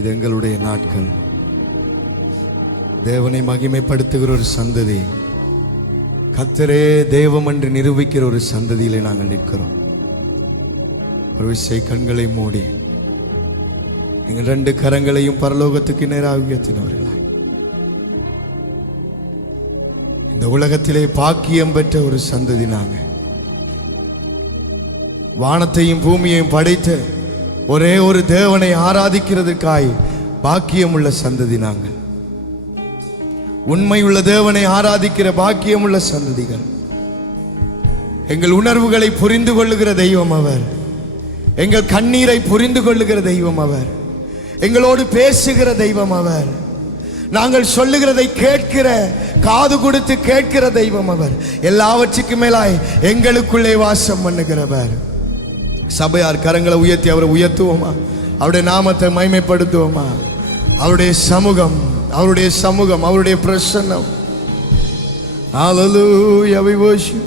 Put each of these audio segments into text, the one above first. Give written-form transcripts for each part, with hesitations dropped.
இது எங்களுடைய நாட்கள். தேவனை மகிமைப்படுத்துகிற ஒரு சந்ததி, கர்த்தரே தெய்வம் என்று நிரூபிக்கிற ஒரு சந்ததியிலே நாங்கள் நிற்கிறோம். ஒரு விஷய கண்களை மூடி எங்கள் 2 கரங்களையும் பரலோகத்துக்கு நேராக உயர்த்தினவர்களாய் இந்த உலகத்திலே பாக்கியம் பெற்ற ஒரு சந்ததி நாங்கள். வானத்தையும் பூமியையும் படைத்த ஒரே ஒரு தேவனை ஆராதிக்கிறதுக்காய் பாக்கியம் உள்ள சந்ததி நாங்கள். உண்மையுள்ள தேவனை ஆராதிக்கிற பாக்கியம் உள்ள சந்ததிகள். எங்கள் உணர்வுகளை புரிந்து கொள்ளுகிற தெய்வம் அவர். எங்கள் கண்ணீரை புரிந்து கொள்ளுகிற தெய்வம் அவர். எங்களோடு பேசுகிற தெய்வம் அவர். நாங்கள் சொல்லுகிறதை கேட்கிற, காது கொடுத்து கேட்கிற தெய்வம் அவர். எல்லாவற்றுக்கும் மேலாய் எங்களுக்குள்ளே வாசம் பண்ணுகிறவர். சபையார் கரங்களை உயர்த்தி அவரை உயர்த்துவோமா? அவருடைய நாமத்தை மகிமைப்படுத்துவோமா? அவருடைய சமூகம், அவருடைய சமூகம், அவருடைய பிரசன்னம். ஹல்லேலூயா, we worship.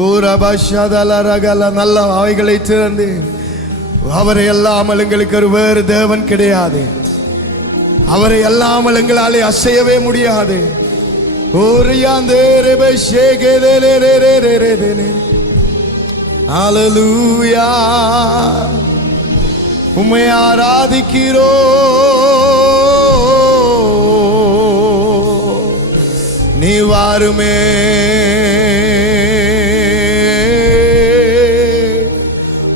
ஓ ரபஷதல ரகல, நல்ல அவைகளை திறந்து அவரை அல்லாமல் எங்களுக்கு ஒரு வேறு தேவன் கிடையாது. அவரை அல்லாமல் எங்களாலே அசையவே முடியாது. ஹல்லேலூயா, உம்மை ஆராதிக்கிறோ. நீ வாருமே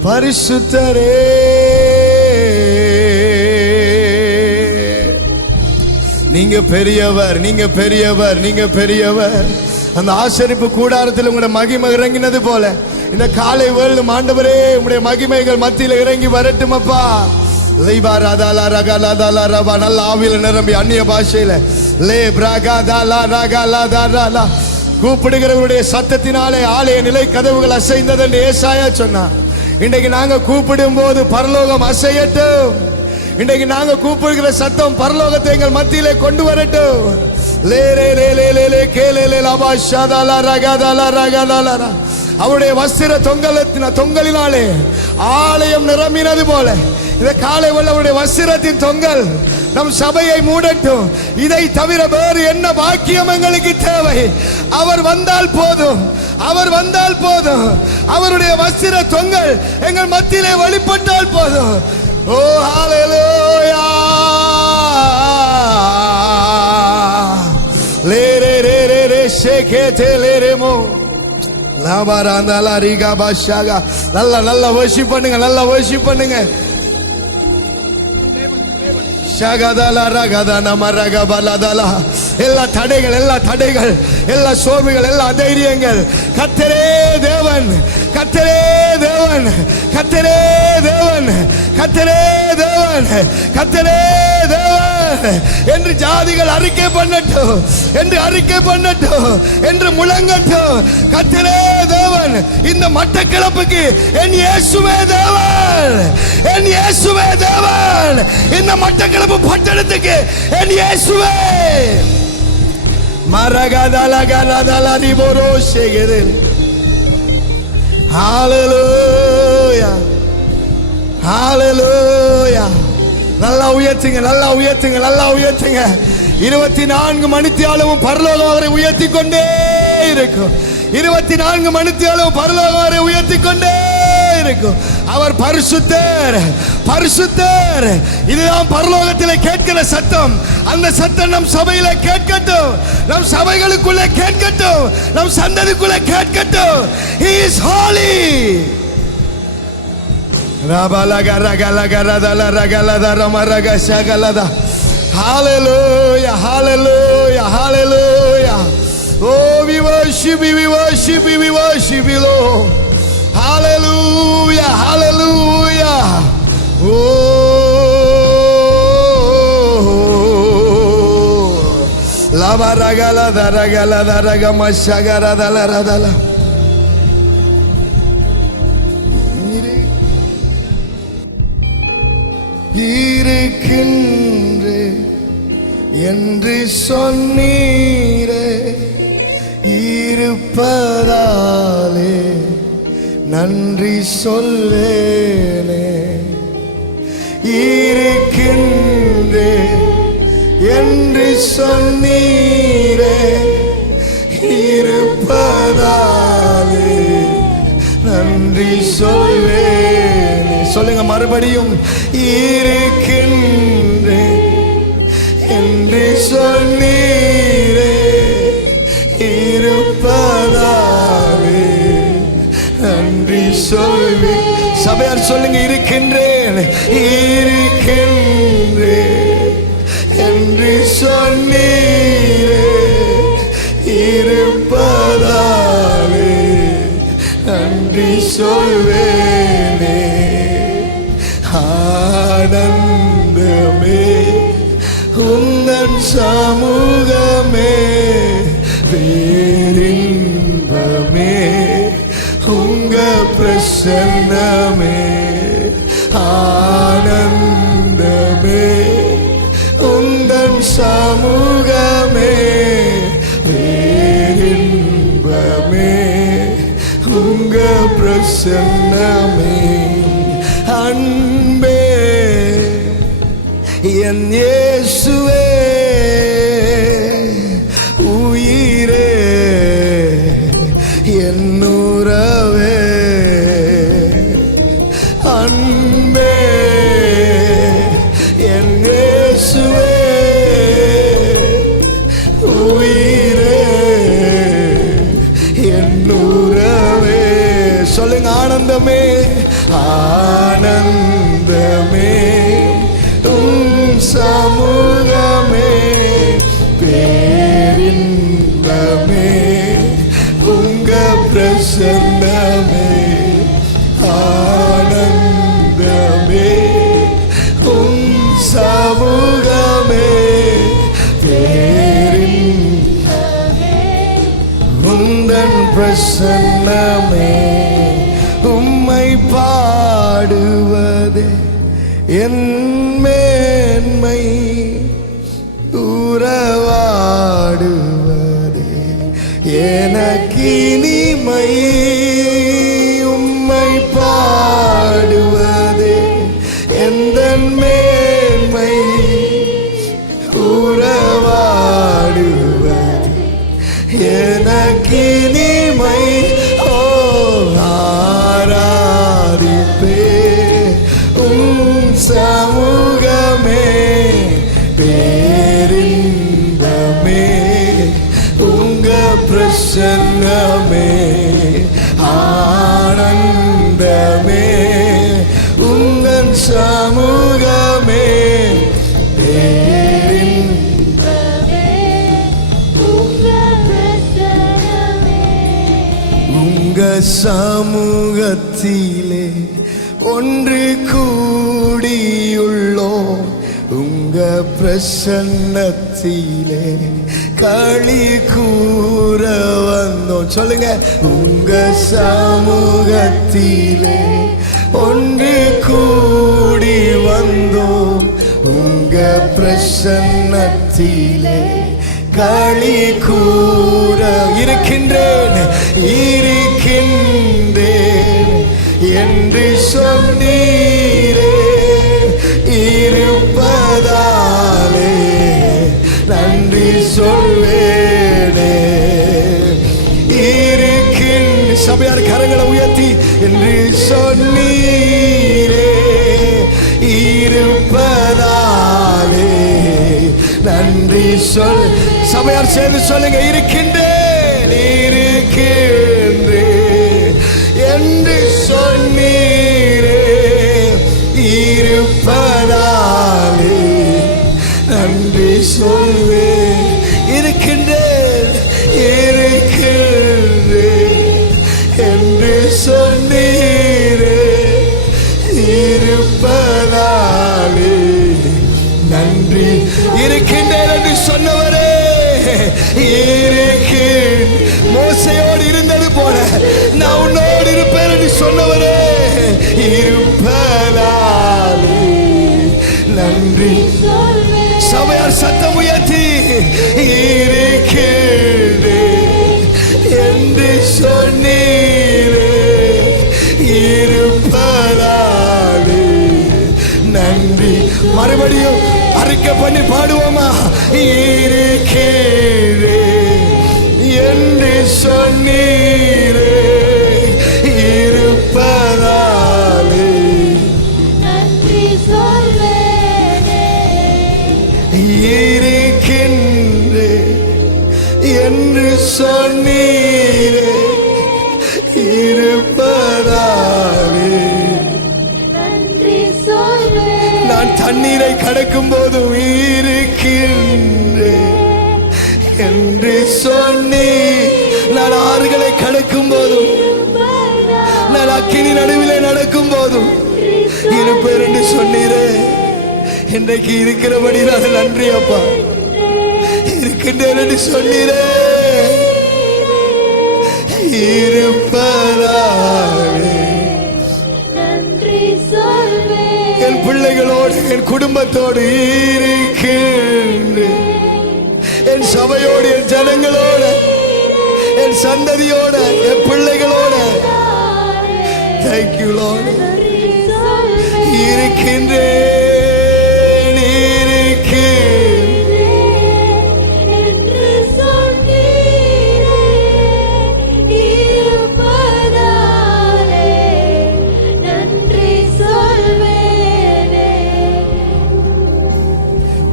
பரிசுத்தரே. நீங்க பெரியவர், நீங்க பெரியவர், நீங்க பெரியவர். அந்த ஆசரிப்பு கூடாரத்தில் உங்களுடைய மகிமை இறங்கினது போல இந்த காலை வேளையிலும் ஆண்டவரே உங்களுடைய மகிமைகள் மத்தியில் இறங்கி வரட்டும் அப்பா. நல்ல ஆவியில நிரம்பி அந்நிய பாஷையில கூப்பிடுகிறவருடைய சத்தத்தினாலே ஆலய நிலை கதவுகள் அசைந்தது என்று ஏசாயா சொன்னார். இன்றைக்கு நாங்க கூப்பிடும் போது பரலோகம் அசையட்டும். இன்றைக்கு நாங்க கூப்பிடுகிற சத்தம் பரலோகத்தை எங்கள் மத்தியிலே கொண்டு வரட்டும். அவருடைய வஸ்திர தொங்கலினாலே ஆலயம் நிரம்பினது போல இந்த காலை உள்ள அவருடைய வஸ்திரத்தின் தொங்கல் நம் சபையை மூடட்டும். இதை தவிர வேறு என்ன பாக்கியம் எங்களுக்கு தேவை? அவர் வந்தால் போதும், அவர் வந்தால் போதும். அவருடைய வஸ்திர தொங்கல் எங்கள் மத்தியிலே வெளிப்பட்டால் போதும். ஓ ஹல்லேலூயா, லேரே ரே ரே ரே ஷேகேதே லேரேமோ லாபாராந்தலா ரிகா பாஷாகா. நல்ல வர்ஷிப் பண்ணுங்க, நல்ல வர்ஷிப் பண்ணுங்க. எல்லா தடைகள், எல்லா தடைகள், எல்லா சோர்வுகள், எல்லா தைரியங்கள் கர்த்தரே தேவன், கர்த்தரே தேவன், கர்த்தரே தேவன், கர்த்தரே தேவன், கர்த்தரே தேவன் என்று ஜாதிகள் அறிக்கை பண்ணட்டும், என்று அறிக்கை பண்ணட்டும், என்று முழங்கட்டும். கர்த்தரே தேவன். இந்த மட்டக்களப்புக்கு என் இயேசுவே தேவன், என் இயேசுவே தேவன். இந்த மட்டக்களப்பு பட்டணத்துக்கு என் இயேசுவே. ஹல்லேலூயா, ஹல்லேலூயா. நல்லா உயர்த்துங்க, நல்லா உயர்த்துங்க, நல்லா உயர்த்துங்க. 24 மணித்தியாலமும் பரலோகம் அவரை உயர்த்தி கொண்டே இருக்கும். 24 மணித்தியாலமும் பரலோகம் அவரை உயர்த்தி கொண்டே இருக்கும். அவர் பரிசுத்தர், பரிசுத்தர். இதுதான் பரலோகத்திலே கேட்கிற சத்தம். அந்த சத்தம் நம் சபையில கேட்கட்டும், நம் சபைகளுக்குள்ளே கேட்கட்டும், நம் சந்ததிக்குள்ளே கேட்கட்டும். He is holy. Hallelujah, hallelujah, hallelujah. Oh, we worship you, we worship you, we worship you, Lord. Hallelujah, hallelujah. Oh, lava ragala daraga mashagara dala. இருக்கின்றே என்று சொன்னீரே, இருப்பதாலே நன்றி சொல்லேனே. இருக்கின்ற சொன்னீரே இருப்பதாலே நன்றி சொல்வேன். சொல்லுங்க மறுபடியும். இருக்கின்றேன் என்று சொன்னீரே இருப்பதாலே நன்றி சொல்வேன். சபையார் சொல்லுங்க. இருக்கின்றேன் இருக்கின்றேன் என்று சொன்னீரே இருப்பதாலே நன்றி சொல்வேனே. ஆனந்தமே உந்தன் சமூகமே பேரின்பமே உங்க பிரசன்னமே. ஆனந்தமே உந்தன் சமூகமே பேரின்பமே உங்க பிரசன்னமே. அன்பே என் இயேசுவே உயிரே என் உறவே. அன்பே என் இயேசுவே உயிரே என் உறவே. சொல்லுங்க. ஆனந்தமே ஆனந்தமே உம் சமூகமே பேரின்பமே உங்க பிரசன்னமே. ஆனந்தமே உம் சமூகமே பேரின்பமே உந்தன் பிரசன்னமே. உம்மை பாடுவதே என் மேன்மை உறவாடுவதே எனக்கினிமை. உம்மை பாடுவதே எந்தன் மேன்மை உறவாடுவதே எனக்கினிமை. ஓ ஆராதிப்பே உம் சமூகமே பேரின்பமே உங்க பிரசன்னமே. ஆனந்தமே உந்தன் சமூகமே பேரின்பமே உங்க பிரசன்னமே. உங்க சமூகத்திலே ஒன்று கூடியுள்ளோம் உங்க பிரசன்னத்திலே களி கூற வந்தோம். சொல்லுங்க. உங்க சமூகத்திலே ஒன்று கூடி வந்தோம் உங்க பிரசன்னத்திலே களி கூற. இருக்கின்றேன் இருக்கின்றேன் என்று சொன்னீரே இருப்பதாலே நன்றி சொல்வேனே. சபையார் கரங்களை உயர்த்தி என்று சொன்னீரே இருப்பதாலே நன்றி சொல். சபையார் சேர்ந்து சொல்லுங்க. இருக்கின்றேன் இருக்கின்றேன் என்று சொன்னீரே இருப்பதாலே நன்றி சொல்வேன். இருக்கின்றேன் இருக்கின்றேன் என்று சொன்னீரே இருப்பதாலே நன்றி. இருக்கின்றேன் என்று சொன்னவரே இருக்கின். மோசையோடு இருந்தது போல நான் உன்னோடு இருப்பேன் என்று சொன்னவரே இருப்பதாலே நன்றி. சபையார் சத்தம் உயர்த்தி இருக்கின்றேன் என்று சொன்னீரே இருப்பதாலே நன்றி. மறுபடியும் அறிக்கை பண்ணி பாடுவோமா? இருக்கிறே என்று சொன்னீரே, இருப்பதாலே நன்றி சொல்வேனே. இருக்கின்றே என்று சொன்னீரே, இருப்பதாலே நன்றி சொல்வேனே. நான் தண்ணீரை கடக்கும் போதும் இருக்கின்றே என்று சொன்னி, நான் ஆறுகளை கடக்கும் போதும், நான் அக்கினி நடுவிலே நடக்கும் போதும் இருப்பேன் என்று சொன்னீரே. இன்றைக்கு இருக்கிறபடி நான் நன்றி அப்பா, இருக்கின்றேன் என்று சொன்னீரே. இருப்பதாலே நன்றி சொல்வேனே. என் பிள்ளைகளோடு என் குடும்பத்தோடு இருக்கின்றேன், என் சபையோடு என் ஜனங்களோடு என் சந்ததியோட என் பிள்ளைகளோட. Thank you Lord. நன்றி சொல்வேனே. இருக்கின்றேன், என்று சொன்னீரே, இருப்பதாலே நன்றி சொல்வேனே.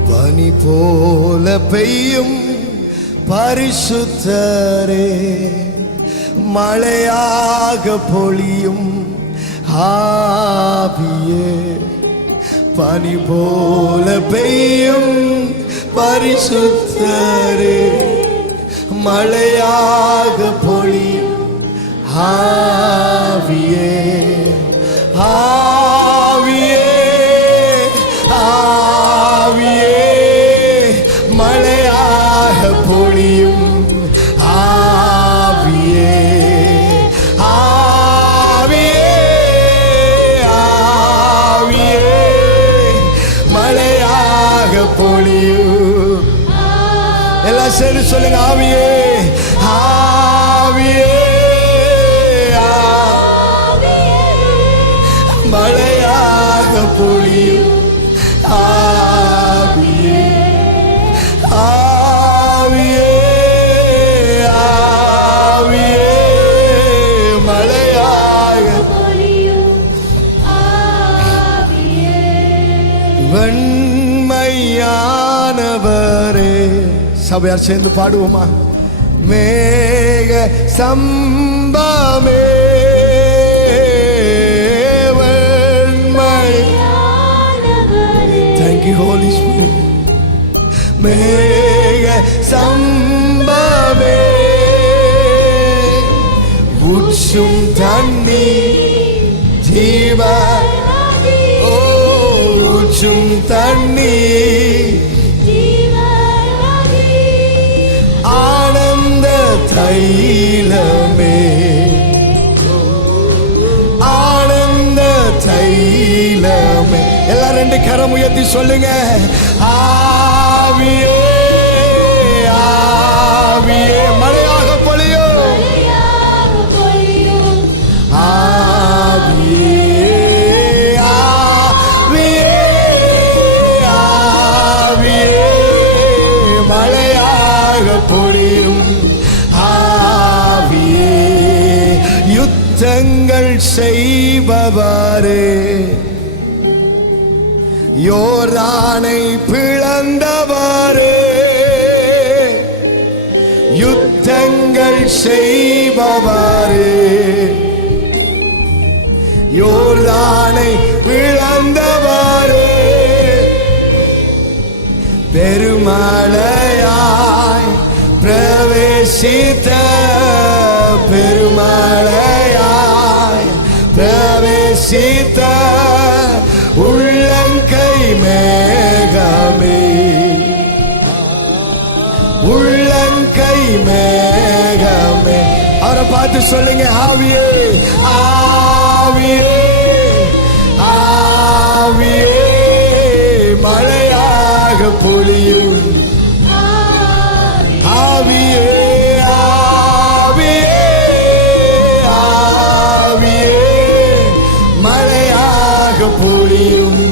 பனி போல பெய்யும் பரிசுத்தரே, மழையாக பொழியும் ஆவியே. பனி போல பெய்யும் பரிசுத்தரே, மழையாக பொழியும் ஆவியே. ஆவியே, ஆவியே, மழையாக பொழியும் ஆவியே. ஆவியே, ஆவியே, மழையாக பொழியும். எல்லாம் சேர்ந்து சொல்லுங்க, ஆவியே, ஆவியே, மழையாக பொழியும் ஆவியே. ஆவியே, ஆவியே, மழையாக வெண்மையானவரே. சபையார் சேர்ந்து பாடுவோமா? மேக சம்பமே வெண்மை. Thank you Holy Spirit. மேக சம்பமே ஊற்றும் தண்ணி ஜீவ. ஓ ஊற்றும் தண்ணி ஆனந்த தைலமே. ஆனந்த தைலமே. எல்லாம் ரெண்டு கரம் உயர்த்தி சொல்லுங்க, ஆவியே, ஆவியே, மழையாக பொழியும். ஆவியே, ஆவியே, ஆவியே, மழையாக பொழியும் ஆவியே. யுத்தங்கள் செய்பவரே, யோர்தானை பிளந்தவரே. யுத்தங்கள் செய்பவரே, யோர்தானை பிளந்தவரே. பெருமழையாய் பிரவேசித்த, பெருமழையாய் பிரவேசித்த உள்ளங்கை மேகமே. உள்ளங்கை மேகமே. அவரை பார்த்து சொல்லுங்க, ஆவியே, ஆவியே, ஆவியே, மழையாக பொழியும் ஆவியே. ஆவியே, ஆவியே, மழையாக பொழியும்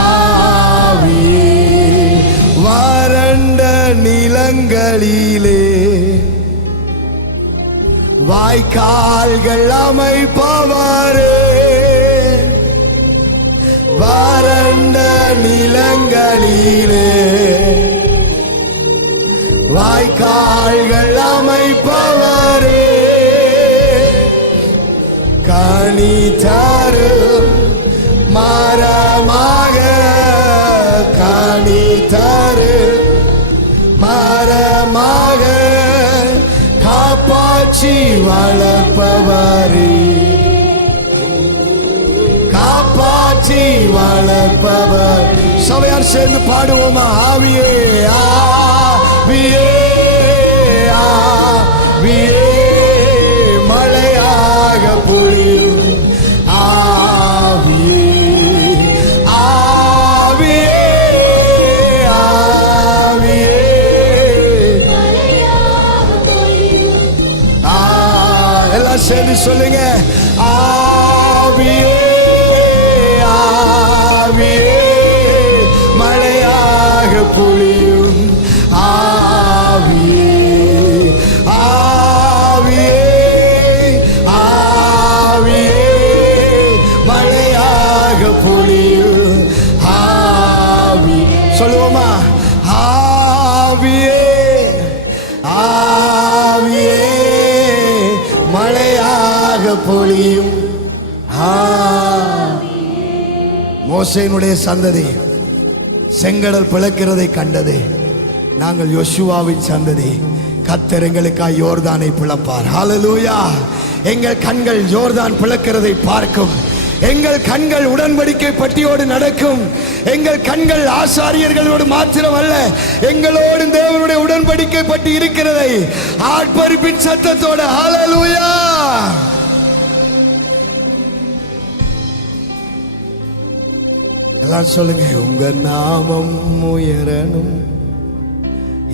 ஆவியே. வாய்க்கால்கள் அமைப்பவரே, வறண்ட நிலங்களிலே வாய்க்கால்கள் அமைப்பவரே, கனி தரும் மரமாக, கனி தரும் மரமாக காப்பாற்றி வளர்ப்பவரே, காப்பாற்றி வளர்ப்பவர். சபையார் சேர்ந்து பாடுவோமா? ஆவியே ஆவியே ஆவியே மழையாக பொழியும், ஆவியே ஆவியே ஆவியே எல்லாம் சேர்ந்து சொல்லுங்க. ஆவியே ஆவியே மழையாக பொழியும், ஆவியே ஆவியே ஆவியே மழையாக பொழியும், ஆவி. சொல்லுவோமா? ஆவியே ஆவியே மழையாக பொழியும். மோசேயினுடைய சந்ததி செங்கடல் பிளக்கிறதை கண்டது. நாங்கள் யோசுவாவின் சந்ததி. கர்த்தர் எங்களுக்காய் யோர்தானை பிளப்பார். ஹல்லேலூயா. எங்கள் கண்கள் யோர்தான் பிளக்கிறதை பார்க்கும். எங்கள் கண்கள் உடன்படிக்கை பட்டியோடு நடக்கும். எங்கள் கண்கள் ஆசாரியர்களோடு மாத்திரமல்ல, எங்களோடு தேவனுடைய உடன்படிக்கை பட்டி இருக்கிறதை ஆட்பரிப்பின் சத்தத்தோடு. ஹல்லேலூயா. எல்லாம் சொல்லுங்க. உங்க நாமம் உயரணும்,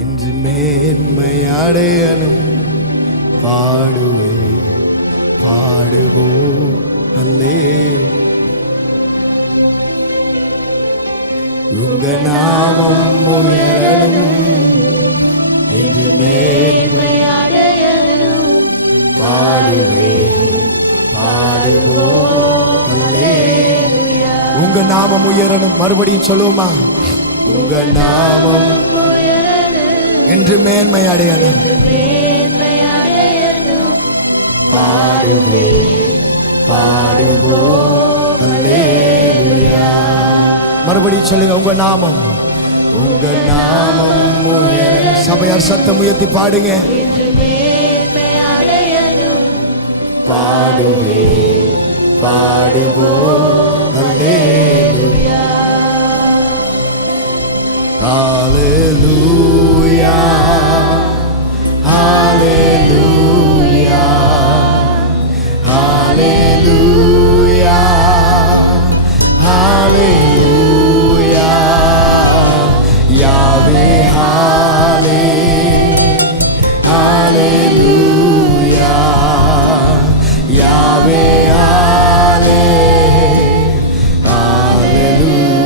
இன்று மேன்மை அடையணும், பாடுவே பாடுவோ அல்லே. உங்க நாமம் உயரணும், இன்று மேன்மை அடையணும், பாடுவே பாடுவோ அல்லே. உங்க நாமம் உயரணும். மறுபடியும் சொல்லுவோமா? உங்க நாமம் என்று மேன்மை அடையணும், பாடுவே பாடுவோ அல்லேலூயா. மறுபடியும் சொல்லுங்க. உங்க நாமம், உங்க நாமம் உயரணும். சபையார் சத்தம் உயர்த்தி பாடுங்க. பாடுவே பாடுவோ அல்லேலூயா. ஹல்லேலூயா ஹல்லேலூயா ஹல்லேலூயா ஹல்லேலூயா. யாவே ஹல்லே ஹல்லேலூயா. யாவே ஹல்லே ஹல்லேலூயா.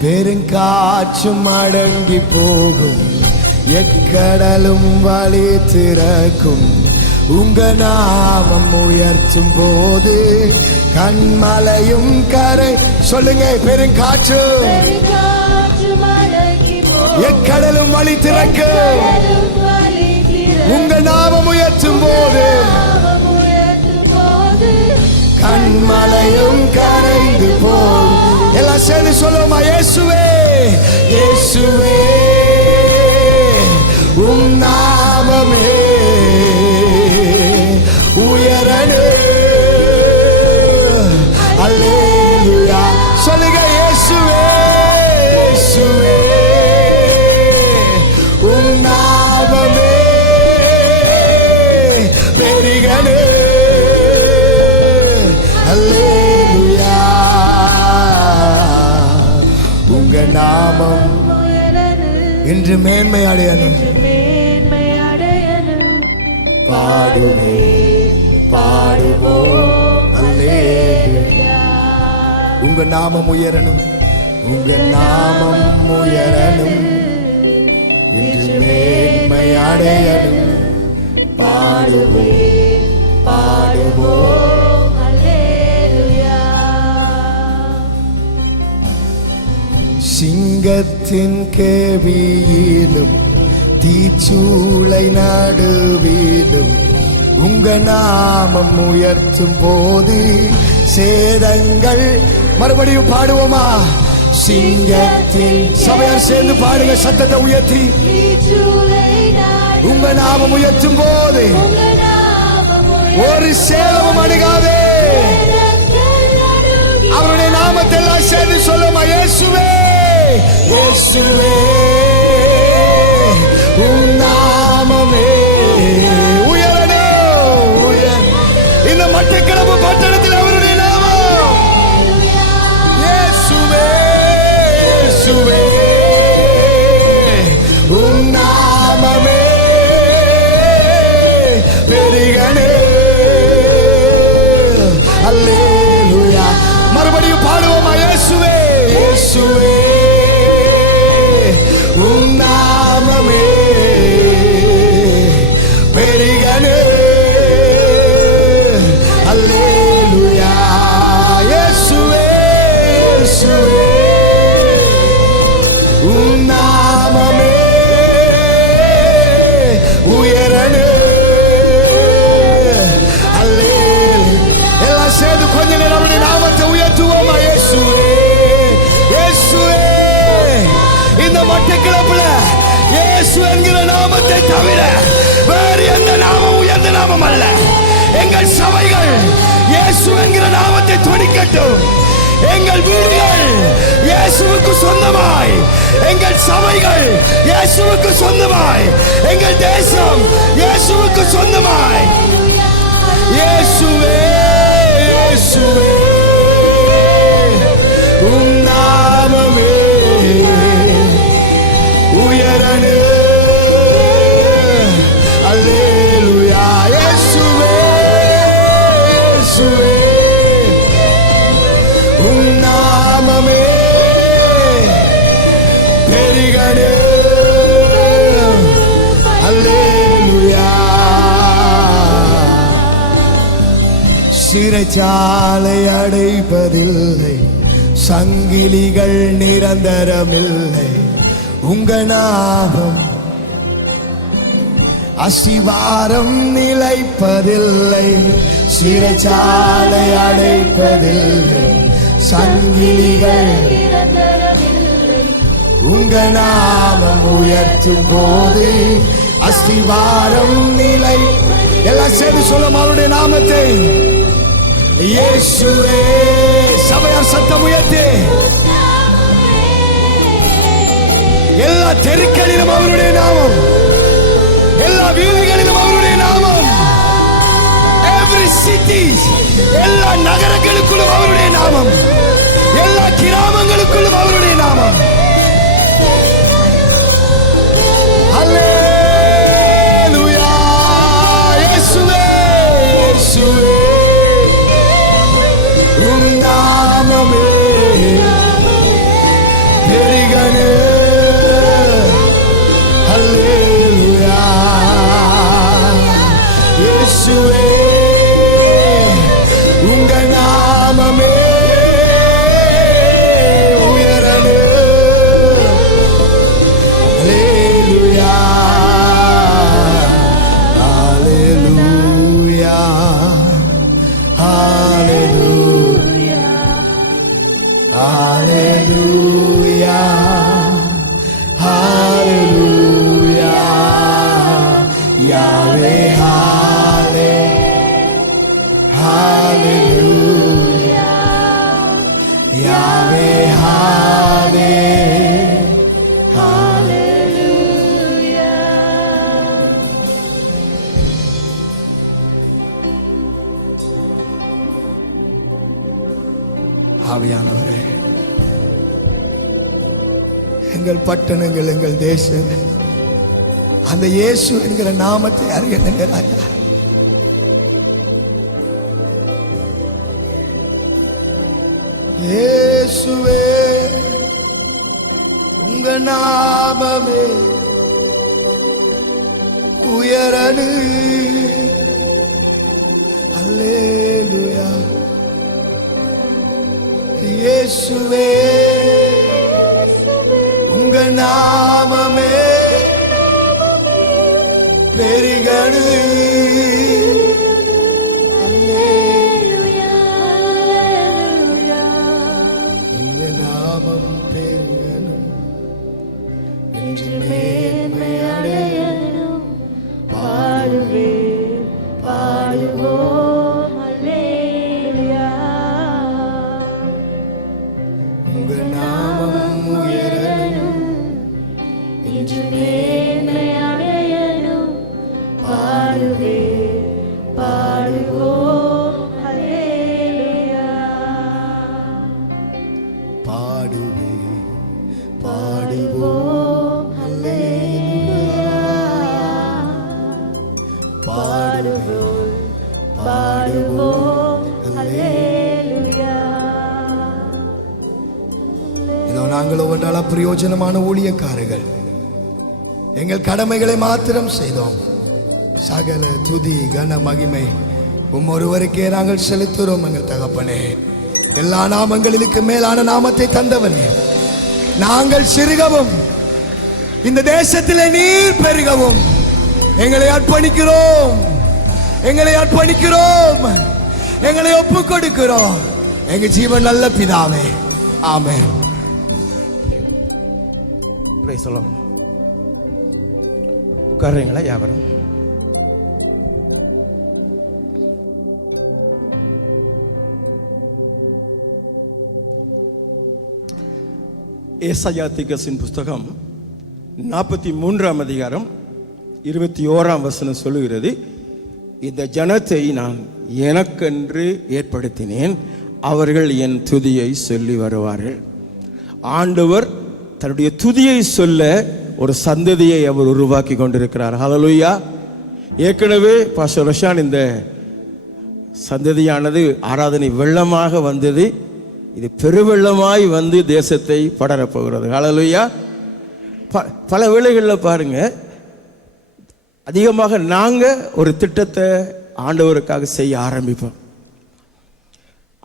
பெருங்காற்றும் அடங்கி போகும், எக்கடலும் வழி திறக்கும். உங்க நாமம் உயர்த்தும் போது கண்மலையும் கரை. சொல்லுங்க. பெருங்காற்று எக்கடலும் வழி திறக்கும். உங்க நாமம் உயர்த்தும் போது கண்மலையும் கரைந்து போகும். எல்லாம் சேர்ந்து சொல்லுமா? இயேசுவே இயேசுவே உம் நாமமே உயரணும். அல்லேலூயா. சொல்லுங்க. இயேசுவே இயேசுவே உம் நாமமே பெருகணும். அல்லேலூயா. உங்க நாமம் இன்று மேன்மை அடையணும், பாடுவே பாடுவோ அல்லேலூயா. உங்க நாமம் உயரணும், உங்க நாமம் உயரணும், இன்று மேன்மை அடையணும். பாடுவோம் பாடுவோம் அல்லேலூயா. சிங்கத்தின் கேவியிலும் தீச்சூளை நடுவிலும் உங்க நாமம் உயர்த்தும் போது சேதங்கள். மறுபடியும் பாடுவோமா? சிங்கத்தின் சபையார் சேர்ந்து பாடுங்க, சத்தத்தை உயர்த்தி. உங்க நாமம் உயர்த்தும் போது ஒரு சேதமும் அணுகாதே. அவருடைய நாமத்தை எல்லாம் சேர்ந்து சொல்லுமா? இயேசுவே இயேசுவே உன் நாமமே உயரணும். இந்த மட்டக்களப்பு பட்டணத்தில் அவருடைய நாமம் இயேசுவே இயேசுவே உன் நாமமே பெருகனே. அல்லேலூயா. மறுபடியும் பாடுவோமா? இயேசுவே இயேசுவே உன் நாமமே பெருகனே. அல்லேலூயா. இயேசுவே இயேசுவே உன் நாமமே உயரனே. அல்லேலூயா. எல்லாம் சேர்ந்து கொஞ்ச நேரம் அவருடைய நாமத்தை உயர்த்துவோமா? இயேசுவே இயேசுவே. இந்த மட்டக்களப்புல இயேசு என்கிற நாமத்தை தவிர வேறு எந்த நாமம் உயர்ந்த நாமம் அல்ல. எங்கள் சபைகள் இயேசு என்கிற நாமத்தை துணிக்கட்டும். எங்கள் வீடுகள் இயேசுவுக்கு சொந்தமாய், எங்கள் சபைகள் இயேசுவுக்கு சொந்தமாய், எங்கள் தேசம் இயேசுவுக்கு சொந்தமாய். இயேசுவே இயேசுவே உன் நாமமே உயரனே. அல்லேலூயா. இயேசுவே இயேசுவே உன் நாமமே பெருகனே. அல்லேலூயா. சிறைச்சாலை அடைப்பதில்லை, சங்கிலிகள் நிரந்தரமில்லை. உங்க நாமம் அசிவாரம் நிலைப்பதில்லை. சிறைச்சாலை அடைப்பதில்லை, சங்கிலிகள். உங்க நாமம் உயர்த்தும் போது அஸ்திவாரம் நிலை. எல்லாம் சேர்ந்து சொல்லும் அவருடைய நாமத்தை. இயேசுவே. சபையார் சத்தம் உயர்த்தி. எல்லா தெருக்களிலும் அவருடைய நாமம், எல்லா வீடுகளிலும் அவருடைய நாமம். எவ்ரி சிட்டிஸ், எல்லா நகரங்களுக்குள்ளும் அவருடைய நாமம், எல்லா கிராமங்களுக்குள்ளும் அவருடைய நாமம். அல்லேலூயா. இயேசுவே இயேசுவே உன் நாமமே பெருகனே. அல்லேலூயா. இயேசுவே உங்க நாமமே உயரனே. அல்லேலூயா. அல்லேலூயா. அல்லேலூயா. அல்லேலூயா. Hallelujah, Yahweh, Hallelujah, Yahweh, Hallelujah. ஆவியானவரே, எங்கள் பட்டணங்கள், எங்கள் தேசம் அந்த இயேசு என்கிற நாமத்தை அறியணுங்க ராஜா. இயேசுவே உங்க நாமமே உயரணு. அல்லேலூயா. இயேசுவே உங்க நாமமே பெருகணு. Hallelujah, hallelujah. இந்த நாமம் பெருகணும் என்று மேன்மை அடையணும். பாடுவே பாடுவோம் Hallelujah. உங்க நாமம் உயரணும் இன்று மேன்மை அடையணும். பாடுவே பாடுவோம் Hallelujah. பாடுவே பாடுவோம் அல்லேலூயா. பாடுவோம் பாடுவோம் அல்லேலூயா. Hallelujah. இதோ நாங்கள் ஒவ்வொன்றால பிரயோஜனமான ஊழியக்காரர்கள். எங்கள் கடமைகளை மாத்திரம் செய்தோம். சகல துதி கன மகிமை ஒருவருக்கே நாங்கள் செலுத்துகிறோம். எங்கள் தகப்பனே, எல்லா நாமங்களிலுக்கு மேலான நாமத்தை தந்தவனே, நாங்கள் சிறுகவும் இந்த தேசத்திலே நீர் பெருகவும் எங்களை அர்ப்பணிக்கிறோம். எங்களை அர்ப்பணிக்கிறோம். எங்களை ஒப்பு கொடுக்கிறோம். எங்க ஜீவன் நல்ல பிதாவே, ஆமென். Praise the Lord. உட்காருங்களா யாவரும். ஏசாயா தீர்க்கதரிசியின் புஸ்தகம் 43ஆம் அதிகாரம் 21ஆம் வசனம் சொல்லுகிறது, இந்த ஜனத்தை நான் எனக்கென்று ஏற்படுத்தினேன், அவர்கள் என் துதியை சொல்லி வருவார்கள். ஆண்டவர் தன்னுடைய துதியை சொல்ல ஒரு சந்ததியை அவர் உருவாக்கி கொண்டிருக்கிறார். ஹல்லேலூயா. ஏற்கனவே பாஸ்டர் ரஷான் இந்த சந்ததியானது ஆராதனை வெள்ளமாக வந்தது. இது பெருவெள்ளமாய் வந்து தேசத்தை படரப்போகிறது. ஹல்லேலூயா. பல வேளைகளில் பாருங்க, அதிகமாக நாங்கள் ஒரு திட்டத்தை ஆண்டவருக்காக செய்ய ஆரம்பிப்போம்.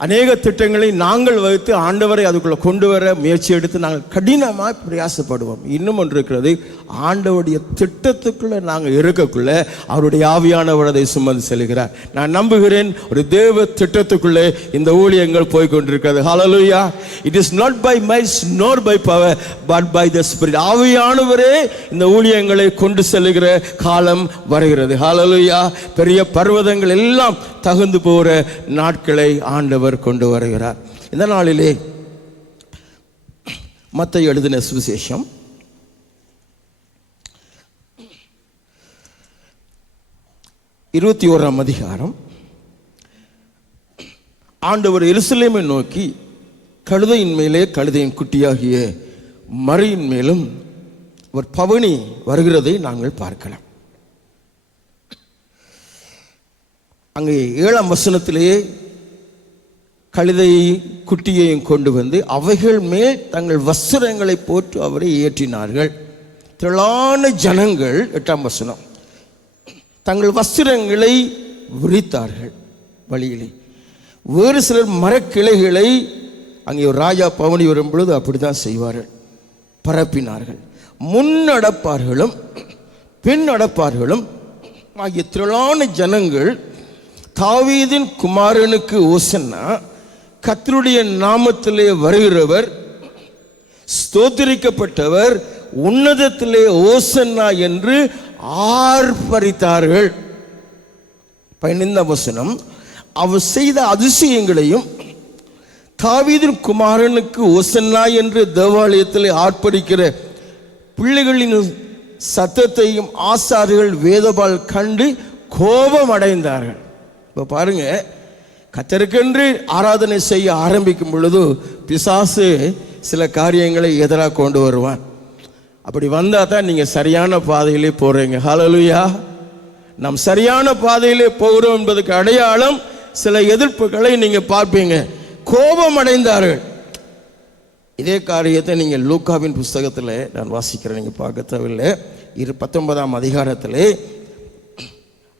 அநேக திட்டங்களை நாங்கள் வகுத்து ஆண்டவரை அதுக்குள்ளே கொண்டு வர முயற்சி எடுத்து நாங்கள் கடினமாக பிரயாசப்படுவோம். இன்னும் ஒன்று இருக்கிறது, ஆண்டவருடைய திட்டத்துக்குள்ளே நாங்கள் இருக்கக்குள்ள அவருடைய ஆவியானவர் அதை சுமந்து செல்கிறார். நான் நம்புகிறேன், ஒரு தேவ திட்டத்துக்குள்ளே இந்த ஊழியங்கள் போய்கொண்டிருக்கிறது. Hallelujah. It is not by might nor by power but by the spirit. ஆவியானவரே இந்த ஊழியங்களை கொண்டு செல்லுகிற காலம் வருகிறது. ஹல்லேலூயா. பெரிய பர்வதங்கள் எல்லாம் தகுந்து போகிற நாட்களை ஆண்டவர் கொண்டு வருகிறார். இந்த நாளிலே மத்தேயு எழுதின சுவிசேஷம் 21ஆம் அதிகாரம். ஆண்டவர் எருசலேமை நோக்கி கழுதையின் மேலே கழுதையின் குட்டியாகிய மரியின் மேலும் ஒரு பவனி வருகிறதை நாங்கள் பார்க்கலாம். அங்கே 7ஆம் வசனத்திலேயே கழுதை குட்டியையும் கொண்டு வந்து அவைகள் மேல் தங்கள் வஸ்திரங்களை போட்டு அவரை ஏற்றினார்கள். திரளான ஜனங்கள், 8ஆம் வசனம், தங்கள் வஸ்திரங்களை விரித்தார்கள் வழியிலே. வேறு சிலர் மரக்கிளைகளை, அங்கே ஒரு ராஜா பவனி வரும் பொழுது அப்படித்தான் செய்வார்கள், பரப்பினார்கள். முன் நடப்பார்களும் பின் நடப்பார்களும் ஆகிய திரளான ஜனங்கள் தாவீதின் குமாரனுக்கு ஓசன்னா, கர்த்தருடைய நாமத்திலே வருகிறவர் ஸ்தோத்திரிக்கப்பட்டவர், உன்னதத்திலே ஓசன்னா என்று ஆர்ப்பரித்தார்கள். 15ஆம் வசனம், அவர் செய்த அதிசயங்களையும் தாவீதின் குமாரனுக்கு ஓசன்னா என்று தேவாலயத்திலே ஆர்ப்பரிக்கிற பிள்ளைகளின் சத்தத்தையும் ஆசாரியர்கள் வேதபால் கண்டு கோபம் அடைந்தார்கள். இப்போ பாருங்க, கர்த்தருக்கென்று ஆராதனை செய்ய ஆரம்பிக்கும் பொழுது பிசாசு சில காரியங்களை எதிராக கொண்டு வருவான். அப்படி வந்தால் தான் நீங்கள் சரியான பாதையிலே போகிறீங்க. ஹல்லேலூயா. நாம் சரியான பாதையிலே போகிறோம் என்பதுக்கு அடையாளம் சில எதிர்ப்புகளை நீங்கள் பார்ப்பீங்க. கோபம் அடைந்தார்கள். இதே காரியத்தை நீங்கள் லூக்காவின் புஸ்தகத்தில் நான் வாசிக்கிறேன், நீங்கள் பார்க்க தேவையில்லை. 19ஆம் அதிகாரத்திலே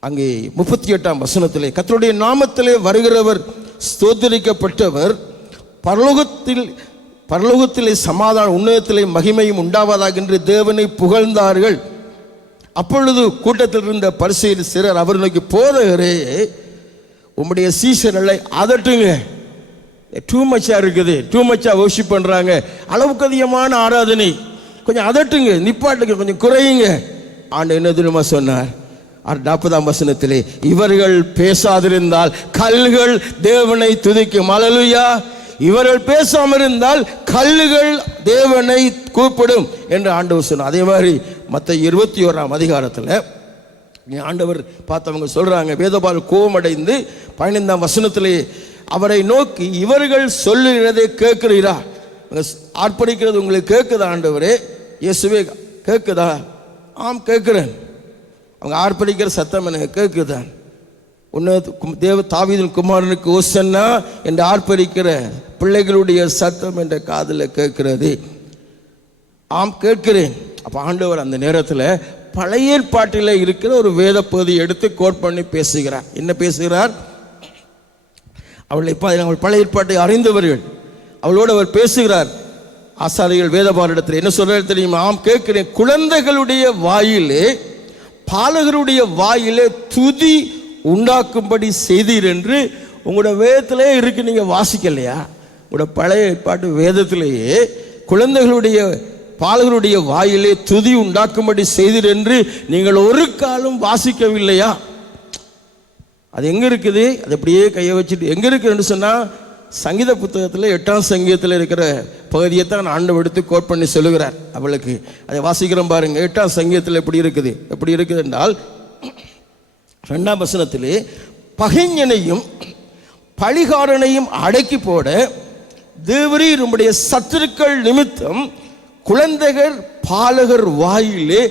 அங்கே 38ஆம் வசனத்திலே, கர்த்தருடைய நாமத்திலே வருகிறவர் ஸ்தோத்திரிக்கப்பட்டவர், பரலோகத்திலே சமாதான உன்னதத்திலே மகிமையும் உண்டாவதாக என்று தேவனை புகழ்ந்தார்கள். அப்பொழுது கூட்டத்தில் இருந்த பரிசேயர் சிலர் அவர் நோக்கி, போதகரே, உம்முடைய சீஷர்களை அதட்டுங்க, டூ மச்சா இருக்குது, டூ மச்சா வர்ஷிப் பண்றாங்க, அளவுக்கு அதிகமான ஆராதனை, கொஞ்சம் அதட்டுங்க, நிப்பாட்டுங்க, கொஞ்சம் குறையுங்க. ஆண்டு என்ன தெரியுமா சொன்னார்? 40ஆம் வசனத்திலே, இவர்கள் பேசாதிருந்தால் கல்லுகள் தேவனை துதிக்கும். அல்லேலூயா. இவர்கள் பேசாமல் இருந்தால் கல்லுகள் தேவனை கூப்பிடும் என்று ஆண்டவர் சொன்னார். அதே மாதிரி மத்த 21ஆம் அதிகாரத்தில் ஆண்டவர் பார்த்தவங்க சொல்றாங்க, வேதபால் கோபமடைந்து 15ஆம் வசனத்திலே அவரை நோக்கி, இவர்கள் சொல்லுகிறதை கேட்கிறீரா? ஆர்ப்பரிக்கிறது உங்களுக்கு கேட்குதா ஆண்டவரே? இயேசுவே கேட்குதா? ஆம் கேட்கிறேன். அவங்க ஆர்ப்பரிக்கிற சத்தம் எனக்கு கேட்குதான். தேவ தாவீதின் குமாரனுக்கு ஓசன்னா என்று ஆர்ப்பரிக்கிற பிள்ளைகளுடைய சத்தம் என்ற காதில் கேட்கிறது. ஆம் கேட்கிறேன். அப்போ ஆண்டவர் அந்த நேரத்தில் பழைய ஏற்பாட்டில் இருக்கிற ஒரு வேத பகுதியை எடுத்து கோட் பண்ணி பேசுகிறார். என்ன பேசுகிறார்? அவள் பழைய ஏற்பாட்டை அறிந்தவர்கள், அவளோடு அவர் பேசுகிறார். ஆசாரிகள் வேதபாரிடத்தில் என்ன சொல்றாரு தெரியுமா? ஆம் கேட்கிறேன், குழந்தைகளுடைய வாயிலே பாலகருடைய வாயிலே துதி உண்டாக்கும்படி செய்தீர் என்று உங்களோட வேதத்திலே இருக்கு. நீங்க வாசிக்கலையா? உங்களோட பழைய ஏற்பாட்டு வேதத்திலேயே குழந்தைகளுடைய பாலகருடைய வாயிலே துதி உண்டாக்கும்படி செய்தீர் என்று நீங்கள் ஒரு காலம் வாசிக்கவில்லையா? அது எங்க இருக்குது? அது அப்படியே கையை வச்சுட்டு எங்க இருக்குன்னு சொன்னா, சங்கீத புத்தகத்தில் 8ஆம் சங்கீதத்தில் இருக்கிற பகுதியை தான் ஆண்டவர் எடுத்து கோட் பண்ணி சொல்லுகிறார். அவளுக்கு அதை வாசிக்கிறோம் பாருங்க. 8ஆம் சங்கீதத்தில் எப்படி இருக்குது என்றால், 2ஆம் வசனத்திலே, பகைஞனையும் பழிகாரனையும் அடக்கி போட தேவரீர் உம்முடைய சத்துருக்கள் நிமித்தம் குழந்தைகள் பாலகர் வாயிலே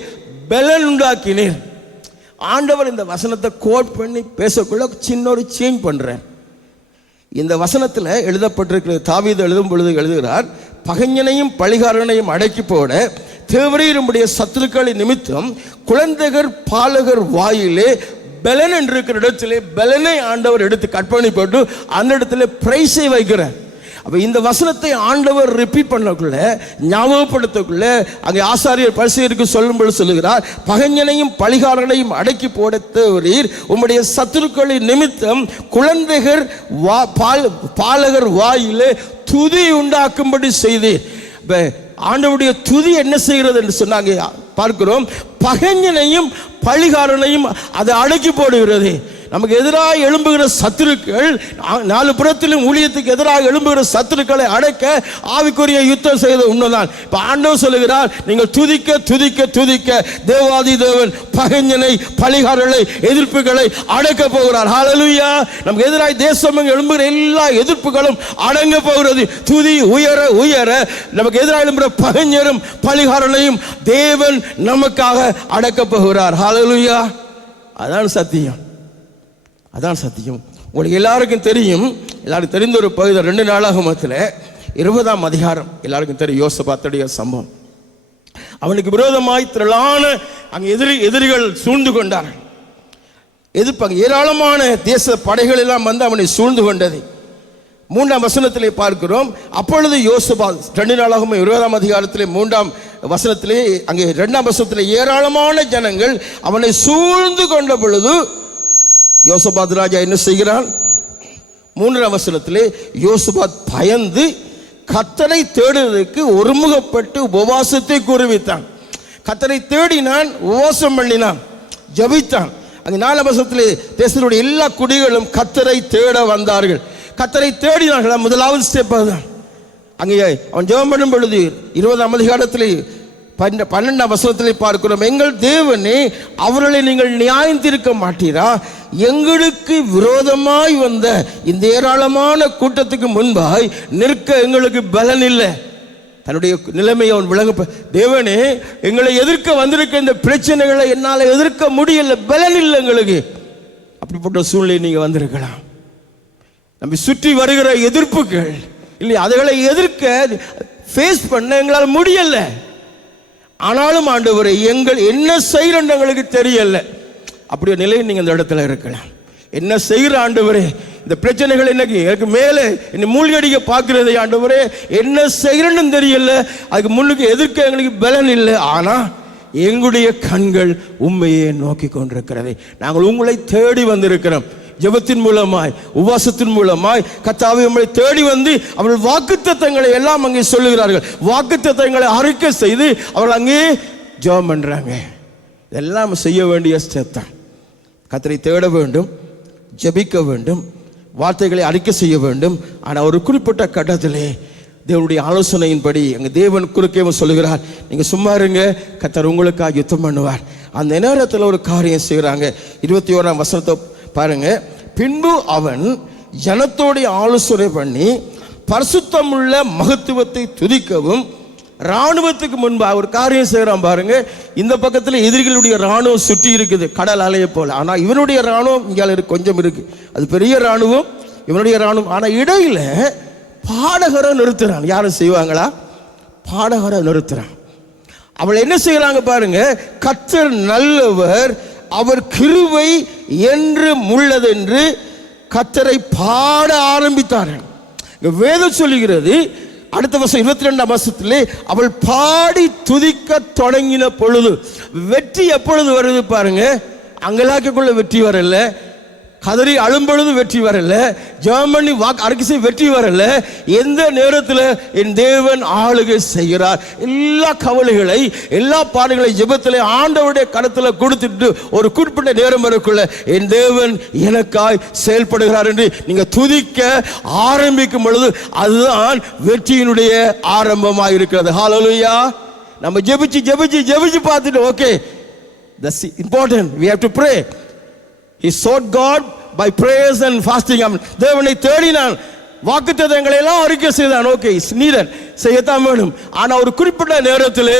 பலன் உண்டாக்கினீர். ஆண்டவர் இந்த வசனத்தை கோட் பண்ணி பேசக்குள்ள சின்ன ஒரு சேஞ்ச் பண்றேன். இந்த வசனத்தில் எழுதப்பட்டிருக்கிற தாவீது எழுதும் பொழுது எழுதுகிறார், பகைஞனையும் பழிகாரனையும் அடக்கி போட தேவரீர் உம்முடைய சத்துருக்களின் நிமித்தம் குழந்தைகள் பாலகர் வாயிலே பலன் என்று இருக்கிற இடத்திலே பலனை ஆண்டவர் எடுத்து கற்பனை போட்டு அந்த இடத்துல பிரைஸை வைக்கிறார். அப்ப இந்த வசனத்தை ஆண்டவர் ரிப்பீட் பண்ணக்குள்ள, ஞாபகப்படுத்தக்குள்ள, அங்கே ஆசாரியர் பரிசேயருக்கு சொல்லும்போது சொல்லுகிறார், பகைஞனையும் பழிகாரனையும் அடக்கி போட தேவரீர் உம்முடைய சத்துருக்களின் நிமித்தம் குழந்தைகள் பாலகர் வாயிலே துதி உண்டாக்கும்படி செய்தீர். ஆண்டவருடைய துதி என்ன செய்கிறது என்று சொன்னாங்க பார்க்கிறோம். பகைஞனையும் பழிகாரனையும் அதை அடக்கி போடுகிறது. நமக்கு எதிராக எழும்புகிற சத்துருக்கள், 4 புறத்திலும் ஊழியத்துக்கு எதிராக எழும்புகிற சத்துருக்களை அடக்க ஆவிக்குரிய யுத்தம் செய்த உண்மைதான். இப்ப ஆண்டவர் சொல்லுகிறார், நீங்கள் துதிக்க துதிக்க துதிக்க தேவாதி தேவன் பகைஞனை பழிகாரர்களை எதிர்ப்புகளை அடக்க போகிறார். ஹல்லேலூயா. நமக்கு எதிராக தேசம் எழும்புகிற எல்லா எதிர்ப்புகளும் அடங்க போகிறது. துதி உயர உயர நமக்கு எதிராக எழும்புகிற பகைஞரும் பழிகாரனையும் தேவன் நமக்காக அடக்க போகிறார். ஹல்லேலூயா. அதான் சத்தியம். அதான் சத்தியம். உங்களுக்கு எல்லாருக்கும் தெரியும், எல்லாருக்கும் தெரிந்த ஒரு பகுதி 2 நாளாகமத்தில் 20ஆம் அதிகாரம் எல்லாருக்கும் தெரியும். யோசபாத்துடைய சம்பவம். அவனுக்கு விரோதமாய் திரளான அங்கே எதிரிகள் சூழ்ந்து கொண்டார்கள். எதிர்ப்பாங்க. ஏராளமான தேச படைகள் எல்லாம் வந்து அவனை சூழ்ந்து கொண்டது. 3ஆம் வசனத்திலே பார்க்கிறோம். அப்பொழுது யோசபாத் 2 நாளாகமம் 20ஆம் அதிகாரத்திலே 3ஆம் வசனத்திலே அங்கே 2ஆம் வசனத்திலே ஏராளமான ஜனங்கள் அவனை சூழ்ந்து கொண்ட பொழுது யோசபாத் ராஜா என்ன செய்கிறான்? 3ஆம் வசனத்திலே யோசபாத் பயந்து கர்த்தரை தேடுவதற்கு ஒருமுகப்பட்டு உபவாசத்தை கூறுவித்தான். கர்த்தரை தேடினான், உபவாசம் பண்ணினான், ஜபித்தான். அங்கே 4ஆம் வசனத்திலே தேசத்துடைய எல்லா குடிகளும் கர்த்தரை தேட வந்தார்கள். கர்த்தரை தேடினார்கள். முதலாவது ஸ்டெப் அதுதான். அங்கே அவன் ஜெபம் பண்ணும் பொழுது 20ஆம் அதிகாரத்திலே 12ஆம் வசனத்திலே பார்க்கிறோம், எங்கள் தேவனே, அவர்களை நீங்கள் நியாயம் தீர்க்க மாட்டீரா? எங்களுக்கு விரோதமாய் வந்த இந்த ஏராளமான கூட்டத்துக்கு முன்பாய் நிற்க எங்களுக்கு பலன் இல்லை. தன்னுடைய நிலைமையை அவன் விளங்க, தேவனே, எங்களை எதிர்க்க வந்திருக்க இந்த பிரச்சனைகளை என்னால் எதிர்க்க முடியல, பலன் இல்லை எங்களுக்கு. அப்படிப்பட்ட சூழ்நிலை நீங்க வந்திருக்கலாம். நம்ம சுற்றி வருகிற எதிர்ப்புகள் இல்லை, அதுகளை எதிர்க்க ஃபேஸ் பண்ண எங்களால் முடியல. ஆனாலும் ஆண்டவரே, எங்கள் என்ன செய்யறோம் எங்களுக்கு தெரியல. அப்படியே நிலையில் நீங்கள் இந்த இடத்துல இருக்கலாம். என்ன செய்கிற ஆண்டவரே, இந்த பிரச்சனைகள் எனக்கு எனக்கு மேலே என்னை மூழ்கடிக்க பார்க்கிறதே ஆண்டவரே, என்ன செய்கிறேன்னு தெரியல, அதுக்கு முன்னுக்கு எதிர்க்க எங்களுக்கு பலன் இல்லை. ஆனால் எங்களுடைய கண்கள் உண்மையை நோக்கி கொண்டிருக்கிறது. நாங்கள் உங்களை தேடி வந்திருக்கிறோம். ஜெபத்தின் மூலமாய், உபவாசத்தின் மூலமாய் கர்த்தாவே உம்மை தேடி வந்து அவர்கள் வாக்குத்தத்தங்களை எல்லாம் அங்கே சொல்லுகிறார்கள். வாக்குத்தத்தங்களை அறிக்கை செய்து அவர்கள் அங்கே ஜெபம் பண்றாங்க. இதெல்லாம் செய்ய வேண்டிய ஸ்டெப் தான். கர்த்தரை தேட வேண்டும், ஜெபிக்க வேண்டும், வார்த்தைகளை அறிக்கை செய்ய வேண்டும். ஆனால் ஒரு குறிப்பிட்ட கட்டத்திலே தேவனுடைய ஆலோசனையின்படி எங்கள் தேவன் குறுக்கே சொல்லுகிறார், நீங்கள் சும்மா இருங்க, கர்த்தர் உங்களுக்காக யுத்தம் பண்ணுவார். அந்த நேரத்தில் ஒரு காரியம் செய்கிறாங்க. 21ஆம் வசனத்தை பாருங்க. பின்பு அவன் ஜனத்தோடைய ஆலோசனை பண்ணி பரிசுத்தமுள்ள மகத்துவத்தை துதிக்கவும் இராணுவத்துக்கு முன்பாக ஒரு காரியம் செய்கிறான் பாருங்க. இந்த பக்கத்தில் எதிரிகளுடைய இராணுவம் சுற்றி இருக்குது, கடல் அலையை போல. ஆனால் இவனுடைய இராணுவம் இங்கே கொஞ்சம் இருக்கு, அது பெரிய இராணுவம், இவனுடைய இராணுவம். ஆனால் இடையில பாடகரை நிறுத்துறான். யாரும் செய்வாங்களா? பாடகரை நிறுத்துறான். அவள் என்ன செய்யறாங்க பாருங்க. கர்த்தர் நல்லவர், அவர் கிருபை என்று உள்ளதென்று கர்த்தரை பாட ஆரம்பித்தார்கள். வேதம் சொல்லுகிறது, அடுத்த வருஷம் 22ஆம் வருஷத்திலே அவள் பாடி துதிக்க தொடங்கின பொழுது, வெற்றி எப்பொழுது வருது பாருங்க. அங்கலாக்குள்ள வெற்றி வரல, கதறி அழும்பொழுது வெற்றி வரல, ஜெர்மனி அறிக்கை வெற்றி வரல. எந்த நேரத்தில் என் தேவன் ஆளுகை செய்கிறார். எல்லா கவலைகளை, எல்லா பாடுகளை ஜெபத்தில் ஆண்டவருடைய கருத்தில் கொடுத்துட்டு ஒரு குறிப்பிட்ட நேரம் வரக்குள்ள என் தேவன் எனக்காய் செயல்படுகிறார் என்று நீங்க துதிக்க ஆரம்பிக்கும் பொழுது அதுதான் வெற்றியினுடைய ஆரம்பமாக இருக்கிறது. ஹல்லேலூயா. நம்ம ஜெபிச்சு ஜெபிச்சு ஜெபிச்சு பார்த்துட்டு, okay, that's important, we have to pray. He sought God by prayers and fasting. தேவனை தேடினான், வாக்குத்தத்தங்களை எல்லாம் அறிக்கை செய்தான். ஓகே, இட்ஸ் நீடட், செய்யத்தான் வேணும். ஆனால் ஒரு குறிப்பிட்ட நேரத்தில்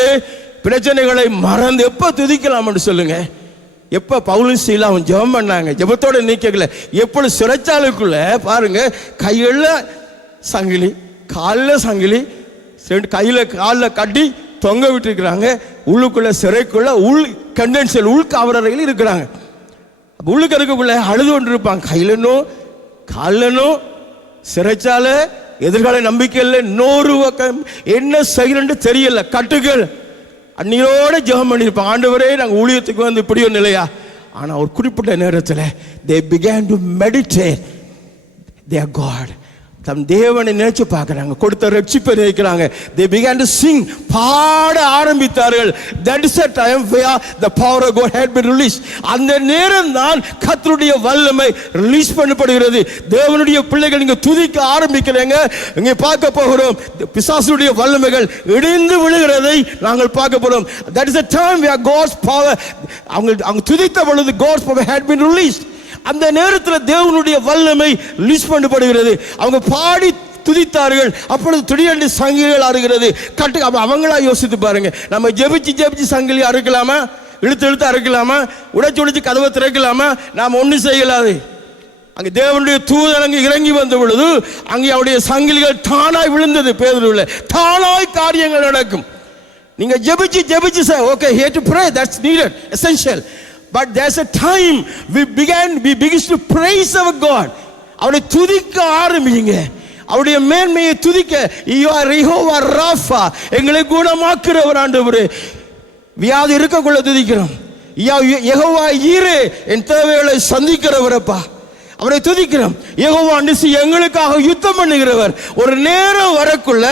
பிரச்சனைகளை மறந்து எப்போ துதிக்கலாம் என்று சொல்லுங்க. எப்போ பவுலும் சீலா அவன் ஜெபம் பண்ணாங்க, ஜெபத்தோட நீக்கல. எப்படி சிறைச்சாலைக்குள்ள பாருங்க, கையில் சங்கிலி, காலில் சங்கிலி, கையில் காலில் கட்டி தொங்க விட்டுருக்கிறாங்க. உள்ளுக்குள்ள சிறைக்குள்ள உள் கண்டென்சல் உள் காவலர்கள் இருக்கிறாங்க. உள்ளுக்கு இருக்கக்குள்ள அழுது கொண்டு இருப்பாங்க. கையிலனோ காலனோ சிறைச்சால, எதிர்கால நம்பிக்கை இல்லை, இன்னொரு பக்கம் என்ன செய்யறன்னு தெரியல, கட்டுகள். அன்னியோட ஜெபம் பண்ணியிருப்பாங்க, ஆண்டவரே நாங்கள் ஊழியத்துக்கு வந்து இப்படியோ நிலையா. ஆனால் ஒரு குறிப்பிட்ட நேரத்தில் they began to meditate their God. தம் தேவனை நினைச்சு பார்க்கிறாங்க, கொடுத்த ரட்சிப்பை நினைக்கிறாங்க. they began to sing, பாட ஆரம்பித்தார்கள். that is the time where the power of God had been released. அந்த நேரம் தான் கர்த்தருடைய வல்லமை ரிலீஸ் பண்ணப்படுகிறது. தேவனுடைய பிள்ளைகள் நீங்க துதிக்க ஆரம்பிக்கிறீங்க, இங்கே பார்க்க போகிறோம் பிசாசுடைய வல்லமைகள் இடிந்து விழுகிறதை நாங்கள் பார்க்க போறோம். that is the time where God's power, அவங்க துதித்த பொழுது God's power had been released. அந்த நேரத்தில் தேவனுடைய வல்லமை ரிலீஸ் பண்ணப்படுகிறது. அவங்க பாடி துதித்தார்கள். அப்பொழுது திடீரென்று சங்கிலிகள் அறுகிறது. கட்டு அவங்களா யோசித்து பாருங்க, நம்ம ஜெபிச்சு ஜெபிச்சு சங்கிலி அறுக்கலாமா? இழுத்து இழுத்து அறுக்கலாமா? உடைச்சு உடைச்சு கதவை திறக்கலாமா? நாம் ஒன்றும் செய்யலாது. அங்கே தேவனுடைய தூதன் அங்கே இறங்கி வந்த பொழுது அங்கே அவருடைய சங்கிலிகள் தானாய் விழுந்தது. பேதுருவில் தானாய் காரியங்கள் நடக்கும். நீங்க ஜெபிச்சு ஜெபிச்சு okay, here to pray, that's needed, essential. But there's a time we begins to praise our God. அவரை துதிக்க ஆரம்பிங்க, அவருடைய மேன்மையை துதிக்க. யெகோவா ராஃபா, எங்களை குணமாக்குறவர் ஆண்டவரே. வியாதி இருக்கக்குள்ள துதிக்கிறோம். யெகோவா ஈரே, என் தேவைகளை சந்திக்கிறவரப்பா, அவரை துதிக்கிறோம். யெகோவா நிசி, எங்களுக்காக யுத்தம் பண்ணுகிறவர். ஒரு நேரம் வரக்குள்ள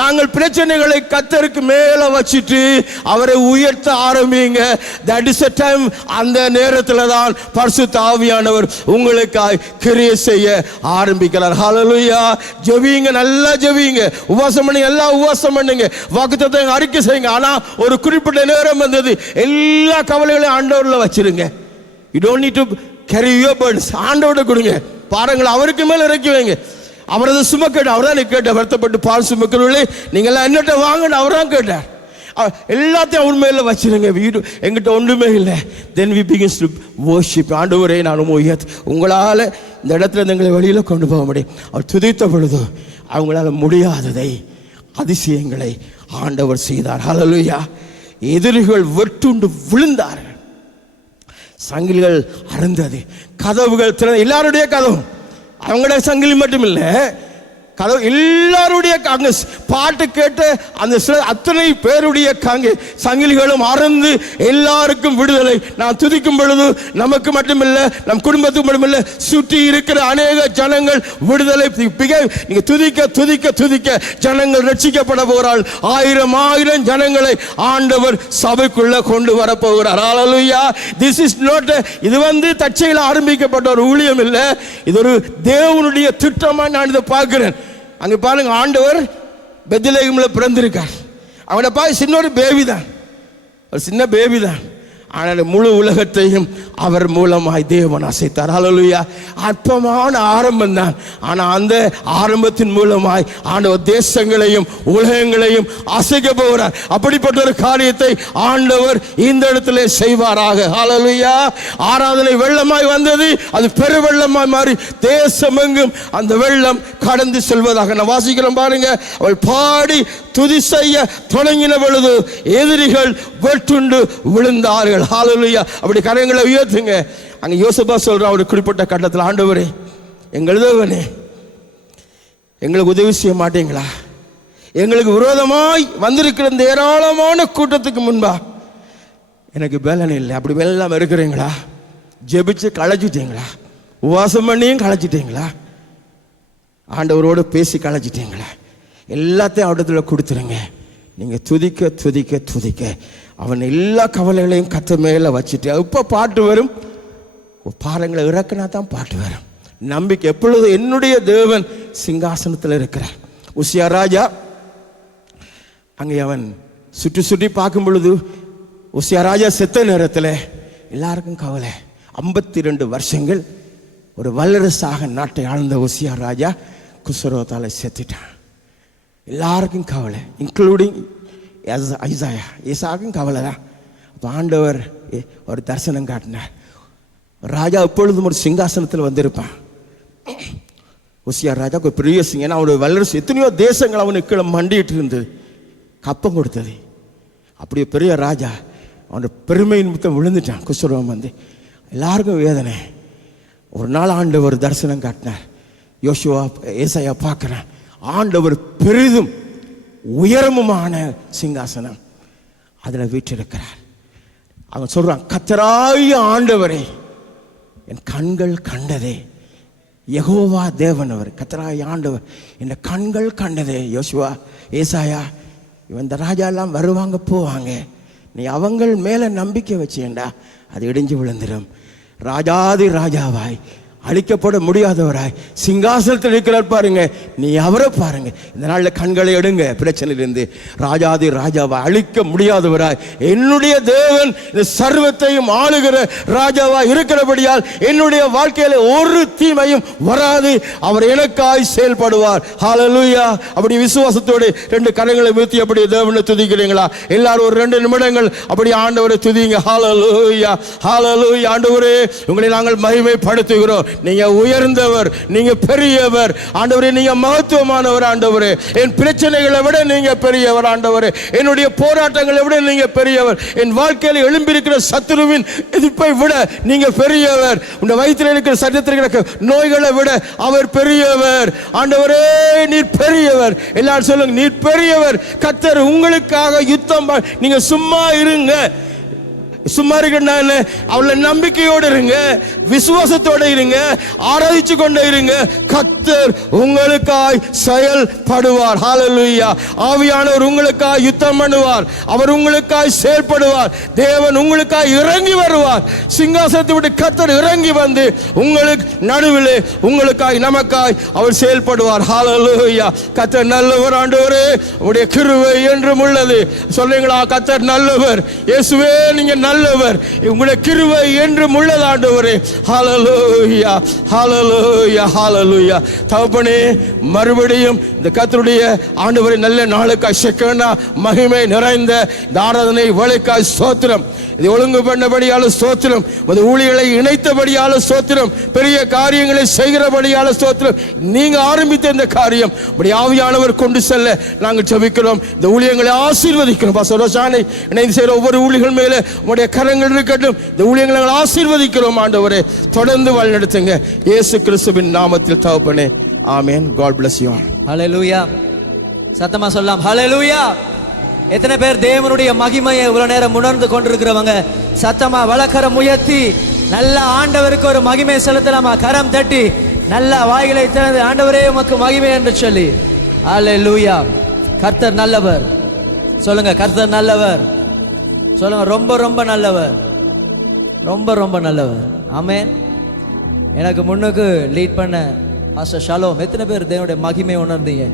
நாங்கள் பிரச்சனைகளை கர்த்தருக்கு மேல வச்சிட்டு அவரை உயர்த்த ஆரம்பிங்க. that is the time. அந்த நேரத்தில் தான் பரிசுத்த ஆவியானவர் உங்களுக்காய் கிரியை செய்ய ஆரம்பிக்கிறார். ஹல்லேலூயா. ஜெபிங்க, நல்லா ஜெபிங்க, உபவாசம் பண்ணுங்க, எல்லாம் உபவாசம் பண்ணுங்க, வாக்குத்தத்தத்தை அறிக்கை செய்யுங்க. ஆனா ஒரு குறிப்பிட்ட நேரம் வந்தது, எல்லா கவலைகளையும் ஆண்டவர்ல வச்சிருங்க. you don't need to carry your burdens. ஆண்டவரோட கொடுங்க, பாருங்கள், அவருக்கு மேல இறக்கி வைங்க. அவரது சுமக்கட்டு அவர் தான் கேட்டார். வருத்தப்பட்டு பால் சுமக்கிறவர்களே நீங்கள்லாம் என்னட்ட வாங்கன்னு அவர் தான் கேட்டார். எல்லாத்தையும் அவர் மேல வச்சிருங்க. வீடு எங்கிட்ட ஒன்றுமே இல்லை. then we begins to worship. ஆண்டவரே நான் உங்களால் இந்த இடத்துல எங்களை வெளியில கொண்டு போக முடியும். அவர் துதித்த பொழுது அவங்களால முடியாததை, அதிசயங்களை ஆண்டவர் செய்தார். ஹல்லேலூயா. எதிரிகள் வெட்டுண்டு விழுந்தார்கள். சங்கிலிகள் அருந்தது, கதவுகள் திறந்து. எல்லாருடைய கதவும், அவங்களுடைய சங்கிலி மட்டும் இல்லை, கதவு எல்லாருடைய அங்க பாட்டு கேட்டு அந்த அத்தனை பேருடைய சங்கிலிகளும் அறந்து எல்லாருக்கும் விடுதலை. நான் துதிக்கும் பொழுது நமக்கு மட்டுமில்லை, நம் குடும்பத்துக்கு மட்டுமில்லை, சுற்றி இருக்கிற அநேக ஜனங்கள் விடுதலை. நீங்க துதிக்க துதிக்க துதிக்க ஜனங்கள் ரட்சிக்கப்பட போகிறாள். ஆயிரம் ஜனங்களை ஆண்டவர் சபைக்குள்ள கொண்டு வர போகிறார். ஹல்லேலூயா. திஸ் இஸ் நாட், இது தற்செயலாக ஆரம்பிக்கப்பட்ட ஒரு ஊழியம் இல்லை, இது ஒரு தேவனுடைய திட்டமா நான் இதை பார்க்கிறேன். அங்க பாருங்க, ஆண்டவர் பெத்லகேம்ல பிறந்திருக்கார். அவனை பார்த்து சின்ன ஒரு பேபி தான், ஒரு சின்ன பேபி தான். ஆனால் முழு உலகத்தையும் அவர் மூலமாய் தேவன் அசைத்தார். ஹல்லேலூயா. அற்பமான ஆரம்பம் தான், ஆனால் அந்த ஆரம்பத்தின் மூலமாய் ஆண்டவர் தேசங்களையும் உலகங்களையும் அசைக்க போகிறார். அப்படிப்பட்ட ஒரு காரியத்தை ஆண்டவர் இந்த இடத்துல செய்வாராக. ஹல்லேலூயா. ஆராதனை வெள்ளமாய் வந்தது, அது பெருவெள்ளமாய் மாறி தேசமெங்கும் அந்த வெள்ளம் கடந்து செல்வதாக நான் வாசிக்கிறோம். பாருங்க, அவள் பாடி துதி செய்ய தொடங்கின பொழுது எதிரிகள் வெட்டுண்டு விழுந்தார்கள். ஹல்லேலூயா. அப்படி கரங்களை உயர்த்துங்க. அங்க யோசேப்பா சொல்றான் ஒரு குறிப்பிட்ட கட்டத்தில், ஆண்டவரே எங்கள் தேவனே, எங்களுக்கு உதவி செய்ய மாட்டீங்களா? எங்களுக்கு விரோதமாய் வந்திருக்கிற இந்த ஏராளமான கூட்டத்துக்கு முன்பா எனக்கு பலன் இல்லை. அப்படி வெள்ளம் இருக்கிறீங்களா? ஜெபிச்சு களைச்சிட்டீங்களா? உபவாசம் பண்ணியும் களைச்சிட்டீங்களா? ஆண்டவரோடு பேசி களைச்சிட்டீங்களா? எல்லாத்தையும் அவரிடத்துல கொடுத்துருங்க. நீங்கள் துதிக்க துதிக்க துதிக்க அவன் எல்லா கவலைகளையும் கத்த மேலே வச்சுட்டு இப்போ பாட்டு வரும். பாரங்களை இறக்குனா தான் பாட்டு வரும். நம்பிக்கை எப்பொழுது என்னுடைய தேவன் சிங்காசனத்தில் இருக்கிறார். உசியா ராஜா அங்கே அவன் சுற்றி சுற்றி பார்க்கும் பொழுது உசியா ராஜா செத்த நேரத்தில் எல்லாருக்கும் கவலை. 52 வருஷங்கள் ஒரு வல்லரசாக நாட்டை ஆழ்ந்த உசியா ராஜா குஷ்ரோகத்தால் செத்துட்டான். எல்லாருக்கும் கவலை, இன்க்ளூடிங் ஐசாயா. ஈசாக்கும் கவலை தான். அப்போ ஆண்டவர் ஒரு தரிசனம் காட்டினார். ராஜா எப்பொழுதும் ஒரு சிங்காசனத்தில் வந்திருப்பான். உசியா ராஜா ஒரு பெரிய சிங்கம், அவனுடைய வல்லரசு எத்தனையோ தேசங்கள் அவனுக்கு கீழே மண்டிட்டு இருந்தது, கப்பம் கொடுத்தது. அப்படி பெரிய ராஜா அவனோட பெருமை நிமித்தம் விழுந்துட்டான். குஷ்ரோகம் வந்து எல்லாருக்கும் வேதனை. ஒரு நாள் ஆண்டவர் தரிசனம் காட்டினார். யோசுவா ஏசாயா பார்க்குறேன், ஆண்டவர் பெரிதும் உயரமுமான சிங்காசனம் அதில் வீற்றிருக்கிறார். அவன் சொல்றான், கர்த்தராகிய ஆண்டவரே என் கண்கள் கண்டதே. யெகோவா தேவன் அவர், கர்த்தராகிய ஆண்டவர் என் கண்கள் கண்டதே. யோசுவா ஏசாயா, இவன் இந்த ராஜா எல்லாம் வருவாங்க போவாங்க, நீ அவங்கள் மேலே நம்பிக்கை வச்சேன்டா, அது இடிஞ்சு விழுந்துடும். ராஜாதி ராஜாவாய் அழிக்கப்பட முடியாதவராய் சிங்காசனத்தில் இருக்கிறார் பாருங்க, நீ அவரை பாருங்க. இந்த நாளில் கண்களை எடுங்க பிரச்சனையிலிருந்து. ராஜாதி ராஜாவை அழிக்க முடியாதவராய் என்னுடைய தேவன் இந்த சர்வத்தையும் ஆளுகிற ராஜாவாய் இருக்கிறபடியால் என்னுடைய வாழ்க்கையில ஒரு தீமையும் வராது. அவர் எனக்காய் செயல்படுவார். ஹல்லேலூயா. அப்படி விசுவாசத்தோடு 2 கரங்களை ஊற்றி அப்படி தேவனை துதிக்கிறீங்களா? எல்லாரும் ஒரு 2 நிமிடங்கள் அப்படி ஆண்டவரை துதிங்க. ஹல்லேலூயா, ஹல்லேலூயா. ஆண்டவரே, உங்களை நாங்கள் மகிமைப்படுத்துகிறோம். நீங்க உயர்ந்தவர், நீங்க பெரியவர் ஆண்டவரே, நீங்க மகத்துவமானவர் ஆண்டவரே. என் பிரச்சனைகளை விட நீங்க பெரியவர் ஆண்டவரே, என்னுடைய போராட்டங்களை விட நீங்க பெரியவர், என் வாழ்க்கையில் எழும்பியிருக்கிற சத்துருவின் எதிர்ப்பை விட நீங்க பெரியவர், உங்க வயிற்றில் இருக்கிற சட்டத்தில் இருக்கிற நோய்களை விட அவர் பெரியவர் ஆண்டவரே, நீர் பெரியவர். எல்லாரும் சொல்லுங்க, நீர் பெரியவர். கர்த்தர் உங்களுக்காக யுத்தம். நீங்க சும்மா இருங்க. சும்மா இருக்க அவளை நம்பிக்கையோடு இருங்க, விசுவாசத்தோடு இருங்க, ஆராதிச்சு கொண்டே இருங்க. கர்த்தர் உங்களுக்காய் செயல்படுவார். ஹல்லேலூயா. ஆவியானவர் உங்களுக்காய் யுத்தம் பண்ணுவார், அவர் உங்களுக்காய் செயல்படுவார். தேவன் உங்களுக்காய் இறங்கி வருவார். சிங்காசனத்தை விட்டு கர்த்தர் இறங்கி வந்து உங்களுக்கு நடுவில் உங்களுக்காய் நமக்காய் அவர் செயல்படுவார். ஹல்லேலூயா. கர்த்தர் நல்லவர் ஆண்டவரே, உங்களுடைய கிருபை என்றும் உள்ளது. சொல்றீங்களா? கர்த்தர் நல்லவர். இயேசுவே நீங்க நல்லவர், உங்களுடைய கிருபை என்றும் உள்ளது ஆண்டவரே. ஹல்லேலூயா, ஹல்லேலூயா, ஹல்லேலூயா. தகப்பனே, மறுபடியும் இந்த கர்த்தருடைய ஆண்டவரே நல்ல நாளுக்காய் செக்கனா மகிமை நிறைந்த இந்த ஆராதனை வேளைக்காய் ஸ்தோத்திரம். இதை ஒழுங்கு பண்ணபடியால ஸ்தோத்திரம். உமது ஊழியர்களை இணைத்தபடியால ஸ்தோத்திரம். பெரிய காரியங்களை செய்கிறபடியால ஸ்தோத்திரம். நீங்க ஆரம்பித்த இந்த காரியம் அப்படி ஆவியானவர் கொண்டு செல்ல நாங்கள் ஜெபிக்கிறோம். இந்த ஊழியங்களை ஆசீர்வதிக்கிறோம். பாசரோசானை இணைந்து செய்கிற ஒவ்வொரு ஊழியர்கள் மேலே உங்களுடைய கரங்கள் இருக்கட்டும். இந்த ஊழியங்களை நாங்கள் ஆசீர்வதிக்கிறோம். ஆண்டவரே தொடர்ந்து வழிநடத்துங்க. இயேசு கிறிஸ்துவின் நாமத்தில் தகப்பனே, ஆமென். God bless you all. ஹல்லேலூயா. சத்தமா சொல்லலாம் ஹல்லேலூயா. எத்தனை பேர் தேவனுடைய மகிமையை இவ்வளவு நேரம் உணர்ந்து கொண்டிருக்கிறவங்க சத்தமா வலக்கரம் உயர்த்தி நல்ல ஆண்டவருக்கு ஒரு மகிமை செலுத்தலாமா? கரம் தட்டி நல்ல வாய்களை திறந்து ஆண்டவரே உமக்கு மகிமை என்று சொல்லி ஹல்லேலூயா. கர்த்தர் நல்லவர். சொல்லுங்க, கர்த்தர் நல்லவர். சொல்லுங்க, ரொம்ப ரொம்ப நல்லவர், ரொம்ப ரொம்ப நல்லவர். ஆமென். எனக்கு முன்னுக்கு லீட் பண்ண பாஸ்டர் ஷாலோம், எத்தனை பேர் தேவனுடைய மகிமை உணர்ந்தீங்க?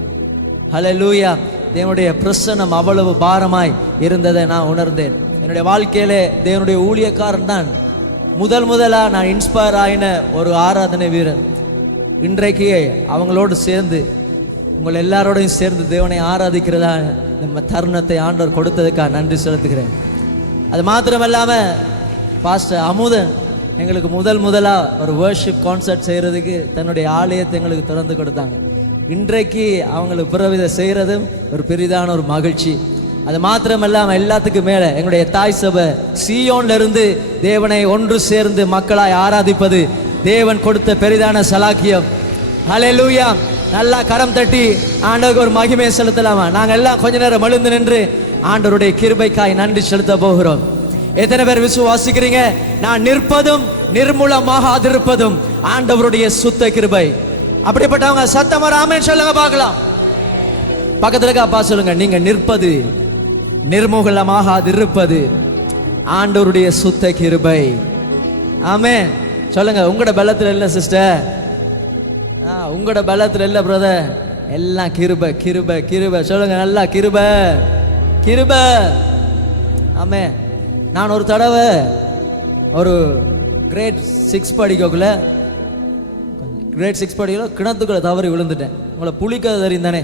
ஹல்லேலூயா. தேவனுடைய பிரசன்னம் அவ்வளவு பாரமாய் இருந்ததை நான் உணர்ந்தேன். என்னுடைய வாழ்க்கையிலே தேவனுடைய ஊழியக்காரன் தான் முதலா நான் இன்ஸ்பயர் ஆயின ஒரு ஆராதனை வீரர். இன்றைக்கு அவங்களோடு சேர்ந்து உங்கள் எல்லாரோடையும் சேர்ந்து தேவனை ஆராதிக்கிறதா நம்ம தருணத்தை ஆண்டவர் கொடுத்ததுக்காக நன்றி செலுத்துகிறேன். அது மாத்திரமல்லாம பாஸ்டர் அமுதன் எங்களுக்கு முதலா ஒரு வர்ஷிப் கான்சர்ட் செய்யறதுக்கு தன்னுடைய ஆலயத்தை எங்களுக்கு திறந்து கொடுத்தாங்க. இன்றைக்கு அவங்களுக்கு பிறவித செய்கிறதும் ஒரு பெரிதான ஒரு மகிழ்ச்சி. அது மாத்திரமல்லாம எல்லாத்துக்கும் மேல எங்களுடைய தாய் சபை சீயோன்ல இருந்து தேவனை ஒன்று சேர்ந்து மக்களாய் ஆராதிப்பது தேவன் கொடுத்த பெரிதான சலாக்கியம். ஹல்லேலூயா. நல்லா கரம் தட்டி ஆண்டவருக்கு ஒரு மகிமையை செலுத்தலாமா? நாங்க எல்லாம் கொஞ்ச நேரம் எழுந்து நின்று ஆண்டவருடைய கிருபைக்காய் நன்றி செலுத்த போகிறோம். எத்தனை பேர் விசுவாசிக்கிறீங்க? நான் நிற்பதும் நிர்மூலமாகாதிருப்பதும் ஆண்டவருடைய சுத்த கிருபை. அப்படிப்பட்டவங்க சத்தமா ஆமென் சொல்லுங்க பார்க்கலாம். பக்கத்துல அப்பா சொல்லுங்க, நீங்க நிற்பது நிர்மூலமாகாதிருப்பது ஆண்டவருடைய சுத்த கிருபை. ஆமென் சொல்லுங்க. உங்களோட பலத்துல இல்ல சிஸ்டர், உங்களோட பலத்துல இல்ல பிரதர், எல்லாம் கிருபை கிருபை கிருபை. சொல்லுங்க நல்லா, கிருபை கிருபை. ஆமென். நான் ஒரு தடவை ஒரு கிரேட் 6 படிக்கக்குள்ள கிணத்துக்குள்ள தவறி விழுந்துட்டேன். உங்களை புளிக்கதை தெரியும் தானே?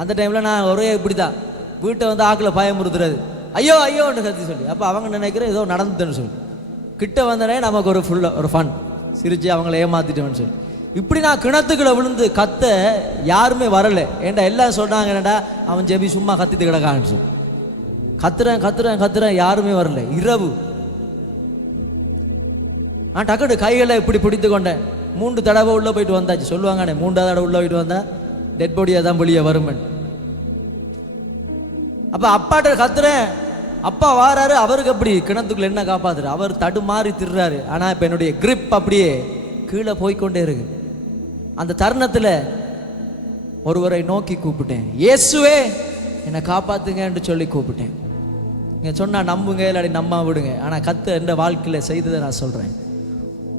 அந்த டைமில் நான் ஒரே இப்படி தான் வீட்டை வந்து ஆக்கில் பயமுறுத்துறது, ஐயோ ஐயோன்னு கத்தி சொல்லி. அப்போ அவங்க நினைக்கிறேன் ஏதோ நடந்துட்டேன்னு சொல்லி. கிட்ட வந்தனே நமக்கு ஒரு ஒரு ஃபன், சிரிச்சு அவங்கள ஏமாத்திட்டேன்னு சொல்லி. இப்படி நான் கிணத்துக்குள்ள விழுந்து கத்த யாருமே வரலை. ஏன்டா எல்லாம் சொல்றாங்க, என்னடா அவன் ஜெபி சும்மா கத்திட்டு கிடக்கான்னு சொல்லி. கத்துறேன் யாருமே வரல. இரவு நான் டக்குனு கைகளை இப்படி பிடித்து கொண்டேன். 3 தடவை உள்ள போயிட்டு வந்தாச்சு. சொல்லுவாங்கண்ணே 3ஆவது தடவை உள்ள போயிட்டு வந்தா டெட் பாடியா தான் வெளியே வருமன். அப்ப அப்பாட்ட கத்துறேன், அப்பா வாராரு. அவருக்கு அப்படி கிணத்துக்குள்ள என்ன காப்பாத்துரு, அவர் தடுமாறி திர்றாரு. ஆனா இப்ப என்னுடைய கிரிப் அப்படியே கீழே போய்கொண்டே இருக்கு. அந்த தருணத்துல ஒருவரை நோக்கி கூப்பிட்டேன், இயேசுவே என்னை காப்பாத்துங்கன்னு சொல்லி கூப்பிட்டேன். நீங்க சொன்னா நம்புங்க, இல்லாடி நம்ப விடுங்க. ஆனா கத்த என்ற வாழ்க்கையில செய்ததை நான் சொல்றேன்.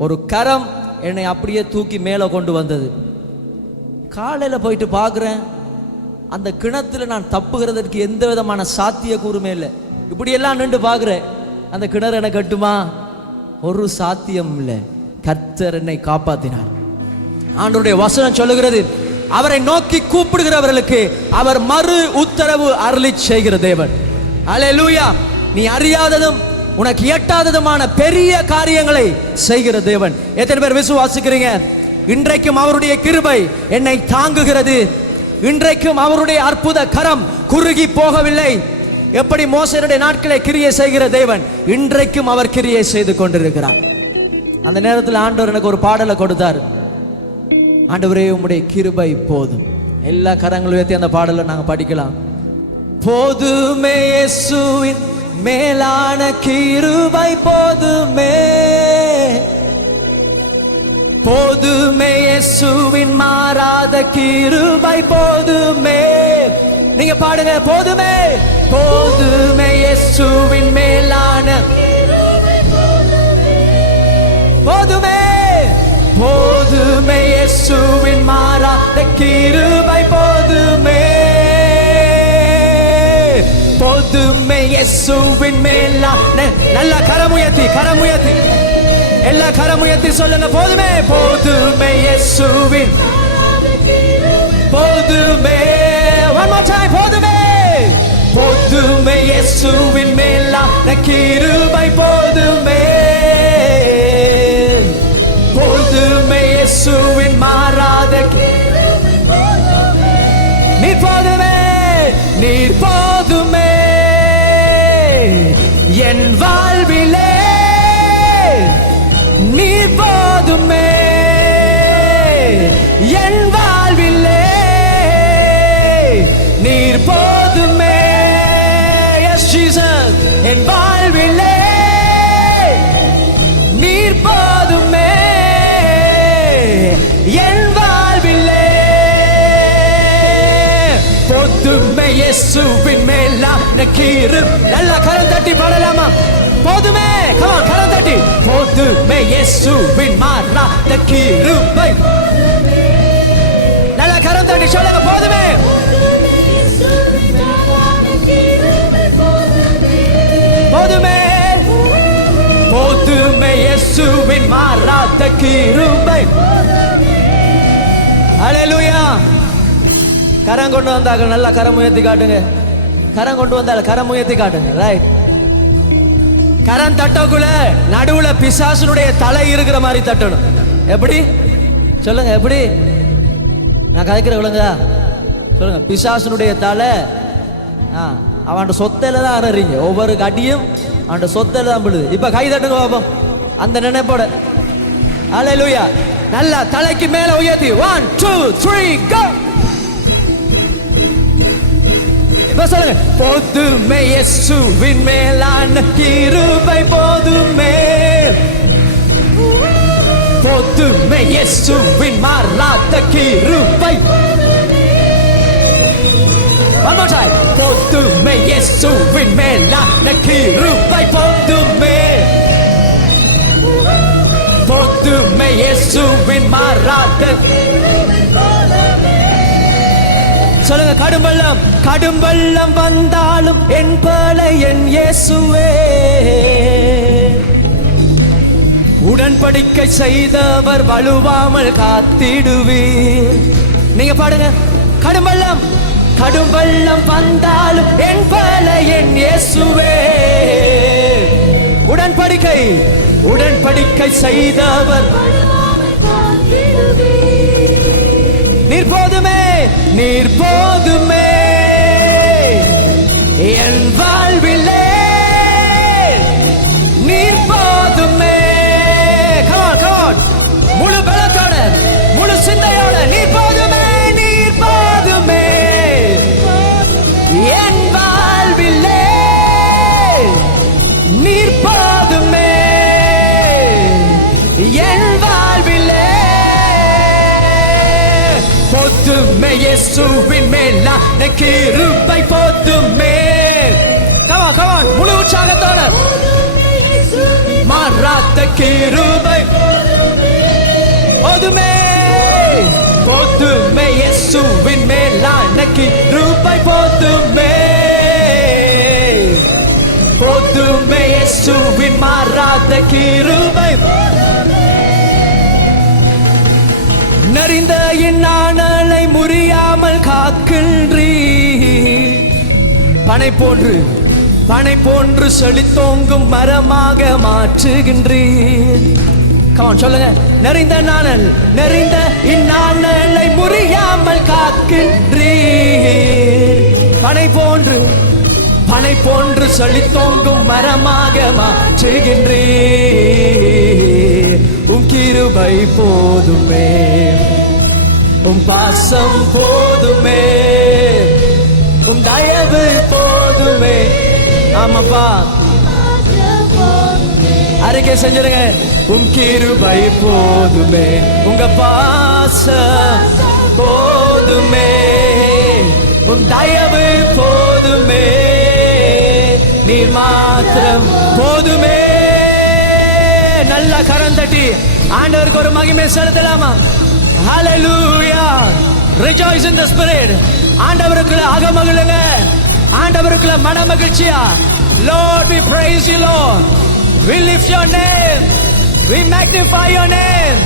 ஒரு கரம் என்னை அப்படியே தூக்கி மேலே கொண்டு வந்தது. காலையில் போயிட்டு பார்க்குறேன், அந்த கிணத்துல நான் தப்புகிறதற்கு எந்த விதமான சாத்திய கூறுமே இல்லை. இப்படியெல்லாம் நின்று பார்க்குறேன், அந்த கிணறு என்னை கட்டுமா? ஒரு சாத்தியம் இல்லை. கர்த்தர் என்னை காப்பாற்றினார். ஆண்டவருடைய வசனம் சொல்லுகிறது, அவரை நோக்கி கூப்பிடுகிறவர்களுக்கு அவர் மறு உத்தரவு அருளி செய்கிற தேவன். அல்லேலூயா. நீ அறியாததும் உனக்கு எட்டாததுமான பெரிய காரியங்களை செய்கிற தேவன். எத்தனை பேர் விசுவாசிக்கிறீங்க? இன்றைக்கும் அவருடைய கிருபை என்னை தாங்குகிறது. இன்றைக்கும் அவருடைய அற்புத கரம் குறுகி போகவில்லை. எப்படி மோசேயுடைய நாட்களை கிரியை செய்கிற தேவன் இன்றைக்கும் அவர் கிரியை செய்து கொண்டிருக்கிறார். அந்த நேரத்தில் ஆண்டவர் எனக்கு ஒரு பாடலை கொடுத்தார். ஆண்டவரே உம்முடைய கிருபை போதும். எல்லா கரங்களும் ஏற்றி அந்த பாடலை நாங்கள் படிக்கலாம். போதுமே இயேசுவின் மேலான கிருபை போதுமே, போதுமே இயேசுவின் மாறாத கிருபை போதுமே. நீங்க பாடுங்க, போதுமே போதுமே இயேசுவின் மேலான போதுமே, போதுமே இயேசுவின் மாறாத கிருபை போதுமே, போதுமே இயேசுவின் மேலான. நல்ல கரமுயர்த்தி எல்லா கரமுயர்த்தி சொல்லுங்க, போதுமே போதுமே இயேசுவின் போதுமே. One more time, போதுமே போதுமே இயேசுவின் மேலான கிருபை போதுமே, போதுமே இயேசுவின் மாறாத நீர் போதுமே, நீர் போதுமே என் வாழ்விலே, நீர் போதுமே என் வாழ்விலே, நீர் போதுமே. Yes Jesus, என் வாழ்விலே நீர் போதுமே, என் வாழ்விலே போதுமே இயேசுவின் மேலான கிருபை. நல்லா கரம் தட்டி பாடலாமா? போதுமே, come on, கரம் தட்டி. போதுமே இயேசுவின் மாறாத கிருபை. நல்லா கரம் தட்டி சொல்லுங்க, போதுமே. போதுமே, போதுமே இயேசுவின் மாறாத கிருபை. ஹல்லேலூயா. கரம் கொண்டு வந்தாங்க, நல்லா கரம் உயர்த்தி காட்டுங்க. கரம் கொண்டு வந்தாங்க, கரம் உயர்த்தி காட்டுங்க. ரைட். கரம் தட்டக்குள்ள நடுவுல பிசாசுனுடைய தலை இருக்கிற மாதிரி தட்டணும். எப்படி சொல்லுங்க, எப்படி? நான் கதைக்கிற விளங்கா சொல்லுங்க. பிசாசுனுடைய தலை அவன் சொத்தையில தான் அறறீங்க. ஒவ்வொரு கடியும் அவன் சொத்தையில தான் விழுது. இப்ப கை தட்டுங்க பாப்போம் அந்த நினைப்போட. ஹல்லேலூயா. நல்லா தலைக்கு மேல உயர்த்தி 1 2 3 go. இப்ப சொல்லுங்க, போதுமே இயேசுவின் மேலான கிருபை போதுமே, போதுமே இயேசுவின் மாறாத கிருபை. One more time. போதுமே இயேசுவின் மேலான கிருபை போதுமே, போதுமே இயேசுவின் மாறாத. சொல்லுங்க, கடும் வெள்ளம், கடும் வெள்ளம் வந்தாலும் என் பலை என் இயேசுவே, உடன்படிக்கை செய்தவர் வலுவாமல் காத்திடுவீர். நீங்க பாடுங்க. கடும் வெள்ளம், கடும் வெள்ளம் வந்தாலும் என் பலை என் இயேசுவே, உடன்படிக்கை, உடன்படிக்கை செய்தவர் நீர் போதுமே, நீர் போதுமே என் வாழ்விலே, நீர் போதுமே. Come on, come on. முழு பலத்தோட, முழு சிந்தையோட நீர் போதுமே, நீர் போதுமே என் வாழ்விலே, நீர் போதுமே என் வாழ்விலே. போதுமே இயேசுவின் மேலான கிருபை போதுமே. Come on, come on. முழு உற்சாகத்தோட மாறாத கிருபை போதுமே, போதுமே இயேசுவின் மேலான கிருபை போதுமே, போதுமே இயேசுவின் மாறாத கிருபை. நரிந்த இந்நாணலை முறியாமல் காக்கின்றீர், பனை போன்று, பனை போன்று செழித்தோங்கும் மரமாக மாற்றுகின்றீர். கமான் சொல்லுங்க. நெறிந்த நாணல், நெறிந்த இந்நாணலை முறியாமல் காக்கின்றீர், பனை போன்று, பனை போன்று செழித்தோங்கும் மரமாக மாற்றுகின்றீர். உம் கிருபை போதுமே, உம் பாசம் போதுமே, உம் தயவு போதுமே. ஆமாப்பா, அறிக்கை செஞ்சிருங்க. உம் கிருபை போதுமே, உங்க பாசம் போதுமே, உம் தயவு போதுமே, நீர் மாத்திரம் போதுமே. நல்லா கரம் தட்டி ஆண்டவருக்கு ஒரு மகிமை செலுத்தலாமா? Hallelujah. Rejoice in the spirit. ஆண்டவருக்குள்ள அகமகிழுங்க, ஆண்டவருக்குள்ள மனமகிழ்ச்சியா. Lord, we praise you, Lord. We lift your name. We magnify your name.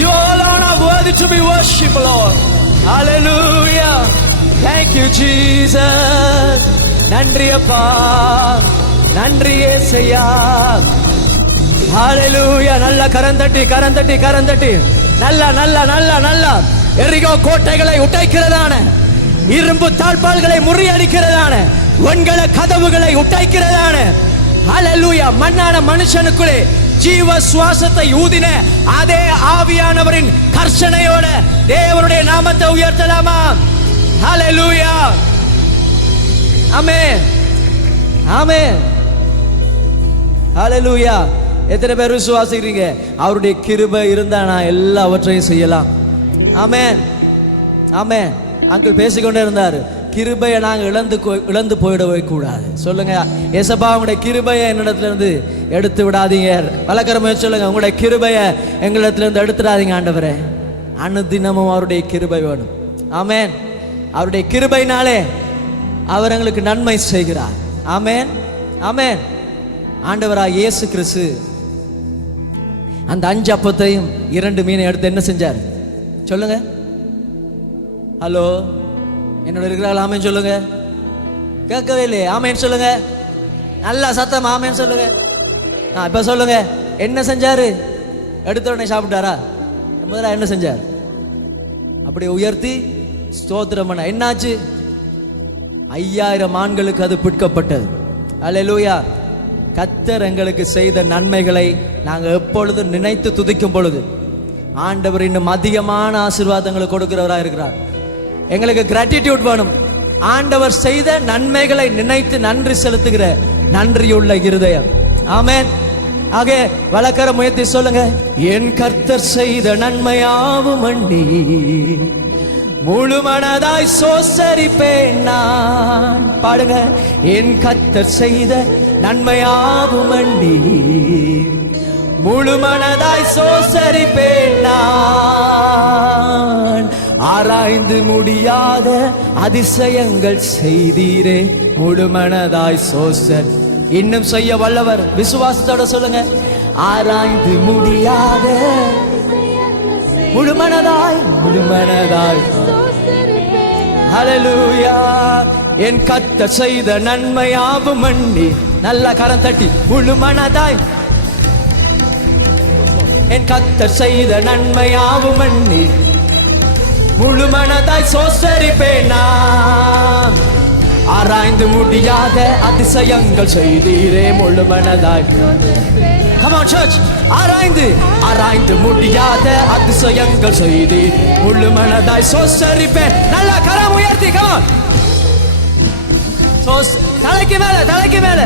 You alone are worthy to be worshipped, Lord. Hallelujah. Thank you, Jesus. நன்றி அப்பா, நன்றி ஏசையா. ஹalleluya. நல்ல கரந்தட்டி கரந்தட்டி கரந்தட்டி. நல்லா நல்லா நல்லா நல்லா. எரிகோ கோட்டைகளை உடைக்கிறதான, இரும்பு தாழ்பால்களை முறியடிக்கிறதான, வெண்கல கதவுகளை உடைக்கிறதான, ஹalleluya, மண்ணான மனுஷனுக்குள்ளே ஜீவ சுவாசத்தை ஊதின அதே ஆவியானவரின் கர்ஷனையோட தேவனுடைய நாமத்தை உயர்த்தலாமா? ஹalleluya. ஆமென் ஆமென். ஹalleluya. எத்தனை பேர் விசுவாசிக்கிறீங்க அவருடைய கிருபை இருந்தா நான் எல்லாவற்றையும் செய்யலாம்? ஆமென் ஆமென். அங்கிள் பேசிக்கொண்டே இருந்தார், கிருபையை நாங்கள் இழந்து போயிடவே கூடாது. சொல்லுங்க, ஏசப்பா உங்களுடைய கிருபையை என்னிடத்துல இருந்து எடுத்து விடாதீங்க. வழக்கரமே சொல்லுங்க, உங்களுடைய கிருபையை எங்களிடத்துல இருந்து எடுத்துடாதீங்க ஆண்டவரே. அனுதினமும் அவருடைய கிருபை வேணும். ஆமென். அவருடைய கிருபைனாலே அவர் எங்களுக்கு நன்மை செய்கிறார். ஆமென் ஆமென். ஆண்டவராக இயேசு கிறிஸ்து அந்த 5 அப்பத்தையும் 2 மீனை எடுத்து என்ன செஞ்சார்? சொல்லுங்க. ஹலோ, என்னோட இருக்கிறாள் ஆமேன் சொல்லுங்க. கேட்கவே இல்லையே, ஆமேன் சொல்லுங்க. நல்லா சத்தம் ஆமேன் சொல்லுங்க. இப்ப சொல்லுங்க, என்ன செஞ்சாரு? எடுத்த உடனே சாப்பிட்டாரா? முதல்ல என்ன செஞ்சார்? அப்படி உயர்த்தி ஸ்தோத்திரம் பண்ண. என்னாச்சு? 5000 ஆண்களுக்கு அது பிற்கப்பட்டது. அல்லேலூயா. கர்த்தர் எங்களுக்கு செய்த நன்மைகளை நாங்கள் எப்பொழுதும் நினைத்து துதிக்கும் பொழுது ஆண்டவர் இன்னும் அதிகமான ஆசீர்வாதங்களை கொடுக்கிறவராக இருக்கிறார். எங்களுக்கு கிராட்டிடியூட் வேணும். ஆண்டவர் செய்த நன்மைகளை நினைத்து நன்றி செலுத்துகிற நன்றியுள்ள இருதயம். ஆமென். ஆக வழக்கர முயற்சி சொல்லுங்க. என் கர்த்தர் செய்த நன்மையாவும் அண்டி முழு மனதாய் சோசரிப்பேன் நான். பாடுங்க. என் கர்த்தர் செய்த நன்மையாவும் அண்டி முழு மனதாய் சோசரிப்பேன் நான். ஆராய்ந்து முடியாத அதிசயங்கள் செய்தீரே, முழு மனதாய் சோசர். இன்னும் செய்ய வல்லவர். விசுவாசத்தோட சொல்லுங்க. ஆராய்ந்து முடியாத முழு மனதாய் ஹல்லேலூயா. என் கர்த்தர் செய்த நன்மையாவும் அண்டி. நல்ல கரம் தட்டி முழு மனதாய். என் கர்த்தர் செய்த நன்மையாவும் அண்டி முழு மனதாய் சோசரிப்பேன் நான். ஆராய்ந்து முடியாத அதிசயங்கள் செய்தீரே, முழு மனதாய். Come on church. ஆராய்ந்து முடியாத அதிசயங்கள் செய்து முழு மனதாய் சோசரிப்பேன். நல்ல கரம் உயர்த்தி. Come on. தலைக்கு மேல தலைக்கு மேல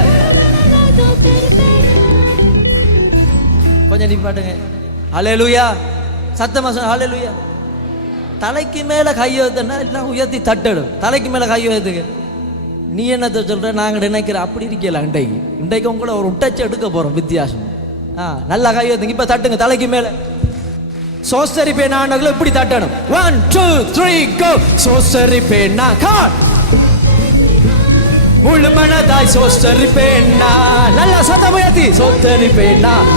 கொஞ்சம் நிப்பாட்டுங்க. ஹல்லேலூயா. சத்தமா சொல்லுங்க. ஹல்லேலூயா. தலைக்கு மேல கையை வைத்தா எல்லாம் உயர்த்தி தட்டடும். தலைக்கு மேல கையை வைத்துங்க. நீ என்னத்த சொல்ற? நாங்க நினைக்கிற அப்படி இருக்கல. இன்றைக்கு உங்களை ஒரு உட்டச்சு எடுக்க போறோம் வித்தியாசம். நல்லா கை வைத்துங்க. இப்ப தட்டுங்க தலைக்கு மேல. சோசரிப்பேன் ஆண்டவர்கள் இப்படி தட்டணும். 1 2 3 go. சோசரிப்பேன் நான். காட் முழு மனதாய் சோசரிப்பேன் நான். நல்லா சத்தம் உயர்த்தி. சோசரிப்பேன் நான்.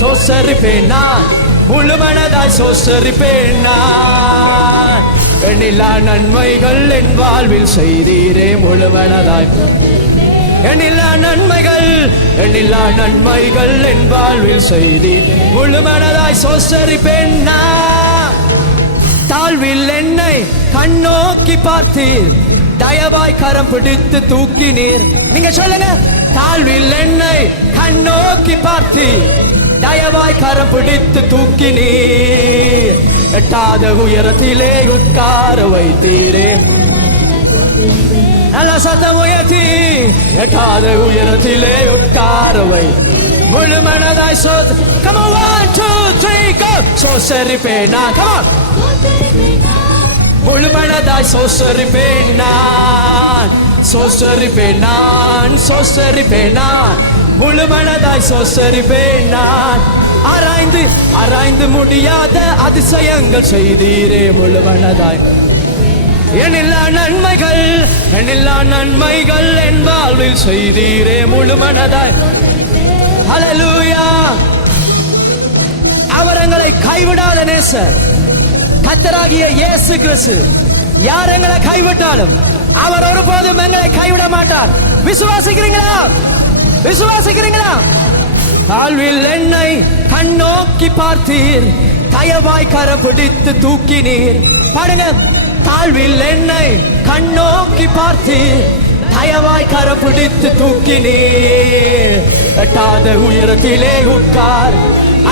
சோசரிப்பேன் நான். முழு மனதாய் சோசரிப்பேன் நான். எண்ணில்லா நன்மைகள் என் வாழ்வில் செய்தீரே, முழு மனதாய். எண்ணில்லா நன்மைகள் என் வாழ்வில் செய்தீர், முழு மனதாய் சோசரிப்பேன் நான். தாழ்வில் என்னை கண்ணோக்கி பார்த்தீர், தயவாய் கரம் பிடித்து தூக்கினீர். நீங்க சொல்லுங்க. தாழ்வில் என்னை கண்ணோக்கி பார்த்தீர், தயவாய் கரம் பிடித்து தூக்கினீர். எட்டாத உயரத்திலே உட்கார வைத்தீரே. நல்ல சத்தம் உயர்த்தி. எட்டாத உயரத்திலே உட்கார வை. முழு மனதாய் சோச. Come on 1 2 3 go. சோசரிப்பேன் நான். Come on. முழு மனதாய் சோசரிப்பேன் நான். சோசரிப்பேன் நான். சோசரிப்பேன் நான். முழு மனதாய் சோசரிப்பேன் நான். ஆராய்ந்து முடியாத அதிசயங்கள் செய்தீரே, முழு மனதாய். எண்ணில்லா நன்மைகள் என் வாழ்வில் செய்தீரே, முழு மனதாய். ஹல்லேலூயா. அவர் எங்களை கைவிடாத நேசர் கர்த்தராகிய இயேசு கிறிஸ்து. யார் எங்களை கைவிட்டாலும் அவர் ஒருபோதும் எங்களை கைவிட மாட்டார். விசுவாசிக்கிறீங்களா? விசுவாசிக்கிறீங்களா? தாழ்வில் என்னை கண்ணோக்கி பார்த்தீர், தயவாய் கரம் பிடித்து தூக்கினீர். பாடுங்க. தாழ்வில் என்னை கண்ணோக்கி பார்த்தீர், தயவாய் கரம் பிடித்து தூக்கினீர். எட்டாத உயரத்திலே உட்கார்.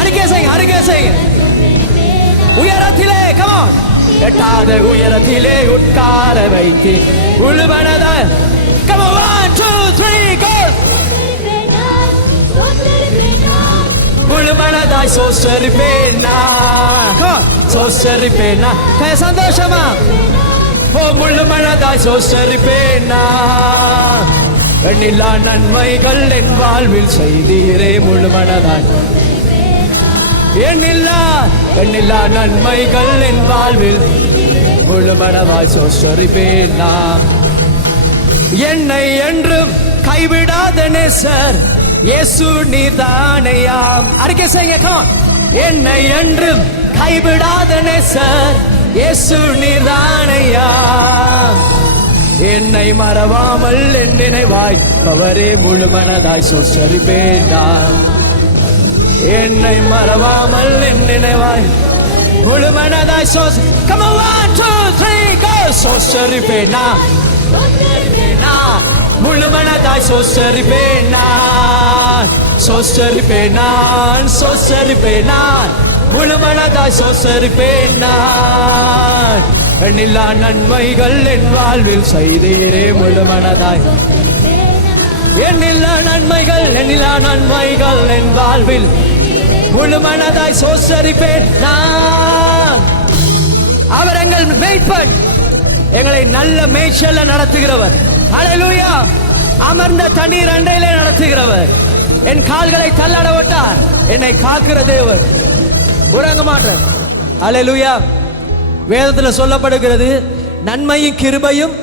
அருகே செய்யுங்க, அருகே செய்யுங்க. உயரத்திலே, come on. எட்டாத உயரத்திலே உட்கார வைத்து உழுவனத. Come on, 1 2 3 go. முழுமனதாய் சோசரிப்பேனா. சோசரிப்பேனா. சந்தோஷமா? ஓ முழுமனதாய் சோசரிப்பேனா. எண்ணில்லா நன்மைகள் என் வாழ்வில் செய்தீரே. முழுமனதாய் எண்ணில்லா நன்மைகள் என் வாழ்வில் முழுமனதாய் சோசரிப்பேனா. என்னை என்றும் கைவிடாத நேசர் இயேசு நீர்தானையாம். அறிக்கை செய்யுங்க. என்னை என்றும் கைவிடாத நேசர் இயேசு நீர்தானையாம். என்னை மறவாமல் என் நினைவாய் அவரே முழுமனதாய் சோசரிப்பேனா. என்னை மறவாமல் என் நினைவாய் முழுமனதாய் Come on, 1 2 3 go. சோசரிப்பேனா. முழுமனதாய் சோசரிப்பேனா. சோசரிப்பேனா. சோசரிப்பேனா. முழுமனதாய் சோசரிப்பேனா. எண்ணில்லா நன்மைகள் என் வாழ்வில் செய்தீரே. முழுமனதாய் எண்ணில்லா நன்மைகள் என் வாழ்வில் முழுமனதாய் சோசரிப்பேன் நான். அவர் எங்கள் மேய்ப்பன், எங்களை நல்ல மேய்ச்சல்ல நடத்துகிறவர். ஹல்லேலூயா. அமர்ந்த தண்ணீர் அண்டையிலே நடத்துகிறவர். என் கால்களை தள்ளாட விட்டார். என்னை காக்கிற தேவன், உறங்க மாட்டார். ஹல்லேலூயா. வேதத்தில் சொல்லப்படுகிறது, நன்மையும் கிருபையும்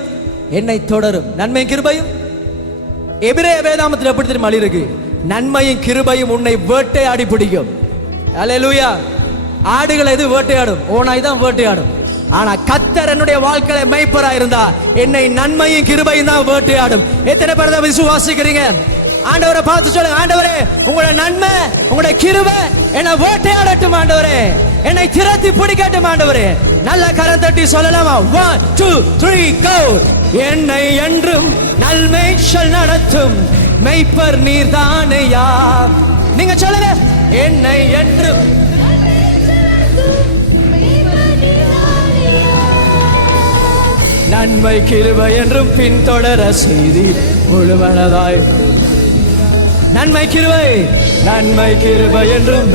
என்னை தொடரும். நன்மையும் கிருபையும் எபிரேய வேதாமத்தில் எப்படி தெரியுமா இருக்கு? நன்மையும் கிருபையும் உன்னை வேட்டையாடி பிடிக்கும். ஹல்லேலூயா. ஆடுகள் எது வேட்டையாடும்? ஓனாய் தான் வேட்டையாடும். ஆனா கர்த்தர் என்னுடைய வாழ்க்கையில மேய்ப்பரா இருந்தா என்னை நன்மையும் கிருபையும் தான் வேட்டையாடும். எத்தனை பேர் தான் விசுவாசிக்கிறீங்க? ஆண்டவரை பார்த்து சொல்லுங்க, ஆண்டவரே உங்களுடைய நன்மை உங்களுடைய கிருபை என்னை வேட்டையாடட்டும் ஆண்டவரே, என்னை திரட்டி பிடிக்கட்டும் ஆண்டவரே. நல்ல கரம் தட்டி சொல்லலாமா? 1 2 3 go. என்னை என்றும் நல்மேய்ச்சல் நடத்தும் மேய்ப்பர் நீர்தானையா. நீங்க சொல்லுங்க. என்னை என்றும் நன்மை கிருபை என்றும் பின்தொடர செய்தி முழுமனதாய். நன்மை கிருபை என்றும்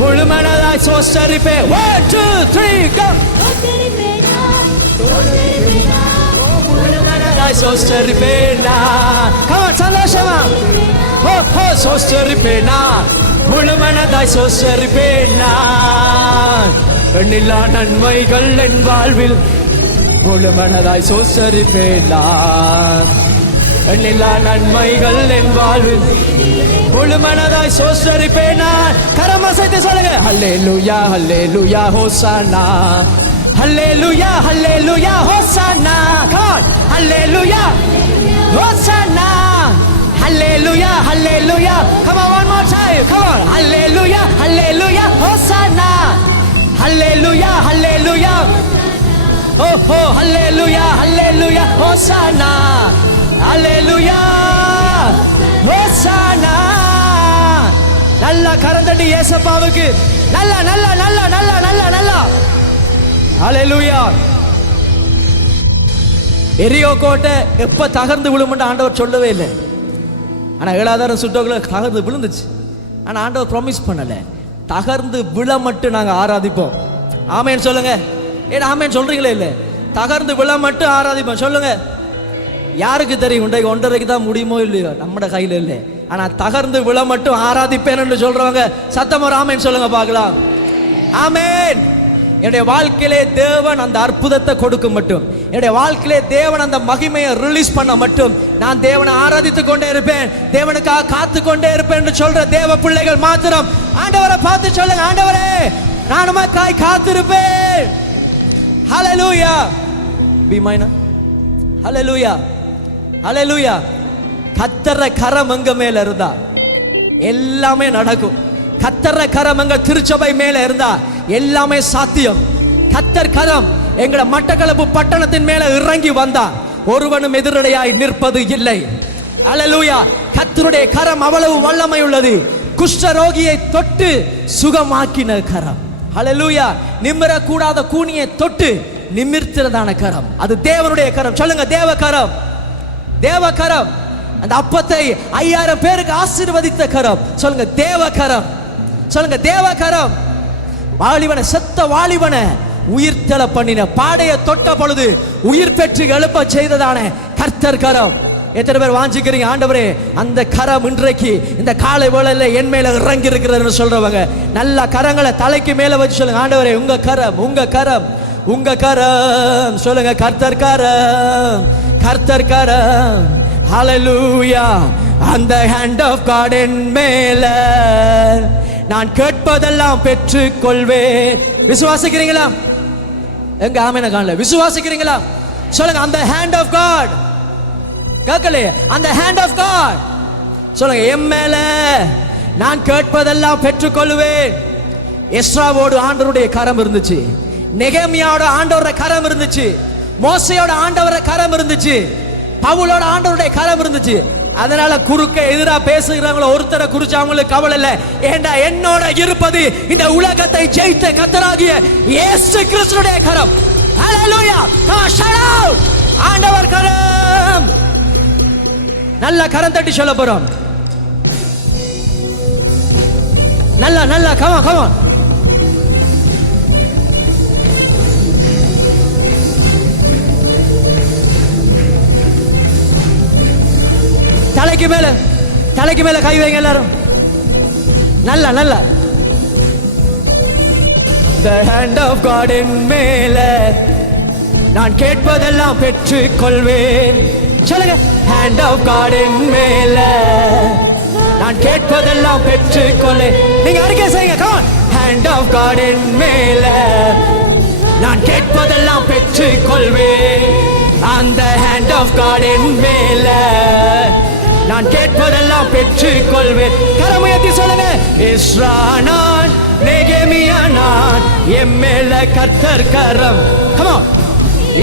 முழுமனதாய் சோசரிப்பே. 1 2 3 go. முழுமனதாய் சோசரிப்பேனா. கமான், சந்தோஷமா. ஹோ ஹோ சோசரிப்பேனா. முழுமனதாய் சோசரிப்பேனா. எண்ணில்லா நன்மைகள் என் வாழ்வில் முழுமனதாய் சோசரிப்பேனா. எண்ணில்லா நன்மைகள் என் வாழ்வில் முழுமனதாய் சோசரிப்பேனா. கரம் அசைத்து சொல்லுங்க. Hallelujah hallelujah hosanna. Hallelujah hallelujah hosanna. come on. Hallelujah hosanna. Hallelujah hallelujah. come on, one more time. come on. Hallelujah hallelujah hosanna. Hallelujah hallelujah. oh oh hallelujah hallelujah hosanna. Hallelujah hosanna. நல்ல கரந்தட்டி இயேசுவுக்கு. நல்ல நல்ல நல்ல நல்ல நல்ல நல்ல. ஹல்லேலூயா. எரியோ கோட்டை எப்ப தகர்ந்து விழும்னு ஆண்டவர் சொல்லவே இல்லை. ஆனா 7,000 சுட்டோக்குள்ள தகர்ந்து விழுந்துச்சு. ஆனா ஆண்டவர் ப்ராமிஸ் பண்ணல, தகர்ந்து விழ மட்டும் நாங்க ஆராதிப்போம். ஆமேன் சொல்லுங்க. ஏன்னா ஆமேன் சொல்றீங்களே இல்ல? தகர்ந்து விழ மட்டும் ஆராதிப்போம். சொல்லுங்க. யாருக்கு தெரியும்? இன்றைக்கு 1:30 தான் முடியுமோ இல்லையோ, நம்மட கையில இல்லை. ஆனா தகர்ந்து விழ மட்டும் ஆராதிப்பேன் சொல்றவங்க சத்தமா ஆமேன் சொல்லுங்க பார்க்கலாம். ஆமேன். என்னுடைய வாழ்க்கையிலே தேவன் அந்த அற்புதத்தை கொடுக்க மட்டும், என்னுடைய வாழ்க்கையிலே தேவன் அந்த மகிமையை ரிலீஸ் பண்ண மட்டும் நான் தேவனை ஆராதித்து கொண்டே இருப்பேன், தேவனுக்காக காத்து கொண்டே இருப்பேன் என்று சொல்ற தேவ பிள்ளைகள் மாத்திரம் ஆண்டவரை பார்த்து சொல்லுங்க, ஆண்டவரே நான் உமக்காய் காத்திருப்பேன். ஹல்லேலூயா. B minor. ஹல்லேலூயா, ஹல்லேலூயா. கர்த்தர கரம் எங்க மேல இருந்தா எல்லாமே நடக்கும். கர்த்தர கரம் எங்க திருச்சபை மேல இருந்தா எல்லாமே சாத்தியம். கர்த்தர் கரம் எங்கட மட்டக்களப்பு பட்டணத்தின் மேல இறங்கி வந்தா ஒருவனும் எதிரடையாய் நிற்பது இல்லை. ஹல்லேலூயா. கர்த்தருடைய கரம் அவ்வளவு வல்லமை உள்ளது. குஷ்டரோகியை தொட்டு சுகமாக்கின கரம். ஹல்லேலூயா. நிமிரக்கூடாத கூனியை தொட்டு நிமிர்த்தினதான கரம், அது தேவனுடைய கரம். சொல்லுங்க, தேவ கரம், தேவ கரம். அந்த அப்பத்தை 5000 பேருக்கு ஆசீர்வதித்த கரம். சொல்லுங்க, தேவ கரம். சொல்லுங்க, தேவ கரம். வாலிபனை, செத்த வாலிபனை உயிர்த்தெழ பண்ணின, பாடைய தொட்ட பொழுது உயிர் பெற்று எழுப்ப செய்ததான கர்த்தர் கரம். எத்தனை பேர் வாஞ்சிக்கிறீங்க, ஆண்டவரே அந்த கரம் இன்றைக்கு இந்த காலை வேளையில என் மேல இறங்கி இருக்கிறதுன்னு சொல்றவங்க நல்ல கரங்களை தலைக்கு மேல வச்சு சொல்லுங்க, ஆண்டவரே உங்க கரம், உங்க கரம், உங்க கரம். சொல்லுங்க, கர்த்தர் கரம், கர்த்தர் கரம். ஹல்லேலூயா. அந்த ஹேண்ட் ஆஃப் காட் என் மேல நான் கேட்பதெல்லாம் பெற்றுக் கொள்வேன். விசுவாசிக்கிறீங்களா? எங்க ஆமென காணல. விசுவாசிக்கிறீங்களா? சொல்லுங்க, அந்த ஹேண்ட் ஆஃப் காட். கேட்கல, அந்த ஹேண்ட் ஆஃப் காட். சொல்லுங்க, என் மேல நான் கேட்பதெல்லாம் பெற்றுக்கொள்வேன். எஸ்ராவோடு ஆண்டவருடைய கரம் இருந்துச்சு, நெகேமியாவோட ஆண்டவருடைய கரம் இருந்துச்சு, மோசையோட ஆண்டவருடைய கரம் இருந்துச்சு, பவுலோட ஆண்டவருடைய கரம் இருந்துச்சு. அதனால குறுக்க எதிரா பேசுகிறவங்கள ஒருத்தரை குறிச்சு அவங்களுக்கு கவலை இல்லை. ஏண்டா என்னோட இருப்பது இந்த உலகத்தை ஜெயித்த கர்த்தராகிய இயேசு கிறிஸ்துவினுடைய கரம். ஹல்லேலூயா. come on, shout out. ஆண்டவர் கரம். நல்ல கரம் தட்டி சொல்ல போறோம். நல்ல நல்ல come on, come on. தலைக்கு மேல கை வைங்க எல்லாரும். நல்ல நல்ல. The hand of God in மேல நான் கேட்பதெல்லாம் பெற்றுக் கொள்வேன். சொல்லுங்க, hand of God in மேல நான் கேட்பதெல்லாம் பெற்றுக் கொள்வேன். நீங்க அறிக்கை செய்யுங்க, come on. hand of God in மேல நான் கேட்பதெல்லாம் பெற்றுக் கொள்வேன். அந்த hand of God in மேல நான் கேட்பதெல்லாம் பெற்றுக் கொள்வேன். கரமுயர்த்தி சொல்லுங்க, இஸ்ரானான் நெகேமியானான் என் மேல கர்த்தர் கரம். come on.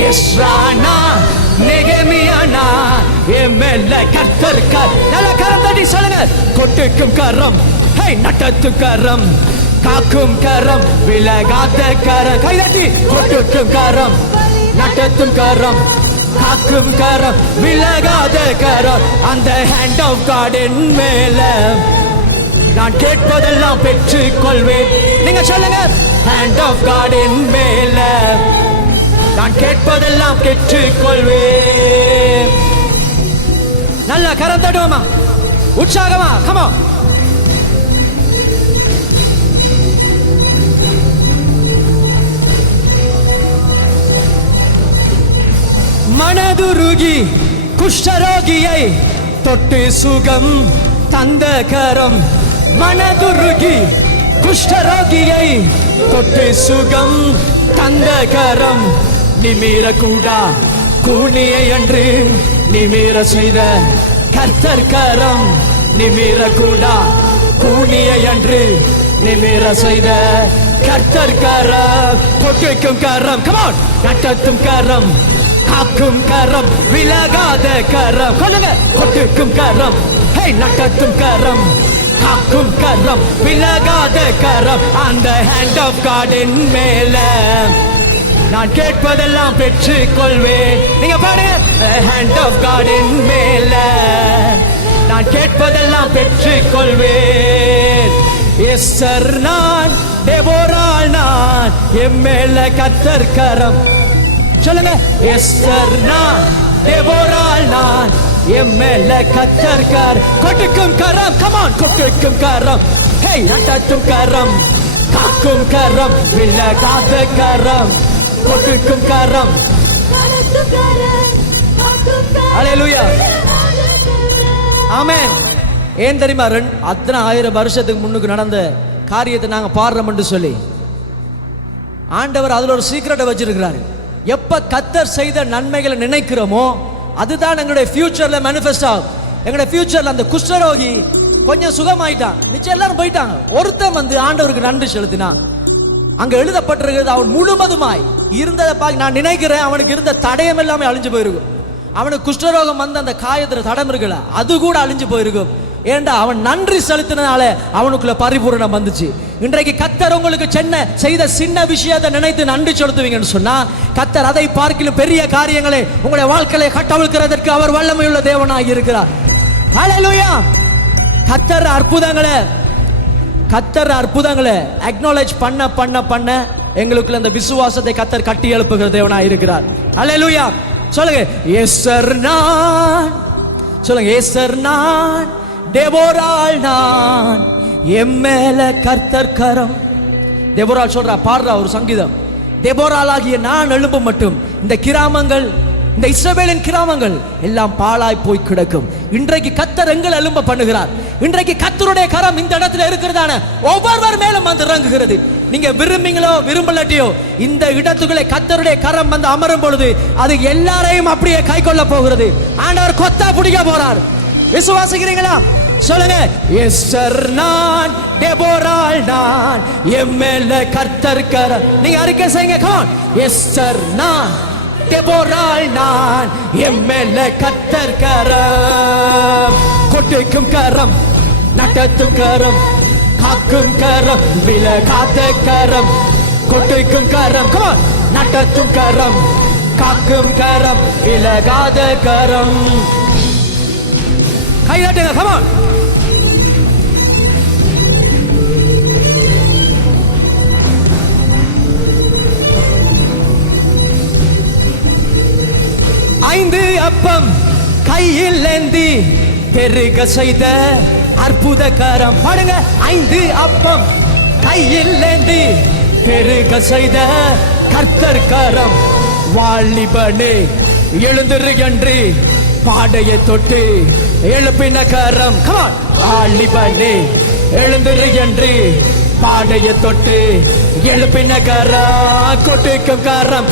இஸ்ரானான் நெகேமியானான் என் மேல கர்த்தர் கரம். நல்ல கரம் தட்டி சொல்லுங்க, கொட்டுக்கும் கரம், ஹே நட்டத்தும் கரம், காக்கும் கரம், விலகாத கரம். கை தட்டி, கொட்டுக்கும் கரம், நட்டத்தும் கரம், காக்கும் கரம், விலகாத கரம். அந்த ஹேண்ட் ஆஃப் காட் என் மேல நான் கேட்பதெல்லாம் பெற்றுக் கொள்வேன். நீங்க சொல்லுங்க, ஹேண்ட் ஆஃப் காட் என் மேல நான் கேட்பதெல்லாம் பெற்றுக் கொள்வேன். நல்ல கரம் தட்டுவோமா, உற்சாகமா, come on. மனதுருகி குஷ்டரோகியை தொட்டு சுகம் தந்த கரம். மனதுருகி குஷ்டரோகியை தொட்டு சுகம் தந்த கரம். நிமிர கூடா கூனியை அன்று நிமிர செய்த கர்த்தர் கரம். நிமிர கூடா கூனியை அன்று நிமிர செய்த கர்த்தர் கரம். கொட்டுக்கும் கரம், come on. நட்டத்தும் கரம், காக்கும் கரம், விலகாத கரம். சொல்லுங்க, கொட்டுக்கும் கரம், ஹே நட்டத்தும் கரம், காக்கும் கரம், விலகாத கரம். அந்த ஹேண்ட் ஆஃப் காட் என் மேல நான் கேட்பதெல்லாம் பெற்றுக் கொள்வேன். நீங்க பாருங்க, ஹேண்ட் ஆஃப் காட் என் மேல நான் கேட்பதெல்லாம் பெற்றுக் கொள்வேன். எஸ்தர் நான், டெபோராள் நான், என் மேல கர்த்தர் கரம். சொல்லுங்க, எஸ்தர் நான், டெபோராள் நான், என் மேல கர்த்தர் கரம். கொட்டுக்கும் கரம், come on. கொட்டுக்கும் கரம், ஹே நட்டத்தும் கரம், காக்கும் கரம், விலகாத கரம். கொட்டுக்கும் கரம். ஹல்லேலூயா. ஆமென். ஏன் தெரியுமா, அத்தனை 1000 வருஷத்துக்கு முன்னுக்கு நடந்த காரியத்தை நாங்க பாடுறோம் என்று சொல்லி ஆண்டவர் அதுல ஒரு சீக்கிரட்டை வச்சிருக்கிறாரு. எப்ப கர்த்தர் செய்த நன்மைகளை நினைக்கிறோமோ அதுதான் எங்களுடைய ஃபியூச்சர்ல மேனிஃபெஸ்ட் ஆகும். எங்களுடைய ஃபியூச்சர்ல அந்த குஷ்டரோகி கொஞ்சம் சுகமாயிட்டான், மிச்சம் எல்லாரும் போயிட்டாங்க. ஒருத்தன் வந்து ஆண்டவருக்கு நன்றி செலுத்தினான். அங்க எழுதப்பட்டிருக்கிறது, அவன் முழுவதுமாய் இருந்ததை பார்க்க நான் நினைக்கிறேன் அவனுக்கு இருந்த தடயம் எல்லாமே அழிஞ்சு போயிருக்கும். அவனுக்கு குஷ்டரோகம் வந்து அந்த காயத்துல தடம் இருக்குல்ல, அது கூட அழிஞ்சு போயிருக்கும். ஏண்டா அவன் நன்றி செலுத்தினால அவனுக்குள்ள பரிபூரணம் வந்துச்சு. இன்றைக்கு கர்த்தர் உங்களுக்கு செய்த சின்ன விஷயத்தை நினைத்து நன்றி செலுத்துவீங்கன்னு சொன்னா, கர்த்தர் அதை பார்க்கிலும் பெரிய காரியங்களை உங்களுடைய வாழ்க்கையை கட்டவிழ்க்கிறதற்கு அவர் வல்லமையுள்ள தேவனாக இருக்கிறார். ஹல்லேலூயா. கர்த்தர் அற்புதங்களை அக்னாலேஜ் பண்ண பண்ண பண்ண எங்களுக்குள்ள அந்த விசுவாசத்தை கர்த்தர் கட்டி எழுப்புகிற தேவனாக இருக்கிறார். ஹல்லேலூயா. சொல்லுங்க, எஸ்ஸர் நான். சொல்லுங்க, எஸ்ஸர் நான், டெபோராள் நான், எம்மேல கர்த்தர் கரம். டெபோராள் சொல்றா, பாடுறா ஒரு சங்கீதம். டெபோராளாகிய நான் எழும்ப மட்டும் இந்த கிராமங்கள், இந்த இஸ்ரவேலின் கிராமங்கள் எல்லாம் பாழாய் போய் கிடக்கும். இன்றைக்கு கர்த்தர் எங்களை எழும்ப பண்ணுகிறார். இன்றைக்கு கர்த்தருடைய கரம் இந்த இடத்துல இருக்கிறதான ஒவ்வொருவர் மேலும் வந்து இறங்குகிறது. நீங்க விரும்பீங்களோ விரும்பலட்டியோ இந்த இடத்துக்குள்ளே கர்த்தருடைய கரம் வந்து அமரும் பொழுது அது எல்லாரையும் அப்படியே கை கொள்ள போகிறது. ஆண்டவர் கொத்தா பிடிக்க போறார். விசுவாசிக்கிறீங்களா? சொல்லுங்க, எஸ்ஸர் நான், டெபோராள் நான், எம்மேல கர்த்தர் கரம். நீங்க அறிக்கை செய்யுங்க. come on. எஸ்ஸர் நான், டெபோராள் நான், எம்மேல கர்த்தர் கரம். கொட்டிக்கும் கரம், நடத்தும் கரம், காக்கும் கரம், விலகாத கரம். கொட்டிக்கும் கரம், come on. நடத்தும் கரம், காக்கும் கரம், விலகாத கரம். கையாட்டுங்க, come on. ஐந்து அப்பம் கையில் ஏந்தி பெருக செய்த அற்புத கரம். பாடுங்க, ஐந்து அப்பம் கையில் ஏந்தி பெருக செய்த கர்த்தர் கரம். வாலிபனே எழுந்திரு என்று பாடையை தொட்டு எழுப்பின கரம். கமான். வாலிபனே எழுந்திரு என்று பாடையை தொட்டு எழுப்பின கரம். கொட்டிக்கும் கரம்,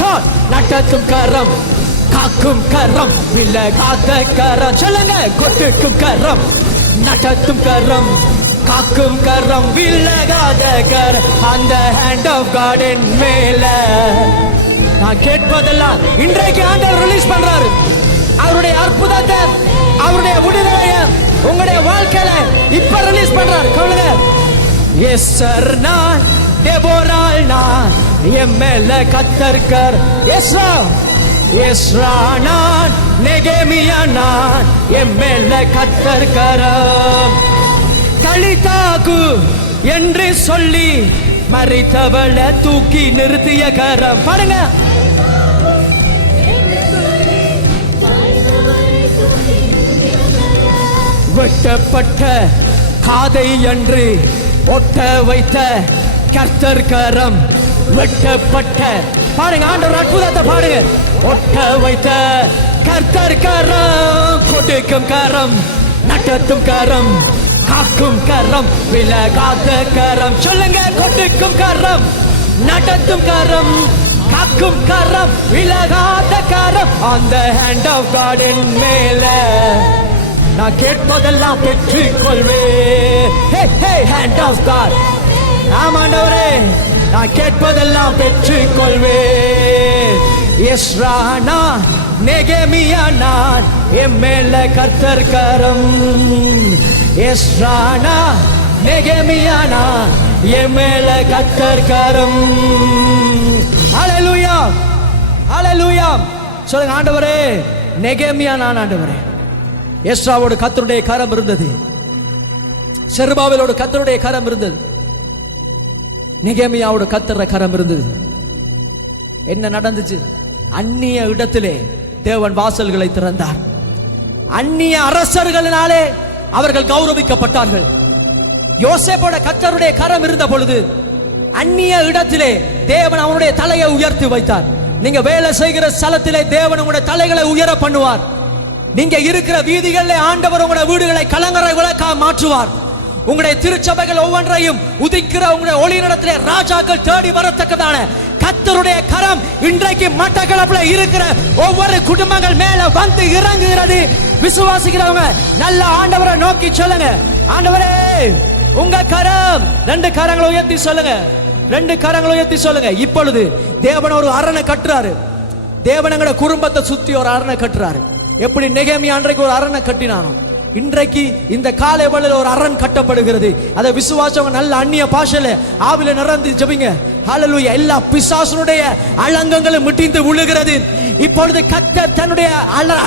நடத்தும் கரம், காக்கும் கரம், விலகாத கரம். சொல்லுங்க, கொட்டிக்கும் கரம், நடத்தும் கரம், காக்கும் கரம், விலகாத கரம். அந்த ஹேண்ட் ஆஃப் காட் என் மேல. நான் கேட்பதெல்லாம் இன்றைக்கு ஆண்டவர் ரிலீஸ் பண்றாரு. அவருடைய அற்புதத்தை, அவருடைய விடுதலையை உங்களுடைய வாழ்க்கையில இப்ப ரிலீஸ் பண்றாரு. கவனிங்க, எஸ்ஸர் நான், டெபோராள் நான், எம்மேல கர்த்தர் கரம். எஸ்ரா நான், நெகேமியா நான், எம்மேல கர்த்தர் கரம். களிதாகு என்று சொல்லி மரித்தவளை தூக்கி நிறுத்திய கரம். பாருங்க, வெட்டப்பட்ட காதை என்று ஒட்ட வைத்த கர்த்தர் கரம். வெட்டப்பட்ட, பாருங்க ஆண்டவர் அற்புதத்தை பாருங்க. ஒட்ட வைத்த கர்த்தர் கரம். கொட்டிக்கும் கரம், நடத்தும் கரம், காக்கும் கரம், விலகாத கரம். சொல்லுங்க, கொட்டிக்கும் கரம், நடத்தும் கரம், காக்கும் கரம், விலகாத கரம். அந்த ஹேண்ட் ஆஃப் காட் என் மேல. நான் கேட்பதெல்லாம் பெற்றுக் கொள்வேன். Hand of God. ஆமாண்டவரே, நான் கேட்பதெல்லாம் பெற்றுக் கொள்வேன். எஸ்ரா நான், நெகேமியா நான், எம்மேல கர்த்தர் கரம். எஸ்ரா நான், நெகேமியா நான், எம்மேல கர்த்தர் கரம். ஹல்லேலூயா, ஹல்லேலூயா. சொல்லுங்க, ஆண்டவரே, நெகேமியா நான் ஆண்டவரே. எஸ்ராவோடு கர்த்தருடைய கரம் இருந்தது, செருபாபேலோடு கர்த்தருடைய கரம் இருந்தது, நெகேமியாவோட கர்த்தருடைய கரம் இருந்தது. என்ன நடந்துச்சு? அந்நிய இடத்திலே தேவன் வாசல்களை திறந்தார். அந்நிய அரசர்களினாலே அவர்கள் கௌரவிக்கப்பட்டார்கள். யோசேப்போட கர்த்தருடைய கரம் இருந்த பொழுது அந்நிய இடத்திலே தேவன் அவனுடைய தலையை உயர்த்தி வைத்தார். நீங்க வேலை செய்கிற ஸ்தலத்திலே தேவன் உங்களுடைய தலைகளை உயர பண்ணுவார். நீங்க இருக்கிற வீதிகளிலே ஆண்டவர் உங்களுடைய வீடுகளை கலங்கரை விளக்கா மாற்றுவார். உங்களுடைய திருச்சபைகள் ஒவ்வொன்றையும் உதிக்கிற உங்களுடைய ஒளி நடத்திலே ராஜாக்கள் தேடி வரத்தக்கதான கர்த்தருடைய கரம் இன்றைக்கு மட்டக்களப்புல இருக்கிற ஒவ்வொரு குடும்பங்கள் மேல வந்து இறங்குகிறது. விசுவாசிக்கிறவங்க நல்ல ஆண்டவரை நோக்கி சொல்லுங்க, ஆண்டவரே உங்க கரம். 2 கரங்களை உயர்த்தி சொல்லுங்க, 2 கரங்களை உயர்த்தி சொல்லுங்க. இப்பொழுது தேவன் ஒரு அரணை கட்டுறாரு. தேவன் எங்கட குடும்பத்தை சுத்தி ஒரு அரணை கட்டுறாரு. எப்படி நெகேமியா அன்றைக்கு ஒரு அரணை கட்டினானோ, இன்றைக்கு இந்த காலை வேளையில் ஒரு அரண் கட்டப்படுகிறது. அதை விசுவாசம் நல்ல அந்நிய பாஷையில ஆவில நிறந்து ஜெபிங்க. ஹல்லேலூயா. எல்லா பிசாசுடைய அலங்கங்களும் முட்டிந்து விழுகிறது. இப்பொழுது கர்த்தர் தன்னுடைய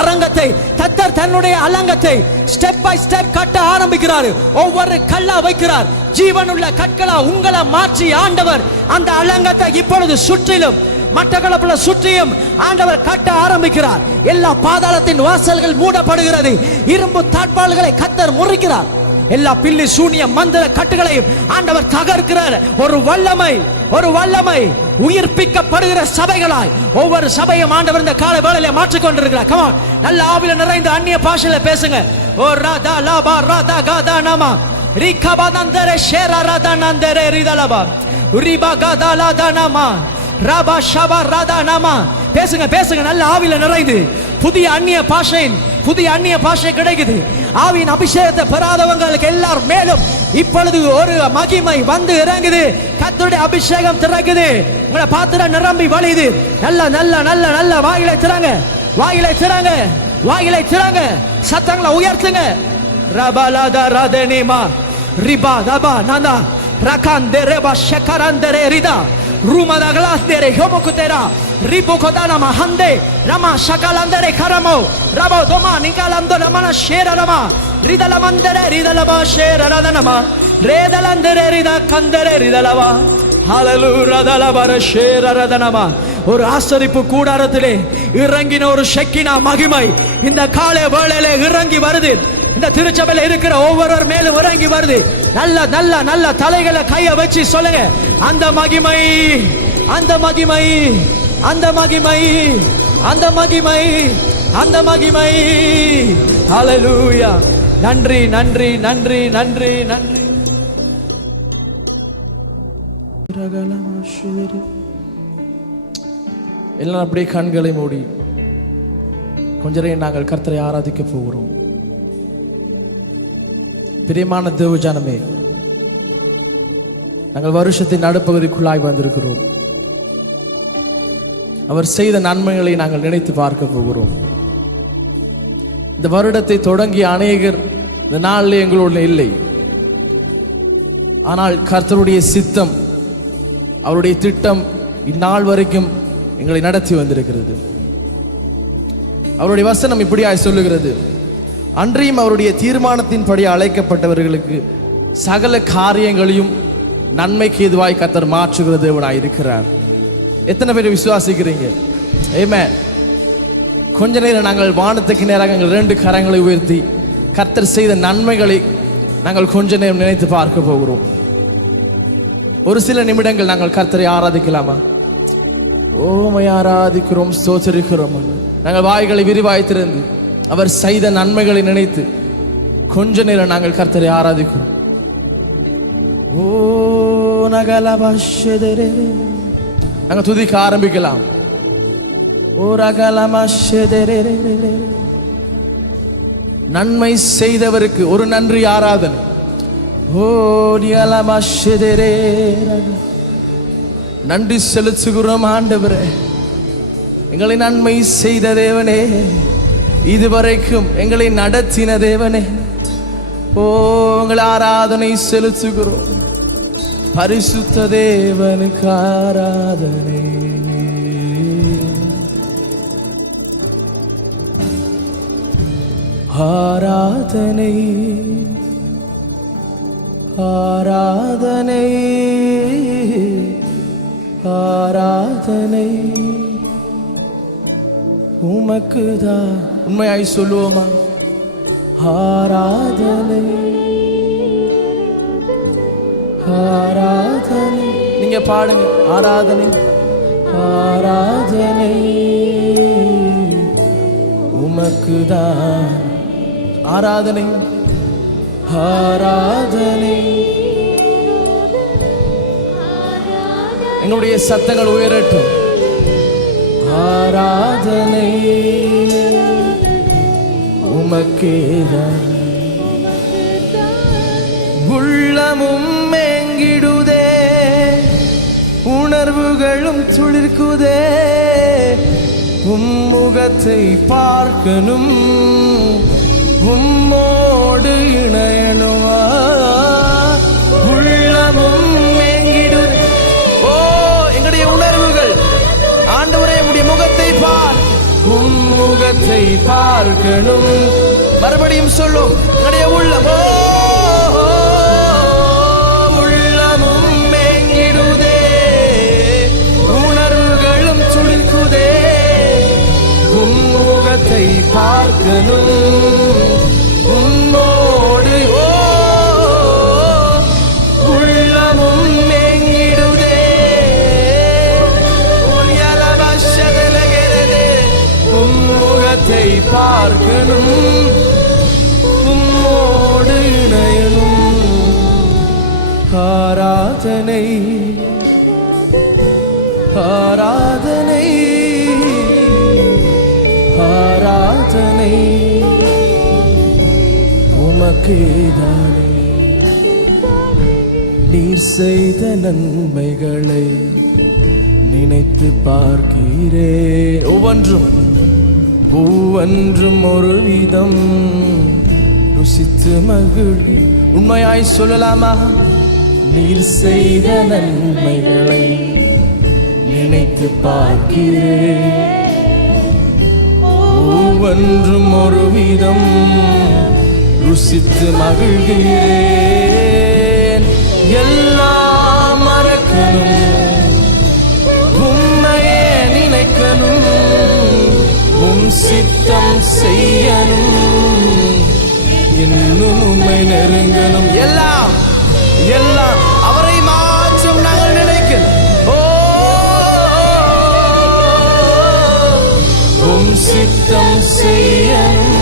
அரங்கத்தை, கர்த்தர் தன்னுடைய அலங்கத்தை ஸ்டெப் பை ஸ்டெப் கட்ட ஆரம்பிக்கிறார். ஒவ்வொரு கல்லா வைக்கிறார். ஜீவனுள்ள கற்களா உங்களை மாற்றி ஆண்டவர் அந்த அலங்கத்தை இப்பொழுது சுற்றிலும் மட்டக்களப்புல சுற்றியும் ஆண்டவர் கட்ட ஆரம்பிக்கிறார். எல்லா பாதாளத்தின் வாசல்கள் மூடப்படுகிறது. இரும்பு தாழ்பால்களை கர்த்தர் முறிக்கிறார். எல்லா பில்லி சூனிய மந்திர கட்டுகளையும் ஆண்டவர் தகர்க்கிறார். ஒரு வல்லமை உயிர்ப்பிக்கப்படுகிற சபைகளாய் ஒவ்வொரு சபையும் ஆண்டவர் இந்த கால வேளையில மாற்றிக்கொண்டிருக்கிறார். come on, நல்ல ஆவில நிறைந்த அந்நிய பாஷையில பேசுங்க. ஓ ராதா லாபா ராதா காதா நாமா ரிகபாதந்தரே ஷேரா ராதா நந்தரே ரிதலபா ரிபா காதா லாதா நாமா ராபா ஷபா ராதா நாமா. பேசுங்க நல்ல ஆவில நிறைந்து புதிய அந்நிய பாஷை கிடைக்குது. ஆவியின் அபிஷேகத்தை பெறாதவங்களுக்கு எல்லாரும் மேலும் இப்பொழுது ஒரு மகிமை வந்து இறங்குது. கர்த்தருடைய அபிஷேகம் திறக்குது. உங்களை பாத்திரம் நிரம்பி வழியுது. நல்ல வாயிலை திறங்க, சத்தங்களை உயர்த்துங்க. ரபாலாதா ராதேனிமா ரிபா தபா நந்தா ரகாந்தரேபா ஷகரந்தரே ரிதா ரூமதகலாஸ்தரே ஹோமகுதேரா ரிபுகோதானா மஹந்தே ரமா ஷகலந்தரே கரமோ ரபோ தோமா நிகாலந்தோ ரமன ஷேரரமா ரிதலமந்தரே ரிதலபா ஷேரரதனமா ரேதலந்தரே ரிதா கந்தரே ரிதலவா ஹalleluya ரதலபர ஷேரரதனமா. ஒரு ஆசரிப்பு கூடாரத்திலே இறங்கின ஒரு ஷக்கினா மகிமை இந்த காலை வேளையில இறங்கி வருது. இந்த திருச்சபையில இருக்கிற ஒவ்வொருவர் மேலும் இறங்கி வருது. நல்ல தலைகளை கைய வச்சு சொல்லுங்க, அந்த மகிமை அந்த மகிமை அந்த மகிமை அந்த மகிமை அந்த மகிமை. ஹalleluya. நன்றி நன்றி நன்றி நன்றி நன்றி. எல்லாம் அப்படியே கண்களை மூடி கொஞ்ச நேரம் நாங்கள் கர்த்தரை ஆராதிக்க போகிறோம். பிரியமான தேவ ஜனமே, நாங்கள் வருஷத்தின் நடுப்பகுதிக்குள்ளாய் வந்திருக்கிறோம். அவர் செய்த நன்மைகளை நாங்கள் நினைத்து பார்க்க போகிறோம். இந்த வருடத்தை தொடங்கிய அநேகர் இந்த நாளில் எங்களோடு இல்லை. ஆனால் கர்த்தருடைய சித்தம், அவருடைய திட்டம் இந்நாள் வரைக்கும் எங்களை நடத்தி வந்திருக்கிறது. அவருடைய வசனம் இப்படியாய் சொல்லுகிறது, அன்றியும் அவருடைய தீர்மானத்தின்படி அழைக்கப்பட்டவர்களுக்கு சகல காரியங்களையும் நன்மைக்கு ஏதுவாய் கர்த்தர் மாற்றுகிற தேவனாய் இருக்கிறார். எத்தனை பேர் விசுவாசிக்கிறீங்க? ஆமென். கொஞ்ச நேரம் நாங்கள் வானத்துக்கு நேராக எங்கள் 2 கரங்களை உயர்த்தி கர்த்தர் செய்த நன்மைகளை நாங்கள் கொஞ்ச நேரம் நினைத்து பார்க்க போகிறோம். ஒரு சில நிமிடங்கள் நாங்கள் கர்த்தரை ஆராதிக்கலாமா? ஓமை ஆராதிக்கிறோம், ஸ்தோத்திரிக்கிறோம். நாங்கள் வாய்களை விரிவாய்த்திருந்து அவர் செய்த நன்மைகளை நினைத்து கொஞ்ச நேரம் நாங்கள் கர்த்தரை ஆராதிக்கிறோம். ஓ நகலபாஷதரே, நாங்கள் துதிக்க ஆரம்பிக்கலாம். ஓ ரகலமாஷதரே, நன்மை செய்தவருக்கு ஒரு நன்றி ஆராதனை. ஓ நிகலமாஷதரே, நன்றி செலுத்துகிறோம் ஆண்டவரே. எங்களை நன்மை செய்த தேவனே, இதுவரைக்கும் எங்களை நடத்தின தேவனே, ஓ உங்களை ஆராதனை செலுத்துகிறோம். பரிசுத்த தேவனுக்கு ஆராதனை. ஆராதனை ஆராதனை ஆராதனை உமக்குதான். உண்மையாய் சொல்லுவோமா? ஆராதனை ஆராதனை. நீங்க பாடுங்க, ஆராதனை ஆராதனை உமக்குதான். ஆராதனை ஆராதனை எங்களுடைய சத்தங்கள் உயரட்டும். ஆராதனை உமக்கேதான், உள்ளமும் மேங்கிடுதே, உணர்வுகளும் துளிர்க்குதே, உம்முகத்தை பார்க்கணும், உம்மோடு இணையணும். உள்ளமும் மேங்கிடுதே. ஓ, எங்களுடைய உணர்வுகள் ஆண்டவரே உம்முடைய முகத்தை பார், உம்முகத்தை பார்க்கணும். மறுபடியும் சொல்லும், என்னுடைய உள்ளமோ உள்ளமும் மேங்கிடுதே, உணர்வுகளும் துளிர்க்குதே, உம்முகத்தை பார்க்கணும், உம்மோடு. ஓ, உள்ளமும் மேங்கிடுதே, உம்முகத்தை பார்க்கணும், உம்மோடு இணையணும். ஆராதனை ஆராதனை ஆராதனை உமக்கேதானே. நீர் செய்த நன்மைகளை நினைத்து பார்க்கிறேன். ஒவ்வொன்றும் ஒரு விதம் ருசித்து மகிழ்ச்சி. உண்மையாய் சொல்லலாமா? நீர் செய்த நன்மைகளை நினைத்து பார்க்கிறேன், ஒவ்வொன்றும் ஒரு விதம் ருசித்து மகிழ்கிறேன். எல்லாம் மறக்கணும், உம்மையே நினைக்கணும், உம் சித்தம் செய்யணும், இன்னும் உம்மை நெருங்கணும். எல்லாம் எல்லாம் அவரை மாற்றம் நாங்கள் நினைக்கணும். ஓ, உம் சித்தம் செய்யணும்,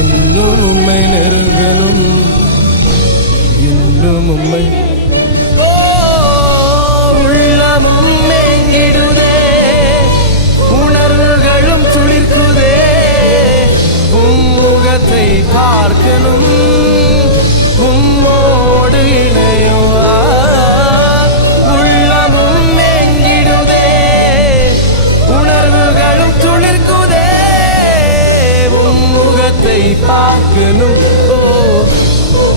இன்னும் உம்மை நெருங்கணும், இன்னும் உம்மை. ஓ, உள்ளமும் மேங்கிடுதே, உணர்வுகளும் துளிர்க்குதே, உம்முகத்தை பார்க்கணும், உம்மோடு இணையும். உள்ளமும் மேங்கிடுதே, உணர்வுகளும் துளிர்க்குதே, உம்முகத்தை பார்க்கணும். ஓ,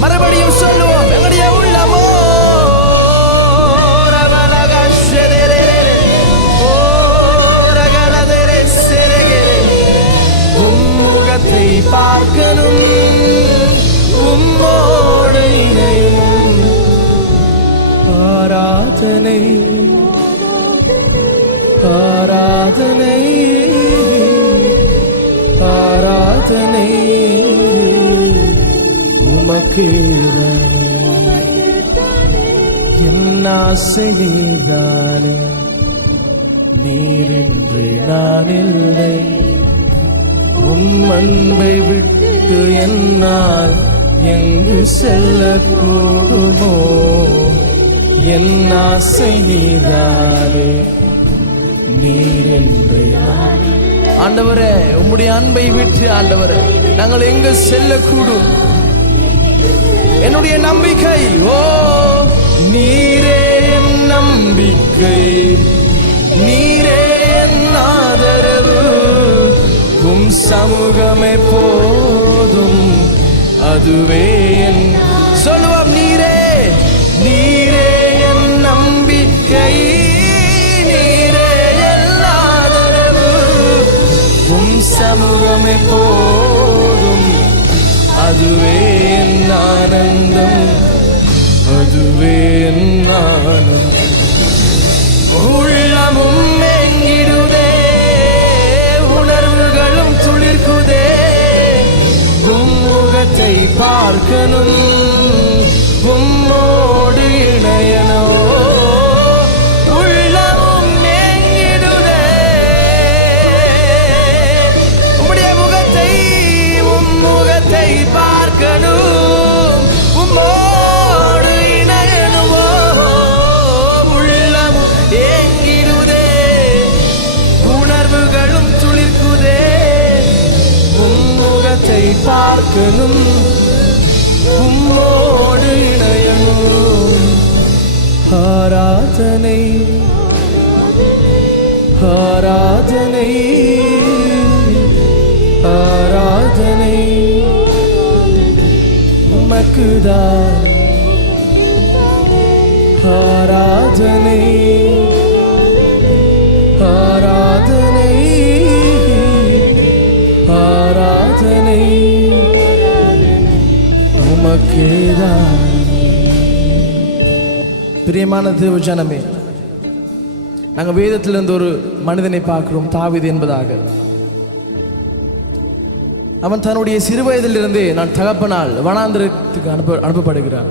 மறுபடியும் சொல்லுவோம், எங்களுடைய உள்ளமோ உம்முகத்தை பார்க்கணும், உம்மோடு இணையும். ஆராதனை ஆராதனை ஆராதனை உமக்கேதானே. என் ஆசை நீதானே, நீரின்றி நான் இல்லை, உம் அன்பை விட்டு என்னால் எங்கு செல்லக்கூடுமோ. என் ஆசை நீதானே, நீரின்றி நான். ஆண்டவரே, உம்முடைய அன்பை விட்டு ஆண்டவரே நாங்கள் எங்கு செல்லக்கூடும்? என்னுடைய நம்பிக்கை, ஓ, நீரே என் நம்பிக்கை, நீரே என் ஆதரவு, உம் சமூகமே போதும், அதுவே என். சொல்லுவோம், நீரே நீரே என் நம்பிக்கை, நீரே என் ஆதரவு, உம் சமூகமே போதும், அதுவே என் ஆனந்தம், அதுவே என் ஆனந்தம். உள்ளமும் மேங்கிடுதே, உணர்வுகளும் துளிர்க்குதே, உம்முகத்தை பார்க்கணும், உம்மோடு இணையணும். உள்ளமும் மேங்கிடுதே, உம்முடைய முகத்தை, உம்முகத்தை பார்க்கணும், உம்மோடு இணையணும். முகத்தை பார்க்கணும், உம்மோடு இணையணும். ஆராதனை ஆராதனை ஆராதனை உமக்குதான். ஆராதனை ஆராதனை ஆராதனை உமக்கேதான். பிரியமான தேவ ஜனமே, நாங்கள் வேதத்திலிருந்து ஒரு மனிதனை பார்க்கிறோம், தாவீது என்பதாக. அவன் தன்னுடைய சிறு வயதிலிருந்தே நான் தகப்பனால் வனாந்திரத்துக்கு அனுப்பப்படுகிறான்.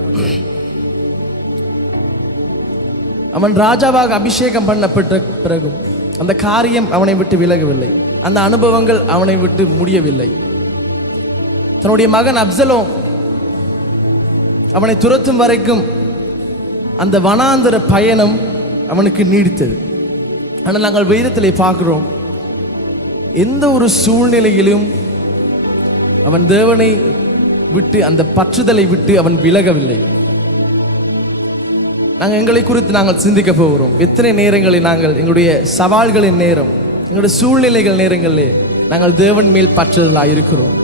அவன் ராஜாவாக அபிஷேகம் பண்ணப்பட்ட பிறகும் அந்த காரியம் அவனை விட்டு விலகவில்லை, அந்த அனுபவங்கள் அவனை விட்டு முடியவில்லை. தன்னுடைய மகன் அப்சலோம் அவனை துரத்தும் வரைக்கும் அந்த வனாந்திர பயணம் அவனுக்கு நீடித்தது. ஆனால் நாங்கள் வேதத்திலே பார்க்கிறோம், எந்த ஒரு சூழ்நிலையிலும் அவன் தேவனை விட்டு, அந்த பற்றுதலை விட்டு அவன் விலகவில்லை. நாங்கள் எங்களை குறித்து நாங்கள் சிந்திக்க போகிறோம். எத்தனை நேரங்களில் நாங்கள் எங்களுடைய சவால்களின் நேரம், எங்களுடைய சூழ்நிலைகள் நேரங்களிலே நாங்கள் தேவன் மேல் பற்றுதலாக இருக்கிறோம்.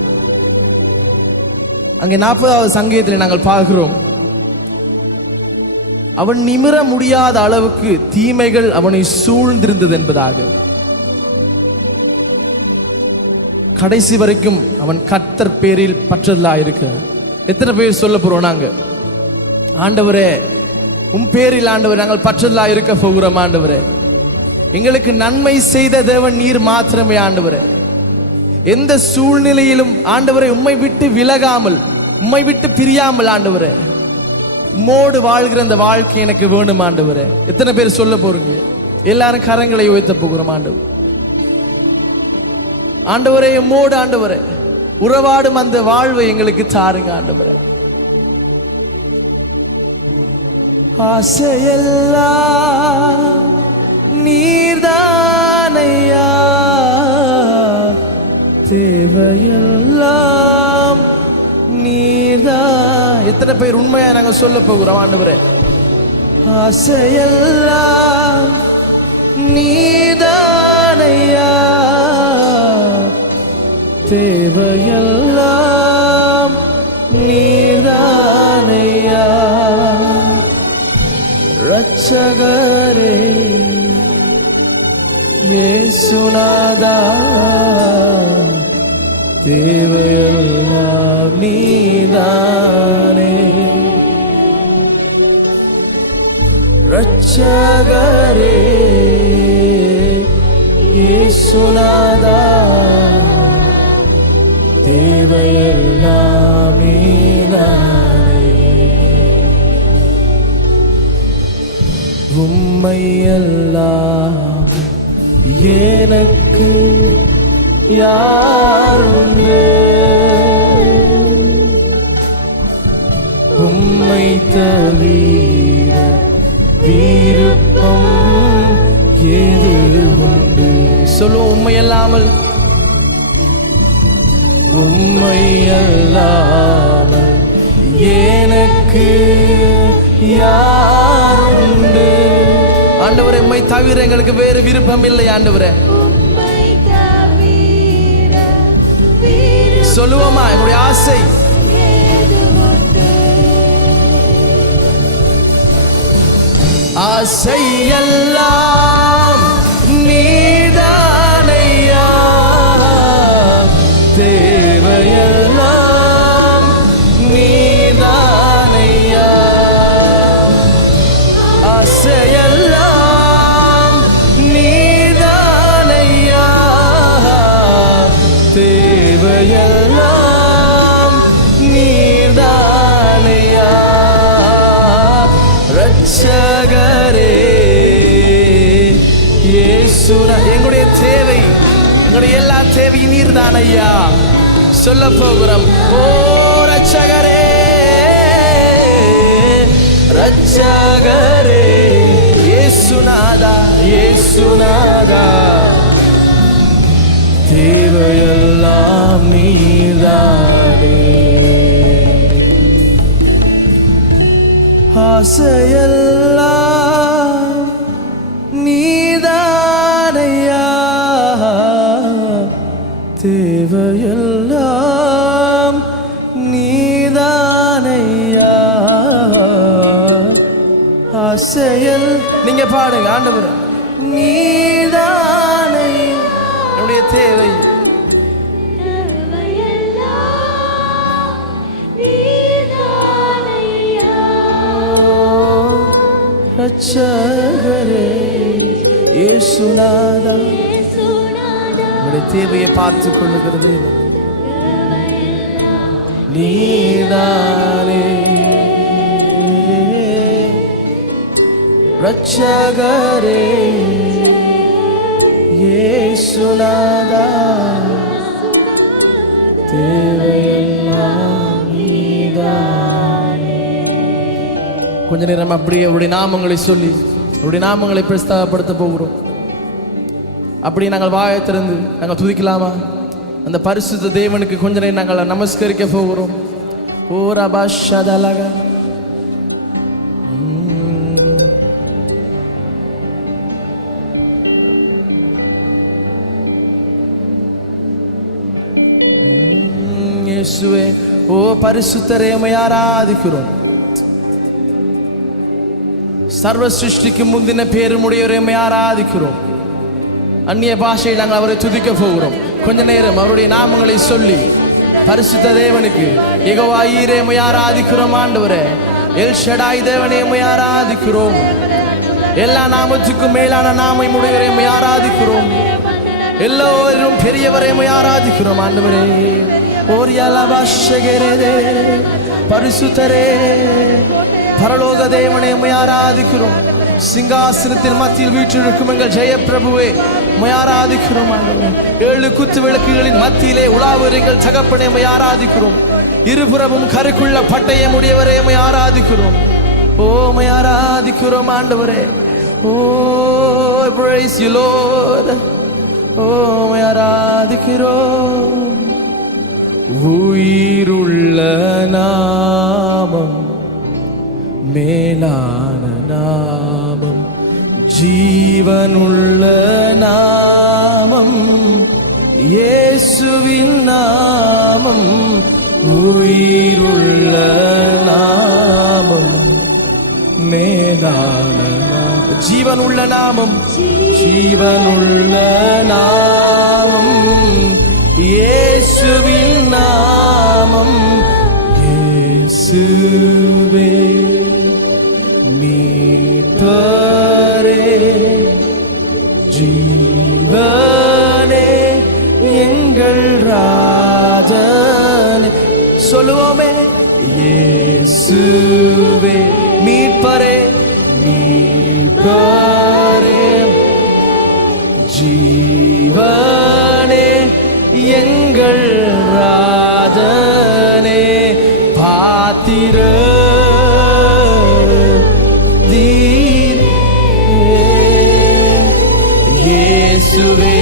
அங்கே 40வது சங்கீதத்தில் நாங்கள் பார்க்கிறோம், அவன் நிமிர முடியாத அளவுக்கு தீமைகள் அவனை சூழ்ந்திருந்தது என்பதாக. கடைசி வரைக்கும் அவன் கர்த்தர் பேரில் பற்றுதலாக இருக்கிறான். எத்தனை பேர் சொல்ல போறோம், நாங்க ஆண்டவரே உம் பேரில் ஆண்டவரே நாங்கள் பற்றுதலாக இருக்க போகிறோம். ஆண்டவரே எங்களுக்கு நன்மை செய்த தேவன் நீர் மாத்திரமே. ஆண்டவரே எந்த சூழ்நிலையிலும் ஆண்டவரே உம்மை விட்டு விலகாமல், உம்மை விட்டு பிரியாமல் ஆண்டவரே உம்மோடு வாழ்கிற அந்த வாழ்க்கை எனக்கு வேணும் ஆண்டவரே. எத்தனை பேர் சொல்ல போறீங்க? எல்லாரும் கரங்களை உயர்த்த போகிறோம். ஆண்டவர் ஆண்டவரே உம்மோடு ஆண்டவரே உறவாடும் அந்த வாழ்வை எங்களுக்கு தாருங்க ஆண்டவரே. ஆசையெல்லாம் நீர்தானையா, தேவையெல்லாம் நீர்தான். எத்தனை பேர் உண்மையா நாங்க சொல்ல போகிறோம் ஆண்டவரே? ஆசையெல்லாம் நீர்தானையா, தேவையெல்லாம் நீர்தானையா. ரட்சகரே இயேசுநாதா, தேவையெல்லாம் நீதானே. ரட்சகரே இயேசுநாதா, தேவையெல்லாம் நீதானே. உம்மையெல்லாம் எனக்கு யாருண்டு, உம்மை தவிர விருப்பம் ஏது உண்டு? சொல்லுவோம், உம்மையல்லாமல், உம்மையல்லாமல் எனக்கு யாருண்டு? ஆண்டவரே உம்மை தவிர எங்களுக்கு வேறு விருப்பம் இல்லை ஆண்டவரே. சொல்லுவோமா என்னுடைய ஆசை? ஆசையெல்லாம் நீதானையா, தேவையெல்லாம் நீதானையா. ஆசையெல்லாம் நீதானையா, தேவையெல்லாம் நீதானையா. ரட்சகரே இயேசுனா, எங்களுடைய தேவை, எங்களுடைய எல்லா தேவையும் நீர்தானையா. சொல்ல போகிறோம், ஓ ரட்சகரே, ரட்சகரே இயேசுநாதா, இயேசுநாதா, தேவையெல்லாம் நீர் நீர்தானே ஆசையெல்லாம் நீதானையா தேவையெல்லாம் நீதானையா ஆசையல் நீங்க பாடுங்க ஆண்டவர் நீதானை என்னுடைய தேவை ரட்சகரே இயேசுநாதா உங்களுடைய தேவையை பார்த்து கொள்ளுகிறது நீதானே ரட்சகரே இயேசுநாதா தேவையெல்லாம் நீதானே. கொஞ்ச நேரம் அப்படியே அவருடைய நாமங்களை சொல்லி அவருடைய நாமங்களை பிரஸ்தாபப்படுத்த போகிறோம். அப்படியே நாங்கள் வாயை திறந்து நாங்கள் துதிக்கலாமா? அந்த பரிசுத்த தேவனுக்கு கொஞ்ச நேரம் நாங்கள் நமஸ்கரிக்க போகிறோம். ஓ ரபா ஷதலகா இயேசுவே ஓ பரிசுத்தரே உம்மை ஆராதிக்கிறோம். சர்வ சிருஷ்டிக்கு முந்தின பேருமுடையவரை உம்மை ஆராதிக்கிறோம். அந்நிய பாஷையில் நாங்கள் அவரை துதிக்க போகிறோம். கொஞ்ச நேரம் அவருடைய நாமங்களை சொல்லி பரிசுத்த தேவனுக்கு யெகோவா ஈரே உம்மை ஆராதிக்கிறோம். ஆண்டவரே எல் ஷடாய் தேவனே உம்மை ஆராதிக்கிறோம். எல்லா நாமத்துக்கும் மேலான நாமம் உடையவரை உம்மை ஆராதிக்கிறோம். எல்லோரும் பெரியவரை உம்மை ஆராதிக்கிறோம். ஆண்டவரே பரிசுத்தரே பரலோக தேவனே உம்மை ஆராதிக்கிறோம். சிங்காசனத்தின் மத்தியில் வீற்றிருக்கும் எங்கள் ஜெயப்பிரபுவே உம்மை ஆராதிக்கிறோம். ஆண்டவரே 7 குத்து விளக்குகளின் மத்தியிலே உலாவுகிற எங்கள் தகப்பனே உம்மை ஆராதிக்கிறோம். இருபுறமும் கருக்குள்ள பட்டயம் உடையவரே உம்மை ஆராதிக்கிறோம். ஓ உம்மை ஆராதிக்கிறோம் ஆண்டவரே. ஓ praise you Lord. ஓ உம்மை ஆராதிக்கிறோம். உயிருள்ள நாமம் மேலான நாமம் ஜீவனுள்ள நாமம் இயேசுவின் நாமம். உயிருள்ள நாமம் மேலான நாமம் ஜீவனுள்ள நாமம் ஜீவனுள்ள நாமம் இயேசுவின் நாமம். இயேசுவே மீட்பரே ஜீவனே எங்கள் ராஜனே சொல்லுவோமே. இயேசுவே மீட்பரே மீட்பரே ஜீவனே எங்கள் ராஜனே பாத்திர இயேசுவே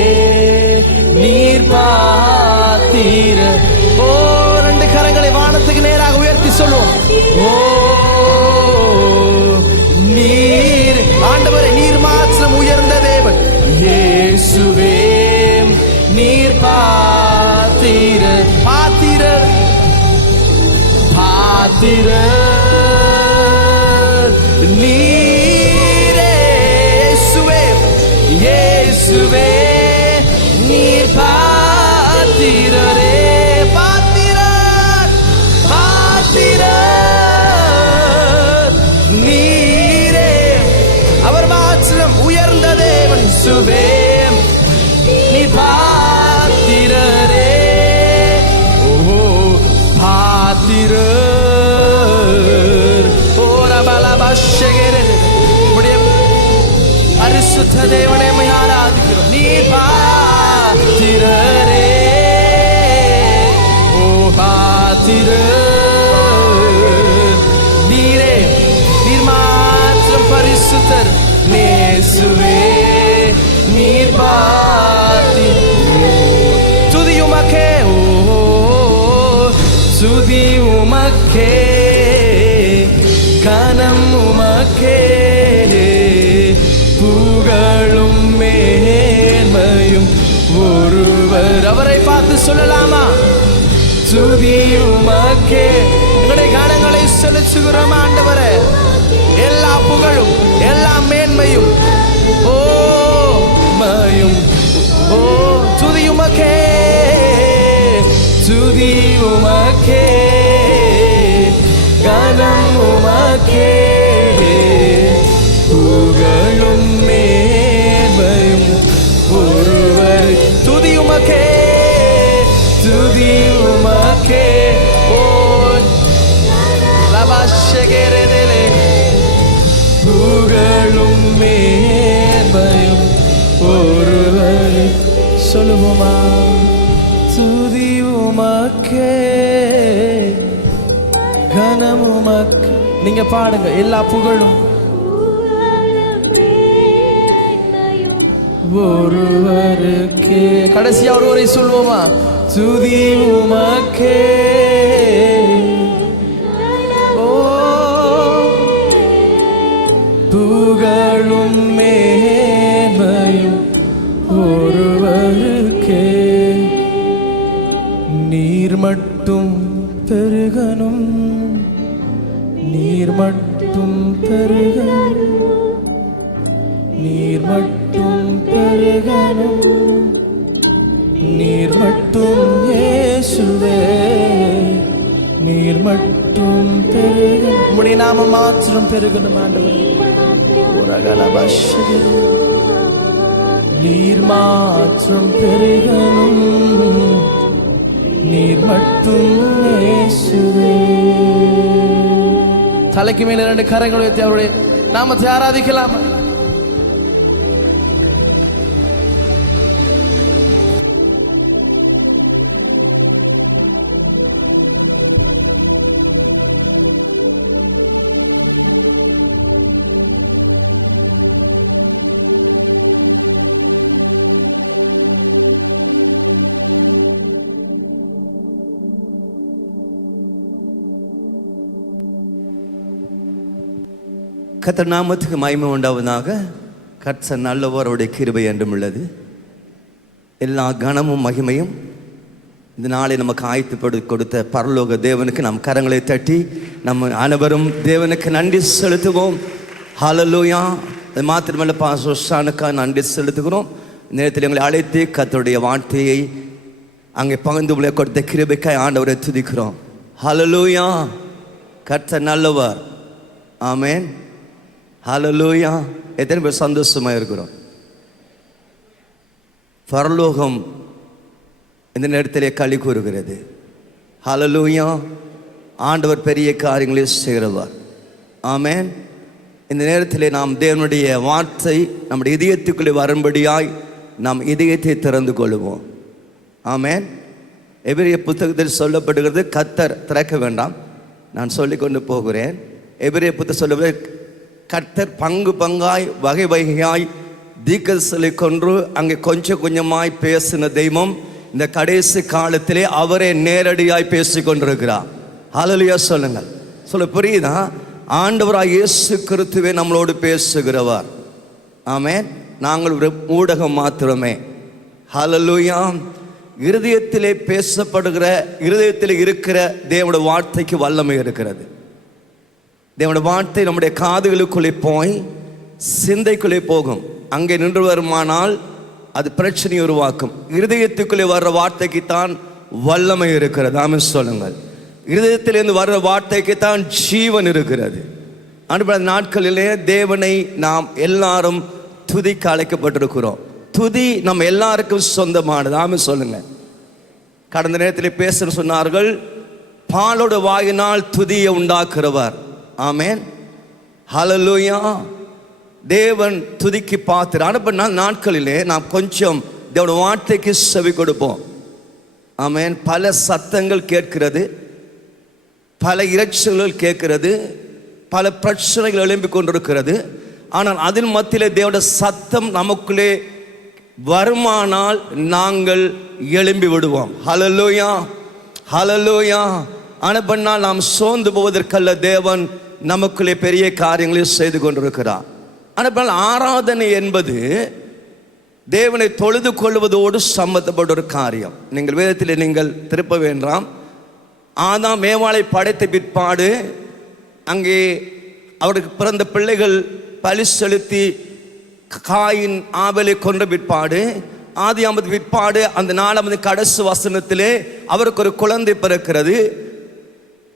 நீர் பாத்திர. ஓ 2 கரங்களை வானத்துக்கு நேராக உயர்த்தி சொல்லுவோம். ஓ நீர் ஆண்டவரே நீர் மாத்திரம் உயர்ந்த தேவன். இயேசுவே நீர் பாத்திர பாத்திர பாத்திர நீரே இயேசுவே இயேசுவே நீர் பாத்திரரே பாத்திர பாத்திர நீரே அவர் மாத்திரம் உயர்ந்த தேவன். சுவே நீ பாத்திரரே ஓ பாத்திர பரிசுத்த தேவனே உம்மை ஆராதிக்கிறோம். நீ பாத்திரரே ஓ பாத்திர நீரே நீர் மாத்திரம் பரிசுத்தர். இயேசுவே நீர் பாத்திர துதியுமக்கே. ஓ சொல்லலாமா? துதி உமக்கே. எங்களுடைய கணங்களை செலுத்துகிறோம் ஆண்டவரே. எல்லா புகழும் எல்லா மேன்மையும் ஓ மயும் ஓ துதி உமக்கே, துதி உமக்கே, கனம் உமக்கே, புகழும் மேன்மையும் ஒருவர். துதி உமக்கே, துதி உமக்கே. ஓ லபாஷகேரேலே, புகழும் மேன்மையும் ஒருவர். சொல்லுவோமா? துதி உமக்கே, கனம் உமக்கே. நீங்க பாடுங்க. எல்லா புகழும் ஒருவருக்கே. கடைசியா ஒருவரை சொல்லுவோமா? துதி உமக்கே, ஓ புகழும் மேன்மையும் ஒருவருக்கே. நீர் மட்டும் பெருகணும், நீர் மட்டும் பெருகணும், நீர் மட்டும் பெருகணும், நீர் மட்டும் இயேசுவே, நீர் மட்டும் பெருகணும். உம்முடைய நாமம் மாத்திரம் பெருகணும் ஆண்டவரே. நீர் மாத்திரம் பெருகணும், நீர் மட்டும் இயேசுவே. தலைக்கு மேல 2 கரங்களை வைத்து அவருடைய நாமத்தை ஆராதிக்கலாம். கர்த்தர் நாமத்துக்கு மகிமை உண்டாவதாக. கர்த்தர் நல்லவர், அவருடைய கிருபை என்றும் உள்ளது. எல்லா கனமும் மகிமையும் இந்த நாளை நமக்கு ஆயத்துப்படு கொடுத்த பரலோக தேவனுக்கு நம் கரங்களை தட்டி நம்ம அனைவரும் தேவனுக்கு நன்றி செலுத்துவோம். ஹல்லேலூயா. அது மாத்திரமல்ல, பாஸ்டருக்கா நன்றி செலுத்துகிறோம். நேரத்தில் எங்களை அழைத்து கர்த்தருடைய வார்த்தையை அங்கே பகிர்ந்து கொடுத்த கிருபைக்காய் ஆண்டவரை துதிக்கிறோம். ஹல்லேலூயா. கர்த்தர் நல்லவர். ஆமென். ஹல்லேலூயா. எத்தனை பேர் சந்தோஷமா இருக்கிறோம்? பரலோகம் இந்த நேரத்திலே களி கூறுகிறது. ஹல்லேலூயா. ஆண்டவர் பெரிய காரியங்களை செய்கிறவர். ஆமென். இந்த நேரத்திலே நாம் தேவனுடைய வார்த்தை நம்முடைய இதயத்துக்குள்ளே வரும்படியாய் நாம் இதயத்தை திறந்து கொள்வோம். ஆமென். எபிரேய புத்தகத்தில் சொல்லப்படுகிறது, கர்த்தர் திறக்க வேண்டாம், நான் சொல்லிக்கொண்டு போகிறேன். எபிரேய புத்தகம் சொல்லப்படுகிறது, கர்த்தர் பங்கு பங்காய் வகை வகையாய் தீர்க்கதரிசிகளை கொன்று அங்கே கொஞ்சம் கொஞ்சமாய் பேசின தெய்வம் இந்த கடைசி காலத்திலே அவரே நேரடியாய் பேசி கொண்டிருக்கிறார். ஹல்லேலூயா சொல்லுங்கள். சொல்ல புரியுதா? ஆண்டவராய் இயேசு கிறிஸ்துவே நம்மளோடு பேசுகிறவர். ஆமென். நாங்கள் ஒரு ஊடகம் மாத்திரமே. ஹல்லேலூயா. இருதயத்திலே பேசப்படுகிற, இருதயத்தில் இருக்கிற தேவனுடைய வார்த்தைக்கு வல்லமை இருக்கிறது. தேவனுடைய வார்த்தை நம்முடைய காதுகளுக்குள்ளே போய் சிந்தைக்குள்ளே போகும். அங்கே நின்று வருமானால் அது பிரச்சனை உருவாக்கும். இருதயத்துக்குள்ளே வர்ற வார்த்தைக்கு தான் வல்லமை இருக்கிறது. ஆமென் சொல்லுங்கள். இருதயத்திலிருந்து வர்ற வார்த்தைக்கு தான் ஜீவன் இருக்கிறது. அன்றைய நாட்களிலே தேவனை நாம் எல்லாரும் துதிக்க அழைக்கப்பட்டிருக்கிறோம். துதி நம்ம எல்லாருக்கும் சொந்தமானது. ஆமென் சொல்லுங்க. கடந்த நேரத்தில் பேச சொன்னார்கள், பாலோட வாயினால் துதியை உண்டாக்குறவர். ஆமென். ஹல்லேலூயா. தேவன் துதிக்கு பார்க்கிறார். அப்ப நாட்களிலே நாம் கொஞ்சம் தேவனுடைய வார்த்தைக்கு செவி கொடுப்போம். ஆமென். பல சத்தங்கள் கேட்கிறது, பல இரைச்சல்கள் கேட்கிறது, பல பிரச்சனைகள் எழும்பிக் கொண்டிருக்கிறது. ஆனால் அதன் மத்தியிலே தேவனுடைய சத்தம் நமக்குள்ளே வருமானால் நாங்கள் எழும்பி விடுவோம். ஹல்லேலூயா. ஹல்லேலூயா. ஆனால் நாம் சோர்ந்து போவதற்கல்ல, தேவன் நமக்குள்ளே பெரிய காரியங்களை செய்து கொண்டிருக்கிறார். ஆனால் ஆராதனை என்பது தேவனை தொழுது கொள்வதோடு சம்பந்தப்பட்ட ஒரு காரியம். நீங்கள் வேதத்தில் நீங்கள் திருப்ப வேண்டாம். ஆதாம் ஏவாளை படைத்த பிற்பாடு அங்கே அவருக்கு பிறந்த பிள்ளைகள் பலி செலுத்தி காயின் ஆபேலை கொன்ற பிற்பாடு ஆதியாமத்து பிற்பாடு அந்த 4வது கடைசி வசனத்திலே அவருக்கு ஒரு குழந்தை பிறக்கிறது,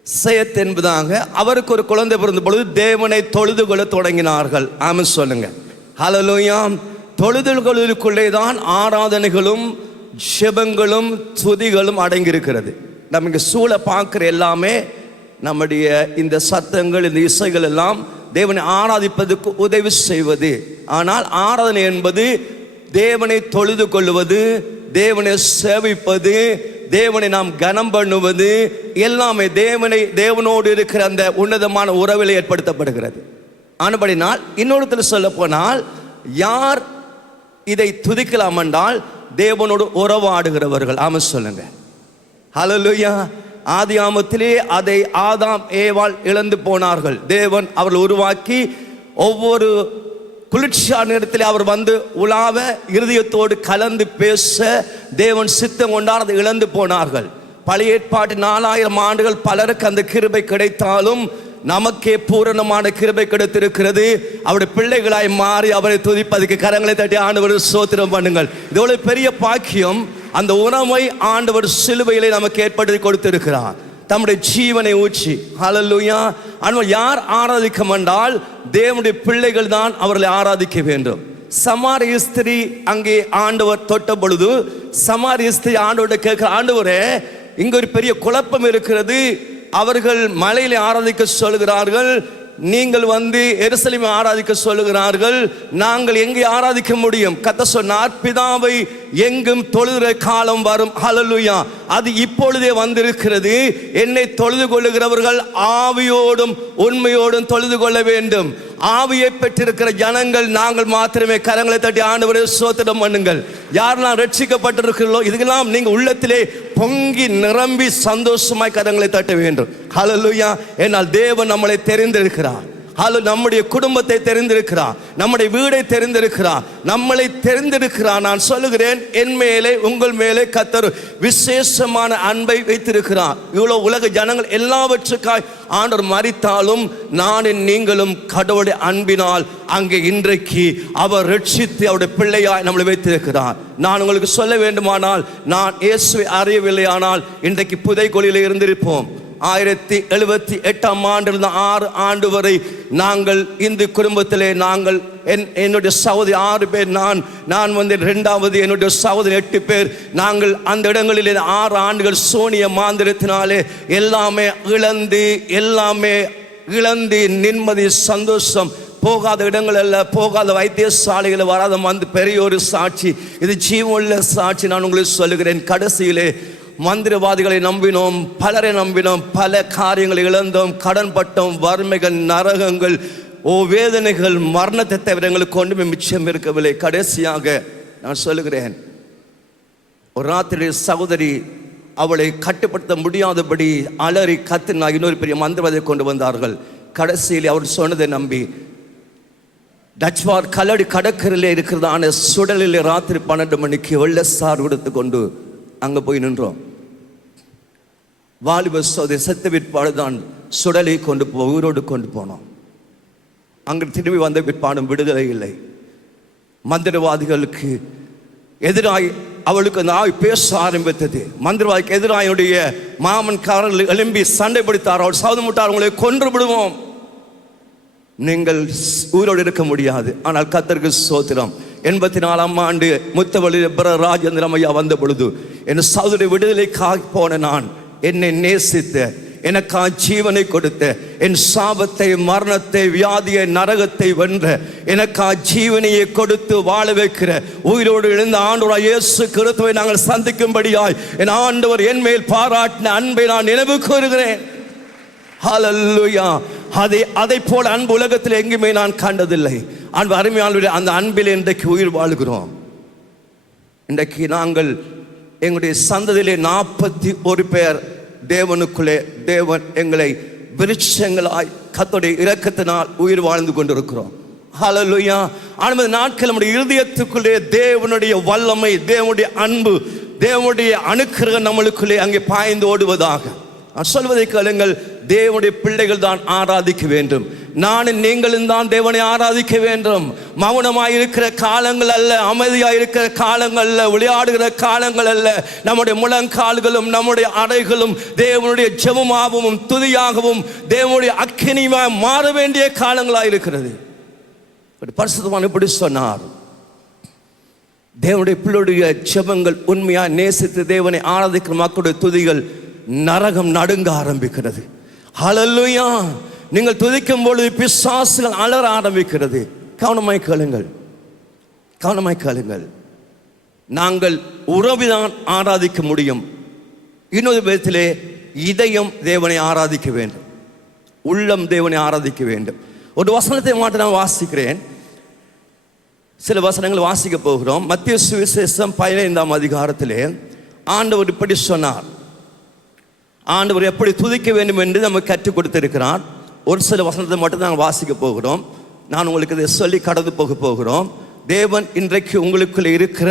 சேத் என்பதாக. அவருக்கு ஒரு குழந்தை பிறந்த பொழுது தேவனை தொழுது கொள்ள தொடங்கினார்கள். ஆமென் சொல்லுங்க. ஹல்லேலூயா. தொழுதல்களுக்குள்ளே தான் ஆராதனைகளும் ஜெபங்களும் துதிகளும் அடங்கியிருக்கிறது. நமக்கு சூழ பார்க்குற எல்லாமே நம்முடைய இந்த சத்தங்கள், இந்த இசைகள் எல்லாம் தேவனை ஆராதிப்பதற்கு உதவி செய்வது. ஆனால் ஆராதனை என்பது தேவனை தொழுது கொள்வது, தேவனை சேவிப்பது, தேவனை நாம் கனம் பண்ணுவது எல்லாமே தேவனோடு இருக்கிற அந்த உன்னதமான உறவில் ஏற்படுத்தப்படுகிறது. ஆனபடினால் இன்னொருத்தர் சொல்ல போனால் யார் இதை துதிக்கலாம் என்றால் தேவனோடு உறவாடுகிறவர்கள். ஆமென் சொல்லுங்க. ஹல்லேலூயா. ஆதியாமத்திலே அதை ஆதாம் ஏவாள் இழந்து போனார்கள். தேவன் அவர்கள் உருவாக்கி ஒவ்வொரு குளிர்ச்சியான நேரத்தில் அவர் வந்து உலாவ இருதயத்தோடு கலந்து பேச தேவன் சித்தம் கொண்டார். அதை இழந்து போனார்கள். பழைய ஏற்பாட்டு 4000 ஆண்டுகள் பலருக்கு அந்த கிருபை கிடைத்தாலும் நமக்கே பூரணமான கிருபை கிடைத்திருக்கிறது. அவருடைய பிள்ளைகளாய் மாறி அவரை துதிப்பதற்கு கரங்களை தட்டி ஆண்டவர் ஸ்தோத்திரம் பண்ணுங்கள். இதோட பெரிய பாக்கியம். அந்த உணவை ஆண்டவர் சிலுவையிலே நமக்கு ஏற்படுத்தி கொடுத்திருக்கிறார், தம்முடைய ஜீவனை ஊற்றி. ஹல்லேலூயா. ஆனால் யார் ஆராதிக்க என்றால் தேவனுடைய பிள்ளைகள் தான் அவர்களை ஆராதிக்க வேண்டும். சமாரிய ஸ்திரீ அங்கே ஆண்டவர் தொட்ட பொழுது சமாரிய ஸ்திரீ ஆண்டவரை கேட்கிற, ஆண்டவரே இங்க ஒரு பெரிய குழப்பம் இருக்கிறது. அவர்கள் மலையிலே ஆராதிக்க சொல்கிறார்கள், நீங்கள் வந்து எருசலேமை ஆராதிக்க சொல்லுகிறார்கள், நாங்கள் எங்கே ஆராதிக்க முடியும்? கர்த்தர் சொன்னார், பிதாவை எங்கும் தொழுகிற காலம் வரும். ஹல்லேலூயா. அது இப்பொழுதே வந்திருக்கிறது. என்னை தொழுது கொள்ளுகிறவர்கள் ஆவியோடும் உண்மையோடும் தொழுது கொள்ள வேண்டும். ஆவியை பெற்றிருக்கிற ஜனங்கள் நாங்கள் மாத்திரமே. கரங்களை தட்டி ஆண்டவரே ஸ்தோத்திரம் பண்ணுங்கள். யாரெல்லாம் ரட்சிக்கப்பட்டிருக்கிறீர்களோ இதுக்கெல்லாம் நீங்கள் உள்ளத்திலே பொங்கி நிரம்பி சந்தோஷமாய் கரங்களை தட்ட வேண்டும். ஹல்லேலூயா. என்னால் தேவன் நம்மளை தெரிந்திருக்கிறார். நம்முடைய குடும்பத்தை தெரிந்திருக்கிறார், நம்முடைய வீடை தெரிந்திருக்கிறார், நம்மளை தெரிந்திருக்கிறார். நான் சொல்லுகிறேன், என் மேலே உங்கள் மேலே கர்த்தர் விசேஷமான அன்பை வைத்திருக்கிறார். இவ்வளவு உலக ஜனங்கள் எல்லாவற்றுக்காய் ஆண்டவர் மரித்தாலும் நானும் நீங்களும் கடவுளுடைய அன்பினால் அங்கே இன்றைக்கு அவர் ரட்சித்து அவருடைய பிள்ளையாய் நம்மளை வைத்திருக்கிறார். நான் உங்களுக்கு சொல்ல வேண்டுமானால், நான் இயேசுவை அறியவில்லை ஆனால் இன்றைக்கு புதைகுழியில் இருந்திருப்போம். 1078 ஆண்டிலிருந்து 6 ஆண்டு வரை நாங்கள் இந்து குடும்பத்திலே நாங்கள் என்னுடைய சகோதரி 6 பேர், நான் வந்து 2வது, என்னுடைய சகோதரி 8 பேர். நாங்கள் அந்த இடங்களிலே 6 ஆண்டுகள் சோனிய மாந்திரத்தினாலே எல்லாமே இழந்து நிம்மதி சந்தோஷம் போகாத இடங்கள் அல்ல, போகாத வைத்தியசாலைகளை வராத வந்து பெரிய ஒரு சாட்சி. இது ஜீவனுள்ள சாட்சி. நான் உங்களுக்கு சொல்லுகிறேன், கடைசியிலே மந்திரவாதிகளை நம்பினோம், பலரை நம்பினோம், பல காரியங்களை இழந்தோம், கடன் பட்டோம், வறுமைகள், நரகங்கள், வேதனைகள், மரணத்தை தவிர எங்களுக்கு கொண்டுமே மிச்சம் இருக்கவில்லை. கடைசியாக நான் சொல்லுகிறேன், ஒரு ராத்திரி சகோதரி அவளை கட்டுப்படுத்த முடியாதபடி அலறி கத்தினா இன்னொரு பெரிய மந்திரவாதியை கொண்டு வந்தார்கள். கடைசியில் அவர் சொன்னதை நம்பி டச்வார் கல்லடி கடற்கரையில் இருக்கிறதான சுடலில் ராத்திரி 12 மணிக்கு வெள்ள சார் கொடுத்து கொண்டு அங்கே போய் நின்றோம். வாலிப சோதரி செத்த பிற்பாடு தான் சுடலை கொண்டு உயிரோடு கொண்டு போனோம். அங்கு திரும்பி வந்த பிற்பாடும் விடுதலை இல்லை. மந்திரவாதிகளுக்கு எதிராய் அவளுக்கு அந்த ஆவி பேச ஆரம்பித்தது. மந்திரவாதிக்கு எதிராக என்னுடைய மாமன்காரர்கள் எழும்பி சண்டை பிடித்தார். அவள் சவுது முட்டார், உங்களை கொன்று விடுவோம், நீங்கள் உயிரோடு இருக்க முடியாது. ஆனால் கர்த்தருக்கு ஸ்தோத்திரம். 84ஆம் ஆண்டு முத்தவழி ராஜேந்திரம் ஐயா வந்த பொழுது என் சகோதரி விடுதலைக்காக போன நான், என்னை நேசித்த, எனக்கா ஜீவனை கொடுத்த, என் சாபத்தை, மரணத்தை, வியாதியை, நரகத்தை வென்ற, எனக்கா ஜீவனையை கொடுத்து வாழ வைக்கிற உயிரோடு எழுந்த ஆண்டவராய் இயேசு கிறிஸ்துவை நாங்கள் சந்திக்கும்படியாய் என் ஆண்டவர் என் மேல் பாராட்டின அன்பை நான் நினைவு கூறுகிறேன். ஹல்லேலூயா. அதை போல அன்பு உலகத்தில் எங்குமே நான் கண்டதில்லை. அன்பு அருமையான அந்த அன்பில் இன்றைக்கு உயிர் வாழ்கிறோம். இன்றைக்கு நாங்கள் எங்களுடைய சந்ததியிலே 41 பேர் தேவனுக்குள்ளே தேவன் எங்களை விருட்சங்களாய் கர்த்தருடைய இரக்கத்தினால் உயிர் வாழ்ந்து கொண்டிருக்கிறோம். ஹல்லேலூயா. ஆனால் நாட்கள் நம்முடைய இருதயத்துக்குள்ளே தேவனுடைய வல்லமை, தேவனுடைய அன்பு, தேவனுடைய அனுக்கிரகம் நம்மளுக்குள்ளே அங்கே பாய்ந்து ஓடுவதாக. நான் சொல்வதை கேளுங்கள், தேவனுடைய பிள்ளைகள் தான் ஆராதிக்க வேண்டும். நானும் நீங்களும் தான் தேவனை ஆராதிக்க வேண்டும். மௌனமாய் இருக்கிற காலங்கள் அல்ல, அமைதியாக இருக்கிற காலங்கள் அல்ல, விளையாடுகிற காலங்கள் அல்ல. நம்முடைய முழங்கால்களும் நம்முடைய அறைகளும் தேவனுடைய ஜெபமாகவும் துதியாகவும் தேவனுடைய அக்கினியுமாய் மாற வேண்டிய காலங்களாக இருக்கிறது. பரிசுத்தவான் இப்படி சொன்னார், தேவனுடைய பிள்ளையுடைய ஜெபங்கள் உண்மையாக நேசித்து தேவனை ஆராதிக்கிற மக்களுடைய துதிகள் நரகம் நடுங்க ஆரம்பிக்கிறது. ஹல்லேலூயா. நீங்கள் துதிக்கும் பொழுது பிசாசுகள் அலற ஆரம்பிக்கிறது. கவனமாய் கேளுங்கள், கவனமாய் கேளுங்கள். நாங்கள் உறவிதான் ஆராதிக்க முடியும். இன்னொரு விதத்திலே இதயம் தேவனை ஆராதிக்க வேண்டும், உள்ளம் தேவனை ஆராதிக்க வேண்டும். ஒரு வசனத்தை மட்டும் நான் வாசிக்கிறேன், சில வசனங்கள் வாசிக்க போகிறோம். மத்திய சுவிசேஷம் 15ஆம் அதிகாரத்திலே ஆண்டவர் இப்படி சொன்னார். ஆண்டவர் எப்படி துதிக்க வேண்டும் என்று நமக்கு கற்றுக் கொடுத்திருக்கிறார். ஒரு சில வசனத்தை மட்டும் நாங்கள் வாசிக்க போகிறோம். நான் உங்களுக்கு இதை சொல்லி கடந்து போகிறோம். தேவன் இன்றைக்கு உங்களுக்குள்ள இருக்கிற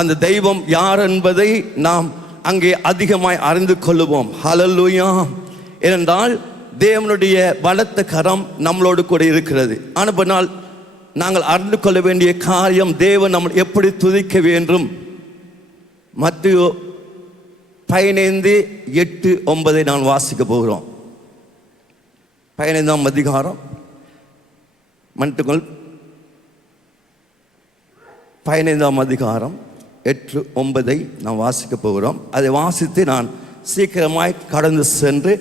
அந்த தெய்வம் யார் என்பதை நாம் அங்கே அதிகமாய் அறிந்து கொள்ளுவோம். ஹல்லேலூயா. ஏனென்றால் தேவனுடைய பலத்த கரம் நம்மளோடு கூட இருக்கிறது. ஆனால் நாங்கள் அறிந்து கொள்ள வேண்டிய காரியம், தேவன் நம்ம எப்படி துதிக்க வேண்டும். மத்தேயு 15:8-9 நான் வாசிக்க போகிறோம். 15ஆம் அதிகாரம், மன்னித்துக்கொள், 15ஆம் அதிகாரம் 8-9 நாம் வாசிக்க போகிறோம். அதை வாசித்து நான் சீக்கிரமாய் கடந்து சென்று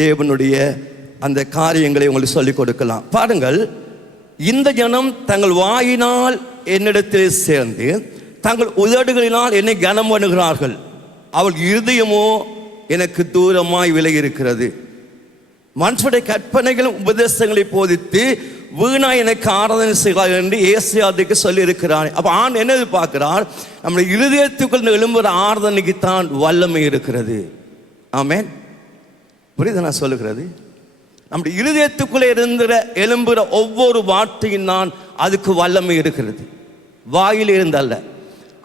தேவனுடைய அந்த காரியங்களை உங்களுக்கு சொல்லிக் கொடுக்கலாம். பாருங்கள், இந்த ஜனம் தங்கள் வாயினால் என்னிடத்தில் சேர்ந்து தங்கள் உதடுகளினால் என்னை கனம் பண்ணுகிறார்கள், அவள் இருதயமோ எனக்கு தூரமாய் விலகி இருக்கிறது. மனுஷனுடைய கற்பனைகளும் உபதேசங்களை போதித்து வீணாய் எனக்கு ஆராதனை செய்கிறார்கள் என்று ஏசாயாவுக்கு சொல்லி இருக்கிறார். அப்ப ஆண் என்ன பார்க்கிறார்? நம்முடைய இருதயத்துக்குள் எழும்புற ஆராதனைக்கு தான் வல்லமை இருக்கிறது. ஆமென். புரியுது நான் சொல்லுகிறது? நம்முடைய இருதயத்துக்குள்ளே இருந்துற எழும்புற ஒவ்வொரு வார்த்தையும் தான் அதுக்கு வல்லமை இருக்கிறது, வாயில் இருந்தல்ல.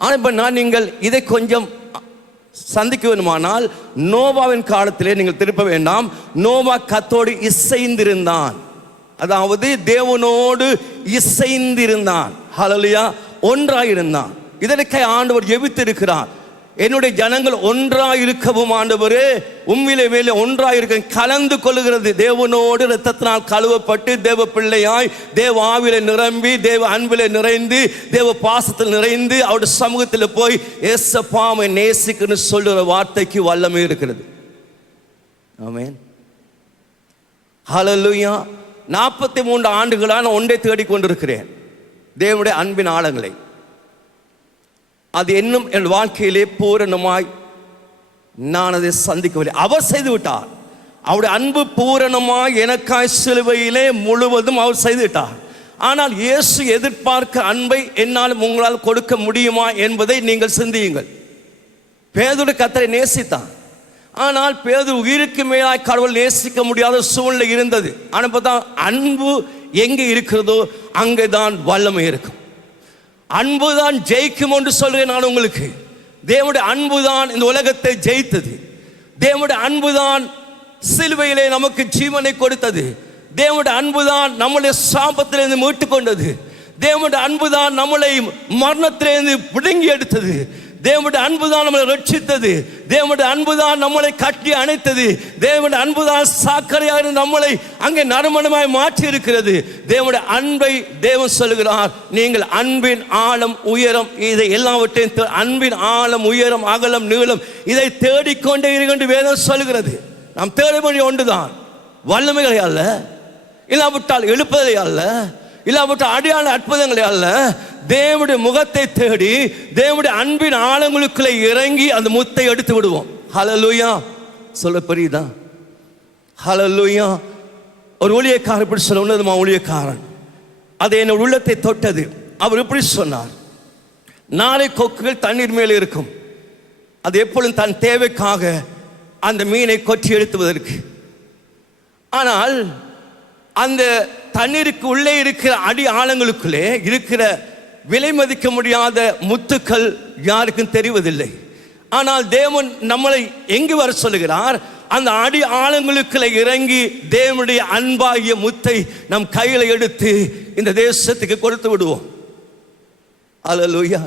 ஆனால் இப்போ நீங்கள் இதை கொஞ்சம் சந்திக்க வேண்டுமானால் நோவாவின் காலத்திலே நீங்கள் திருப்ப வேண்டாம். நோவா கர்த்தரோடு இசைந்திருந்தான், அதாவது தேவனோடு இசைந்திருந்தான். ஹல்லேலூயா. ஒன்றாயிருந்தான். இதற்கே ஆண்டவர் ஜெபித்திருக்கிறார், என்னுடைய ஜனங்கள் ஒன்றாயிருக்கவும் ஆண்டவரே உம்மிலே வேலை ஒன்றாயிருக்க கலந்து கொள்ளுகிறது. தேவனோடு இரத்தத்தினால் கழுவப்பட்டு தேவ பிள்ளையாய் தேவ ஆவிலே நிரம்பி தேவ அன்பிலே நிறைந்து தேவ பாசத்தில் நிறைந்து அவருடைய சமூகத்தில் போய் ஏசப்பாவை நேசிக்கன்னு சொல்லுற வார்த்தைக்கு வல்லமை இருக்கிறது. ஆமென். ஹல்லேலூயா. 43 ஆண்டுகளாக நான் ஒன்றை தேடிக்கொண்டிருக்கிறேன், தேவனுடைய அன்பின் ஆழங்களை. அது இன்னும் என் வாழ்க்கையிலே பூரணமாய் நான் அதை சந்திக்கவில்லை. அவர் செய்து விட்டார். அவருடைய அன்பு பூரணமாய் எனக்காய் சிலுவையிலே முழுவதும் அவர் செய்து விட்டார். ஆனால் இயேசு எதிர்பார்க்க அன்பை என்னால் உங்களால் கொடுக்க முடியுமா என்பதை நீங்கள் சிந்தியுங்கள். பேதுரு கர்த்தரை நேசித்தான், ஆனால் பேதுரு உயிருக்கு மேலாய் கடவுள் நேசிக்க முடியாத சூழ்நிலை இருந்தது. ஆனால் அன்பு எங்கே இருக்கிறதோ அங்கே தான் வல்லமை இருக்கும். அன்புதான் ஜெயிக்கும் என்று சொல்கிறேன் நான் உங்களுக்கு. தேவனுடைய அன்புதான் இந்த உலகத்தை ஜெயித்தது. தேவனுடைய அன்புதான் சிலுவையிலே நமக்கு ஜீவனை கொடுத்தது. தேவனுடைய அன்புதான் நம்முடைய சாபத்திலிருந்து மீட்டு கொண்டது. தேவனுடைய அன்புதான் நம்மளை மரணத்திலிருந்து பிடுங்கி எடுத்தது. தேவனுடைய அன்புதான் நம்மளை ரட்சித்தது. தேவனுடைய அன்புதான் நம்மளை கட்டி அணைத்தது. தேவனுடைய அன்புதான் சாக்கரையாக நம்மளை அங்கே நறுமணமாய் மாற்றி இருக்கிறது. தேவனுடைய அன்பை தேவன் சொல்லுகிறார், நீங்கள் அன்பின் ஆழம் உயரம் இதை எல்லாவற்றையும் அன்பின் ஆழம் உயரம் அகலம் நீளம் இதை தேடிக்கொண்டே இருக்கின்ற வேதம் சொல்லுகிறது. நாம் தேட வேண்டிய ஒன்றுதான், வல்லமைகளை அல்ல, இல்லாவிட்டால் எழுப்பதை அல்ல, இல்லாவிட்டால் அடையாள அற்புதங்களை அல்ல. தேவனுடைய முகத்தை தேடி தேவனுடைய அன்பின் ஆழங்களுக்குள்ளே இறங்கி அந்த முத்தை எடுத்து விடுவோம். ஹல்லேலூயா. சொல்ல புரியுதா? ஹல்லேலூயா. ஒரு ஊழியக்காரர் இப்படி சொல்ல, உன்னதமா ஊழியக்காரன், அது என்னோட உள்ளத்தை தொட்டது. அவர் இப்படி சொன்னார், நாளை கொக்குகள் தண்ணீர் மேலே இருக்கும், அது எப்பொழுதும் தன் தேவைக்காக அந்த மீனை கொற்றி எடுத்துவதற்கு. ஆனால் அந்த தண்ணீருக்கு உள்ளே இருக்கிற அடி ஆழங்களுக்குள்ளே இருக்கிற விலை மதிக்க முடியாத முத்துக்கள் யாருக்கும் தெரிவதில்லை. ஆனால் தேவன் நம்மளை எங்கு வர சொல்லுகிறார்? அந்த அடி ஆழங்களுக்குள்ள இறங்கி தேவனுடைய அன்பாகிய முத்தை நம் கையில எடுத்து இந்த தேசத்துக்கு கொடுத்து விடுவோம். அல்லேலூயா.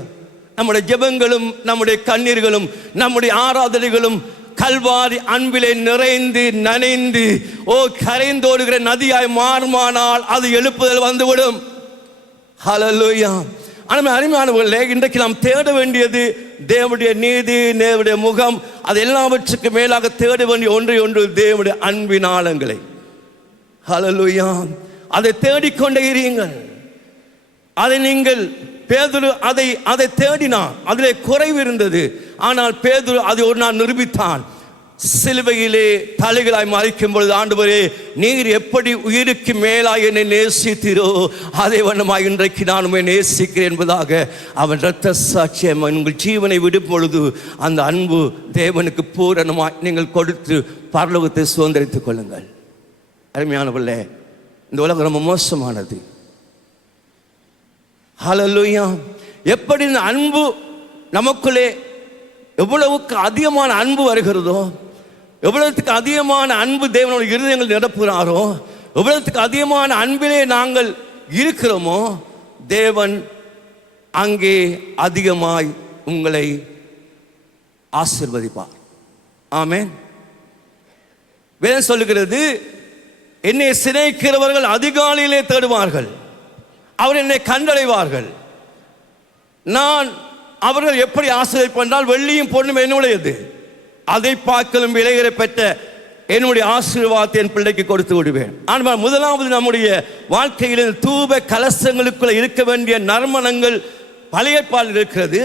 நம்முடைய ஜெபங்களும் நம்முடைய கண்ணீர்களும் நம்முடைய ஆராதனைகளும் கல்வாரி அன்பிலே நிறைந்து நனைந்து கரைந்தோடுகிற நதியாய் மாறுமானால் அது எழுப்புதல் வந்துவிடும். ஹல்லேலூயா. அருமையானவர்களே, இன்றைக்கு நாம் தேட வேண்டியது தேவனுடைய நீதி, தேவனுடைய முகம். அது எல்லாவற்றுக்கு மேலாக தேட வேண்டிய ஒன்று தேவனுடைய அன்பின் ஆழங்களை. ஹல்லேலூயா. அதை தேடிக்கொண்டே இருங்கள். அதை நீங்கள் பேதுரு அதை தேடினான், அதிலே குறைவு இருந்தது. ஆனால் பேதுரு அதை ஒரு நாள் நிரூபித்தான். சிலுவையிலே தலைகளாய் மறிக்கும் பொழுது, ஆண்டவரே நீர் எப்படி உயிருக்கு மேலாய் என்னை நேசித்தீரோ அதே வண்ணமாய் இன்றைக்கு நான் உம்மை நேசிக்கிறேன் என்பதாக அவன் இரத்த சாட்சியம் உங்கள் ஜீவனை விடும் பொழுது அந்த அன்பு தேவனுக்கு பூரணமாய் நீங்கள் கொடுத்து பரலோகத்தை சுதந்திரித்துக் கொள்ளுங்கள். அருமையானவர்களே, இந்த உலகம் ரொம்ப மோசமானது. ஹல்லேலூயா. எப்படி இந்த அன்பு நமக்குள்ளே எவ்வளவுக்கு அதிகமான அன்பு வருகிறதோ, எவ்வளவுக்கு அதிகமான அன்பு தேவனோட இருதயங்கள் நிரப்புகிறாரோ, எவ்வளவுக்கு அதிகமான அன்பிலே நாங்கள் இருக்கிறோமோ தேவன் அங்கே அதிகமாய் உங்களை ஆசீர்வதிப்பார். ஆமென். வேதம் சொல்லுகிறது, என்னை சிநேகிக்கிறவர்கள் அதிகாலையிலே தேடுவார்கள், அவர் என்னை கண்டடைவார்கள். நான் அவர்கள் எப்படி ஆசீர்வதிப்பால் வெள்ளியும் பொண்ணும் என்னுடையது, அதை பார்க்கலும் விலையேற பெற்ற என்னுடைய ஆசீர்வாதத்தை என் பிள்ளைக்கு கொடுத்து விடுவேன். ஆனால் முதலாவது நம்முடைய வாழ்க்கையில் தூப கலசங்களுக்குள்ள இருக்க வேண்டிய நறுமணங்கள் பழைய ஏற்பாட்டில் இருக்கிறது.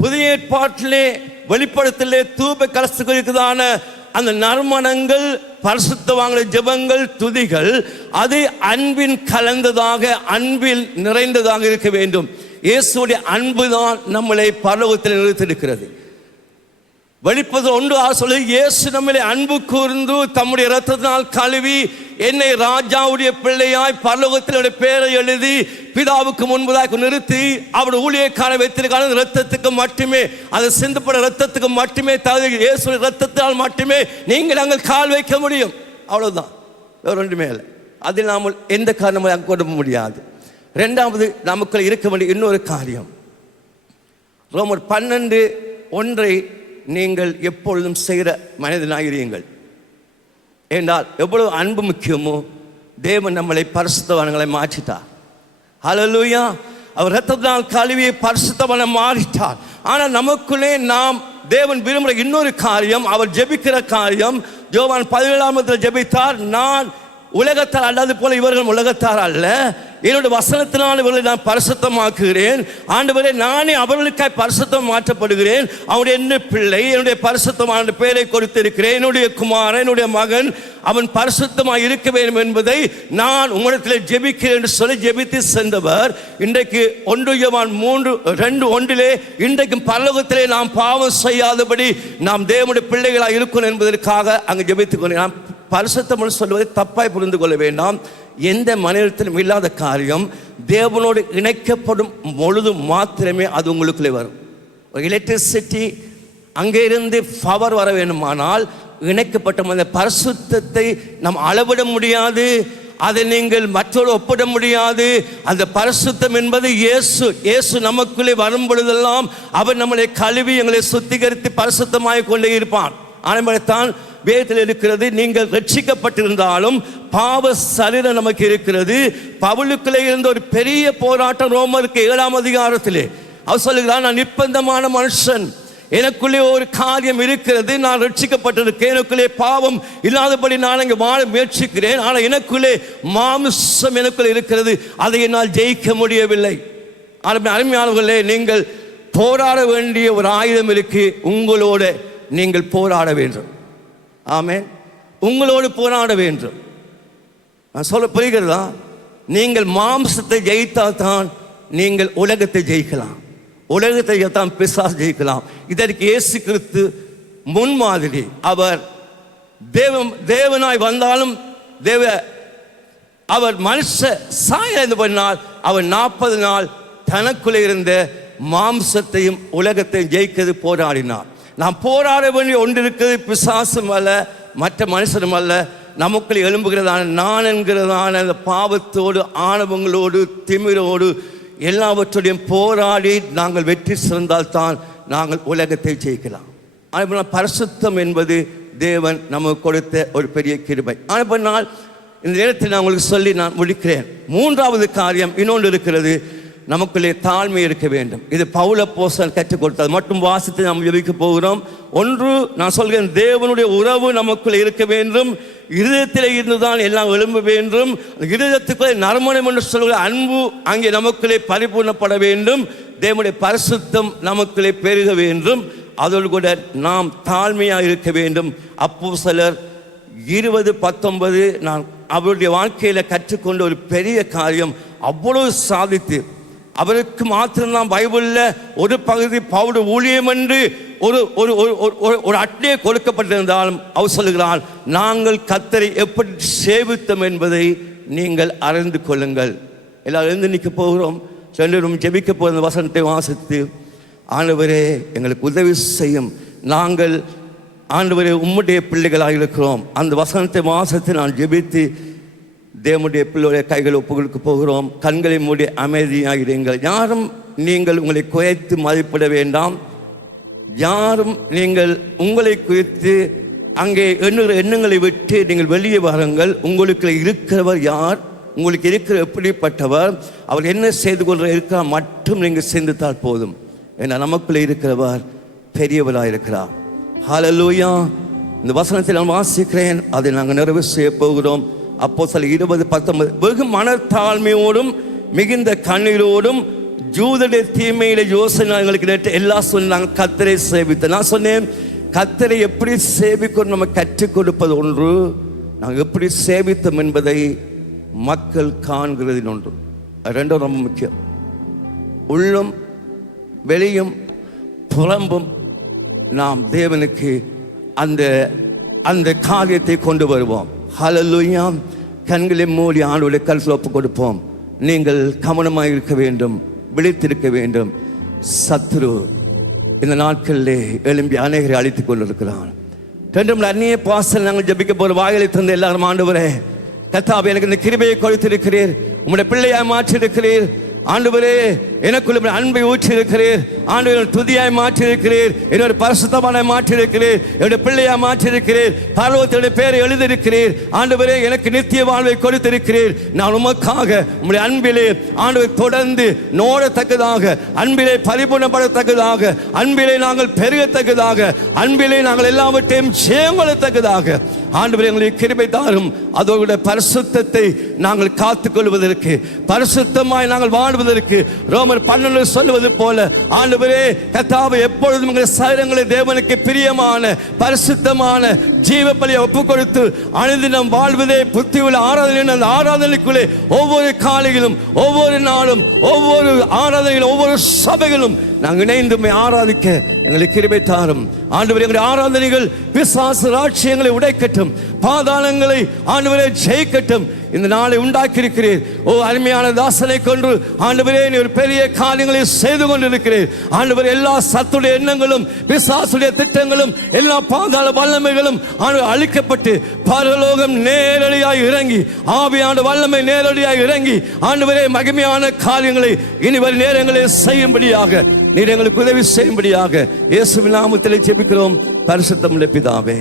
புதிய ஏற்பாட்டிலே வெளிப்படுத்தலே தூப கலசத்துக்கு இருக்குதான அந்த நறுமணங்கள், பரிசுத்தவான்கள ஜெபங்கள், துதிகள், அது அன்பின் கலந்ததாக, அன்பில் நிறைந்ததாக இருக்க வேண்டும். இயேசுடைய அன்புதான் நம்மளை பரலோகத்தில் நிறுத்திருக்கிறது. வெளிப்பது 1:6 சொல்லி, இயேசு நம்மளை அன்பு கூர்ந்து தம்முடைய இரத்தத்தினால் கழுவி என்னை ராஜாவுடைய பிள்ளையாய் பரலோகத்தில் பேரை எழுதி பிதாவுக்கு முன்பதாக நிறுத்தி அவருடைய ஊழியக்கார வைத்திருக்கான இரத்தத்துக்கு மட்டுமே, அது சிந்தப்பட இரத்தத்துக்கு மட்டுமே தகுதி. இயேசுடைய இரத்தத்தினால் மட்டுமே நீங்கள் அங்கே கால் வைக்க முடியும். அவ்வளவுதான், வேறு ஒன்றுமே இல்லை. அதில் நாம் எந்த காரணமும் அங்கே கொண்டு போக முடியாது. இரண்டாவது நமக்குள் இருக்க வேண்டிய இன்னொரு காரியம், ரோமர் 12:1 நீங்கள் எப்பொழுதும் செய்கிற மனிதனாகிறீர்கள் என்றால் எவ்வளவு அன்பு முக்கியமோ தேவன் நம்மளை பரிசுத்தவான்களை மாற்றிட்டார். ஹல்லேலூயா. அவர் இரத்தத்தினால் கழுவியை பரிசுத்தவானை மாறிட்டார். ஆனால் நமக்குள்ளே நாம் தேவன் விரும்புகிற இன்னொரு காரியம், அவர் ஜெபிக்கிற காரியம். யோவான் 17 ஜெபித்தார், நான் உலகத்தார் அல்லாது போல இவர்கள் உலகத்தார் அல்ல, என்னுடைய வசனத்தினால் இவர்களை நான் பரிசுத்தமாக்குகிறேன். ஆண்டவரே, நானே அவர்களுக்காய் பரிசுத்தம் மாற்றப்படுகிறேன். அவருடைய என்ன பிள்ளை, என்னுடைய பரிசுத்தமான பெயரை கொடுத்திருக்கிறேன். என்னுடைய குமாரன், என்னுடைய மகன், அவன் பரிசுத்தமாக இருக்க வேண்டும் என்பதை நான் உங்களிடத்தில் ஜெபிக்கிறேன் என்று சொல்லி ஜெபித்து சென்றவர் இன்றைக்கு 1 யோவான் 3:2 இன்றைக்கும் பரலோகத்திலே நாம் பாவம் செய்யாதபடி நாம் தேவனுடைய பிள்ளைகளாக இருக்கணும் என்பதற்காக அங்கு ஜெபித்துக் கொண்டேன். பரிசுத்தம் சொல்வதை தப்பாய் புரிந்து கொள்ள வேண்டாம். எந்த மனிதத்திலும் இல்லாத காரியம் தேவனோடு இணைக்கப்படும் பொழுது மாத்திரமே அது உங்களுக்குள்ளே வரும். எலக்ட்ரிசிட்டி அங்கே இருந்து பவர் வர வேண்டுமானால் இணைக்கப்பட்ட அந்த பரிசுத்தத்தை நாம் அளவிட முடியாது, அதை நீங்கள் மற்றோடு ஒப்பிட முடியாது. அந்த பரிசுத்தம் என்பது இயேசு நமக்குள்ளே வரும் பொழுதெல்லாம் அவர் நம்மளை கழுவி எங்களை சுத்திகரித்து பரிசுத்தமாக கொண்டே இருப்பான். ஆனதான் வேதத்தில் இருக்கிறது, நீங்கள் ரட்சிக்கப்பட்டிருந்தாலும் பாவ சரீரம் நமக்கு இருக்கிறது. பவுலுக்குள்ளே இருந்த ஒரு பெரிய போராட்டம் ரோமருக்கு 7ஆம் அதிகாரத்திலே அவர் சொல்லுகிறார், நான் நிர்பந்தமான மனுஷன், எனக்குள்ளே ஒரு காரியம் இருக்கிறது, நான் ரட்சிக்கப்பட்டிருக்கேன், எனக்குள்ளே பாவம் இல்லாதபடி நான் அங்கே வாழ முயற்சிக்கிறேன், ஆனால் எனக்குள்ளே மாமிசம் எனக்குள்ளே இருக்கிறது, அதை என்னால் ஜெயிக்க முடியவில்லை. அருமையானவர்களே, நீங்கள் போராட வேண்டிய ஒரு ஆயுதம் இருக்கு, உங்களோடு நீங்கள் போராட வேண்டும். ஆமென். உங்களோடு போராட வேண்டும். நான் சொல்ல புரிகிறதா? நீங்கள் மாம்சத்தை ஜெயித்தால் தான் நீங்கள் உலகத்தை ஜெயிக்கலாம், உலகத்தை தான் பிசாசு ஜெயிக்கலாம். இதற்கு இயேசு கிறிஸ்து முன்மாதிரி. அவர் தேவனாய் வந்தாலும் அவர் மனுஷ சாயந்து பண்ணால் அவர் 40 நாள் தனக்குள்ளே இருந்த மாம்சத்தையும் உலகத்தையும் ஜெயிக்கிறது போராடினார். நாம் போராட வேண்டிய ஒன்று இருக்கிறது, பிசாசும் அல்ல, மற்ற மனுஷனும் அல்ல, நமக்குள் எழும்புகிறதான நான் என்கிறதான அந்த பாவத்தோடு, ஆணவங்களோடு, திமிரோடு எல்லாவற்றோடையும் போராடி நாங்கள் வெற்றி சிறந்தால்தான் நாங்கள் உலகத்தை ஜெயிக்கலாம். ஆனால் பரிசுத்தம் என்பது தேவன் நமக்கு கொடுத்த ஒரு பெரிய கிருபை. ஆனால் இந்த நேரத்தில் நான் உங்களுக்கு சொல்லி நான் முடிக்கிறேன். 3வது காரியம் இன்னொன்று இருக்கிறது, நமக்குள்ளே தாழ்மை இருக்க வேண்டும். இது பவுல் அப்போஸ்தலன் கற்றுக் கொடுத்தது மட்டும் வாசித்து நாம் ஜெபிக்க போகிறோம். ஒன்று நான் சொல்கிறேன், தேவனுடைய உறவு நமக்குள்ளே இருக்க வேண்டும். இருதயத்தில் இருந்துதான் எல்லாம் எழும்ப வேண்டும். இருதயத்துக்குள்ளே நறுமணம் என்று சொல்கிற அன்பு அங்கே நமக்குள்ளே பரிபூர்ணப்பட வேண்டும். தேவனுடைய பரிசுத்தம் நமக்குள்ளே பெருக வேண்டும். அதோடு கூட நாம் தாழ்மையாக இருக்க வேண்டும். அப்போஸ்தலர் 20:19 நான் அவருடைய வாழ்க்கையில் கற்றுக்கொண்ட ஒரு பெரிய காரியம். அவ்வளவு சாதித்து அவருக்கு மாத்திரம்தான் பைபிளில் ஒரு பகுதி பவுல் ஊழியம் என்று ஒரு அட்டையை கொடுக்கப்பட்டிருந்தாலும் அவர் சொல்லுகிறார், நாங்கள் கர்த்தரை எப்படி சேவித்தோம் என்பதை நீங்கள் அறிந்து கொள்ளுங்கள். எல்லாரும் எழுந்து நிற்க போகிறோம். 2 ரூம் ஜெபிக்க போகிற வசனத்தை வாசித்து, ஆண்டவரே எங்களுக்கு உதவி செய்யும், நாங்கள் ஆண்டவரே உம்முடைய பிள்ளைகளாக இருக்கிறோம். அந்த வசனத்தை வாசித்து நான் ஜெபித்து தேவனுடைய பிள்ளையுடைய கைகள் ஒப்பு கொடுக்க போகிறோம். கண்களை மூடி அமைதியாகிறீர்கள். யாரும் நீங்கள் உங்களை குறைத்து மதிப்பிட வேண்டாம். யாரும் நீங்கள் உங்களை குறித்து அங்கே எண்ணங்களை விட்டு நீங்கள் வெளியே வாருங்கள். உங்களுக்கு இருக்கிறவர் யார், உங்களுக்கு இருக்கிற எப்படிப்பட்டவர், அவர் என்ன செய்து கொண்டு இருக்கிறார் மட்டும் நீங்கள் சிந்தித்தால் போதும். ஏன்னா நமக்குள்ளே இருக்கிறவர் பெரியவராக இருக்கிறார். ஹல்லேலூயா. இந்த வசனத்தில் நான் வாசிக்கிறேன், அதை நாங்கள் நிறைவு செய்ய போகிறோம். அப்போஸ்தலர் 20:19 வெகு மனத்தாழ்மையோடும் மிகுந்த கண்ணீரோடும் ஜூதருடைய தீமையில யோசனை எங்களுக்கு நேற்று எல்லாம் சொன்னாங்க. கர்த்தரை சேவித்த நான் சொன்னேன், கர்த்தரை எப்படி சேவிக்கணும் நம்ம கற்றுக் கொடுப்பது ஒன்று, நாங்கள் எப்படி சேவித்தோம் என்பதை மக்கள் காண்கிறது ஒன்று. 2 ரொம்ப முக்கியம். உள்ளும் வெளியும் புறம்பும் நாம் தேவனுக்கு அந்த அந்த காரியத்தை கொண்டு வருவோம். ஹல்லேலூயா. கண்களை மூடி ஆண்டவருடைய கருத்தில் ஒப்பு கொடுப்போம். நீங்கள் கவனமாக இருக்க வேண்டும், விழித்திருக்க வேண்டும். சத்துரு இந்த நாட்களிலே எழும்பி அநேகரை அழித்துக் கொண்டிருக்கிறான். 2 அந்நிய பாசல் நாங்கள் ஜெபிக்க போகிற வாயிலை தந்து எல்லாரும், ஆண்டவரே கர்த்தாவே எனக்கு இந்த கிருபையை கொடுத்திருக்கிறீர், உம்முடைய பிள்ளையாய் மாற்றிருக்கிறீர். ஆண்டவரே எனக்குள்ள அன்பை ஊற்றி இருக்கிறீர். ஆண்டவரே துதியாய் மாற்றி இருக்கிறீர், என்னோட பரிசுத்தமாய் மாற்றி இருக்கிறீர், என்னுடைய பிள்ளையாய் மாற்றி இருக்கிறீர், பரலோகத்தினுடைய பெயரை எழுதியிருக்கிறீர். ஆண்டவரே எனக்கு நித்திய வாழ்வை கொடுத்திருக்கிறீர். நான் உமக்காக உம்முடைய அன்பிலே ஆண்டவரை தொடர்ந்து நோடத்தக்கதாக, அன்பிலே பரிபூர்ணப்படத்தக்கதாக, அன்பிலே நாங்கள் பெருகத்தக்கதாக, அன்பிலே நாங்கள் எல்லாவற்றையும் செய்யத்தக்கதாக ஆண்டவரே எங்களுக்கு கிருபை தாரும். அதோட பரிசுத்தத்தை நாங்கள் காத்துக்கொள்வதற்கு, பரிசுத்தமாய் நாங்கள் வாழ்வதற்கு ரோமர் 12 சொல்லுவது போல, ஆண்டவரே கர்த்தாவே எப்பொழுதும் எங்கள் சரீரங்களை தேவனுக்கு பிரியமான பரிசுத்தமான ஜீவ பலியை ஒப்பு கொடுத்து அனுதினம் வாழ்வதே புத்தி உள்ள ஆராதனை. அந்த ஆராதனைக்குள்ளே ஒவ்வொரு காலையிலும், ஒவ்வொரு நாளும், ஒவ்வொரு ஆராதனையிலும், ஒவ்வொரு சபைகளும் நாங்கள் இணைந்து ஆராதிக்க எங்களுக்கு கிருபை தாரும். ஆண்டவரே எங்களுடைய ஆராதனைகள் பிசாசு ராட்சியங்களை உடைக்கட்டும், பாதாளங்களை ஆண்டவரே ஜெயிக்கட்டும். இந்த நாளை உண்டாக்கி இருக்கிறீர். ஓ அருமையான தாசனை கொண்டு ஆண்டவரே நீ ஒரு பெரிய காரியங்களை செய்து கொண்டிருக்கிறீர். ஆண்டவரே எல்லா சத்துடைய எண்ணங்களும், பிசாசுடைய திட்டங்களும், எல்லா பாதாள வல்லமைகளும் அழிக்கப்பட்டு பரலோகம் நேரடியாக இறங்கி, ஆவியான வல்லமை நேரடியாக இறங்கி ஆண்டவரே மகிமையான காரியங்களை இனி வரும் நேரங்களில் செய்யும்படியாக நீர் எங்களுக்கு உதவி செய்யும்படியாக இயேசுவின் நாமத்தில் ஜெபிக்கிறோம் பரிசுத்தமுள்ள பிதாவே.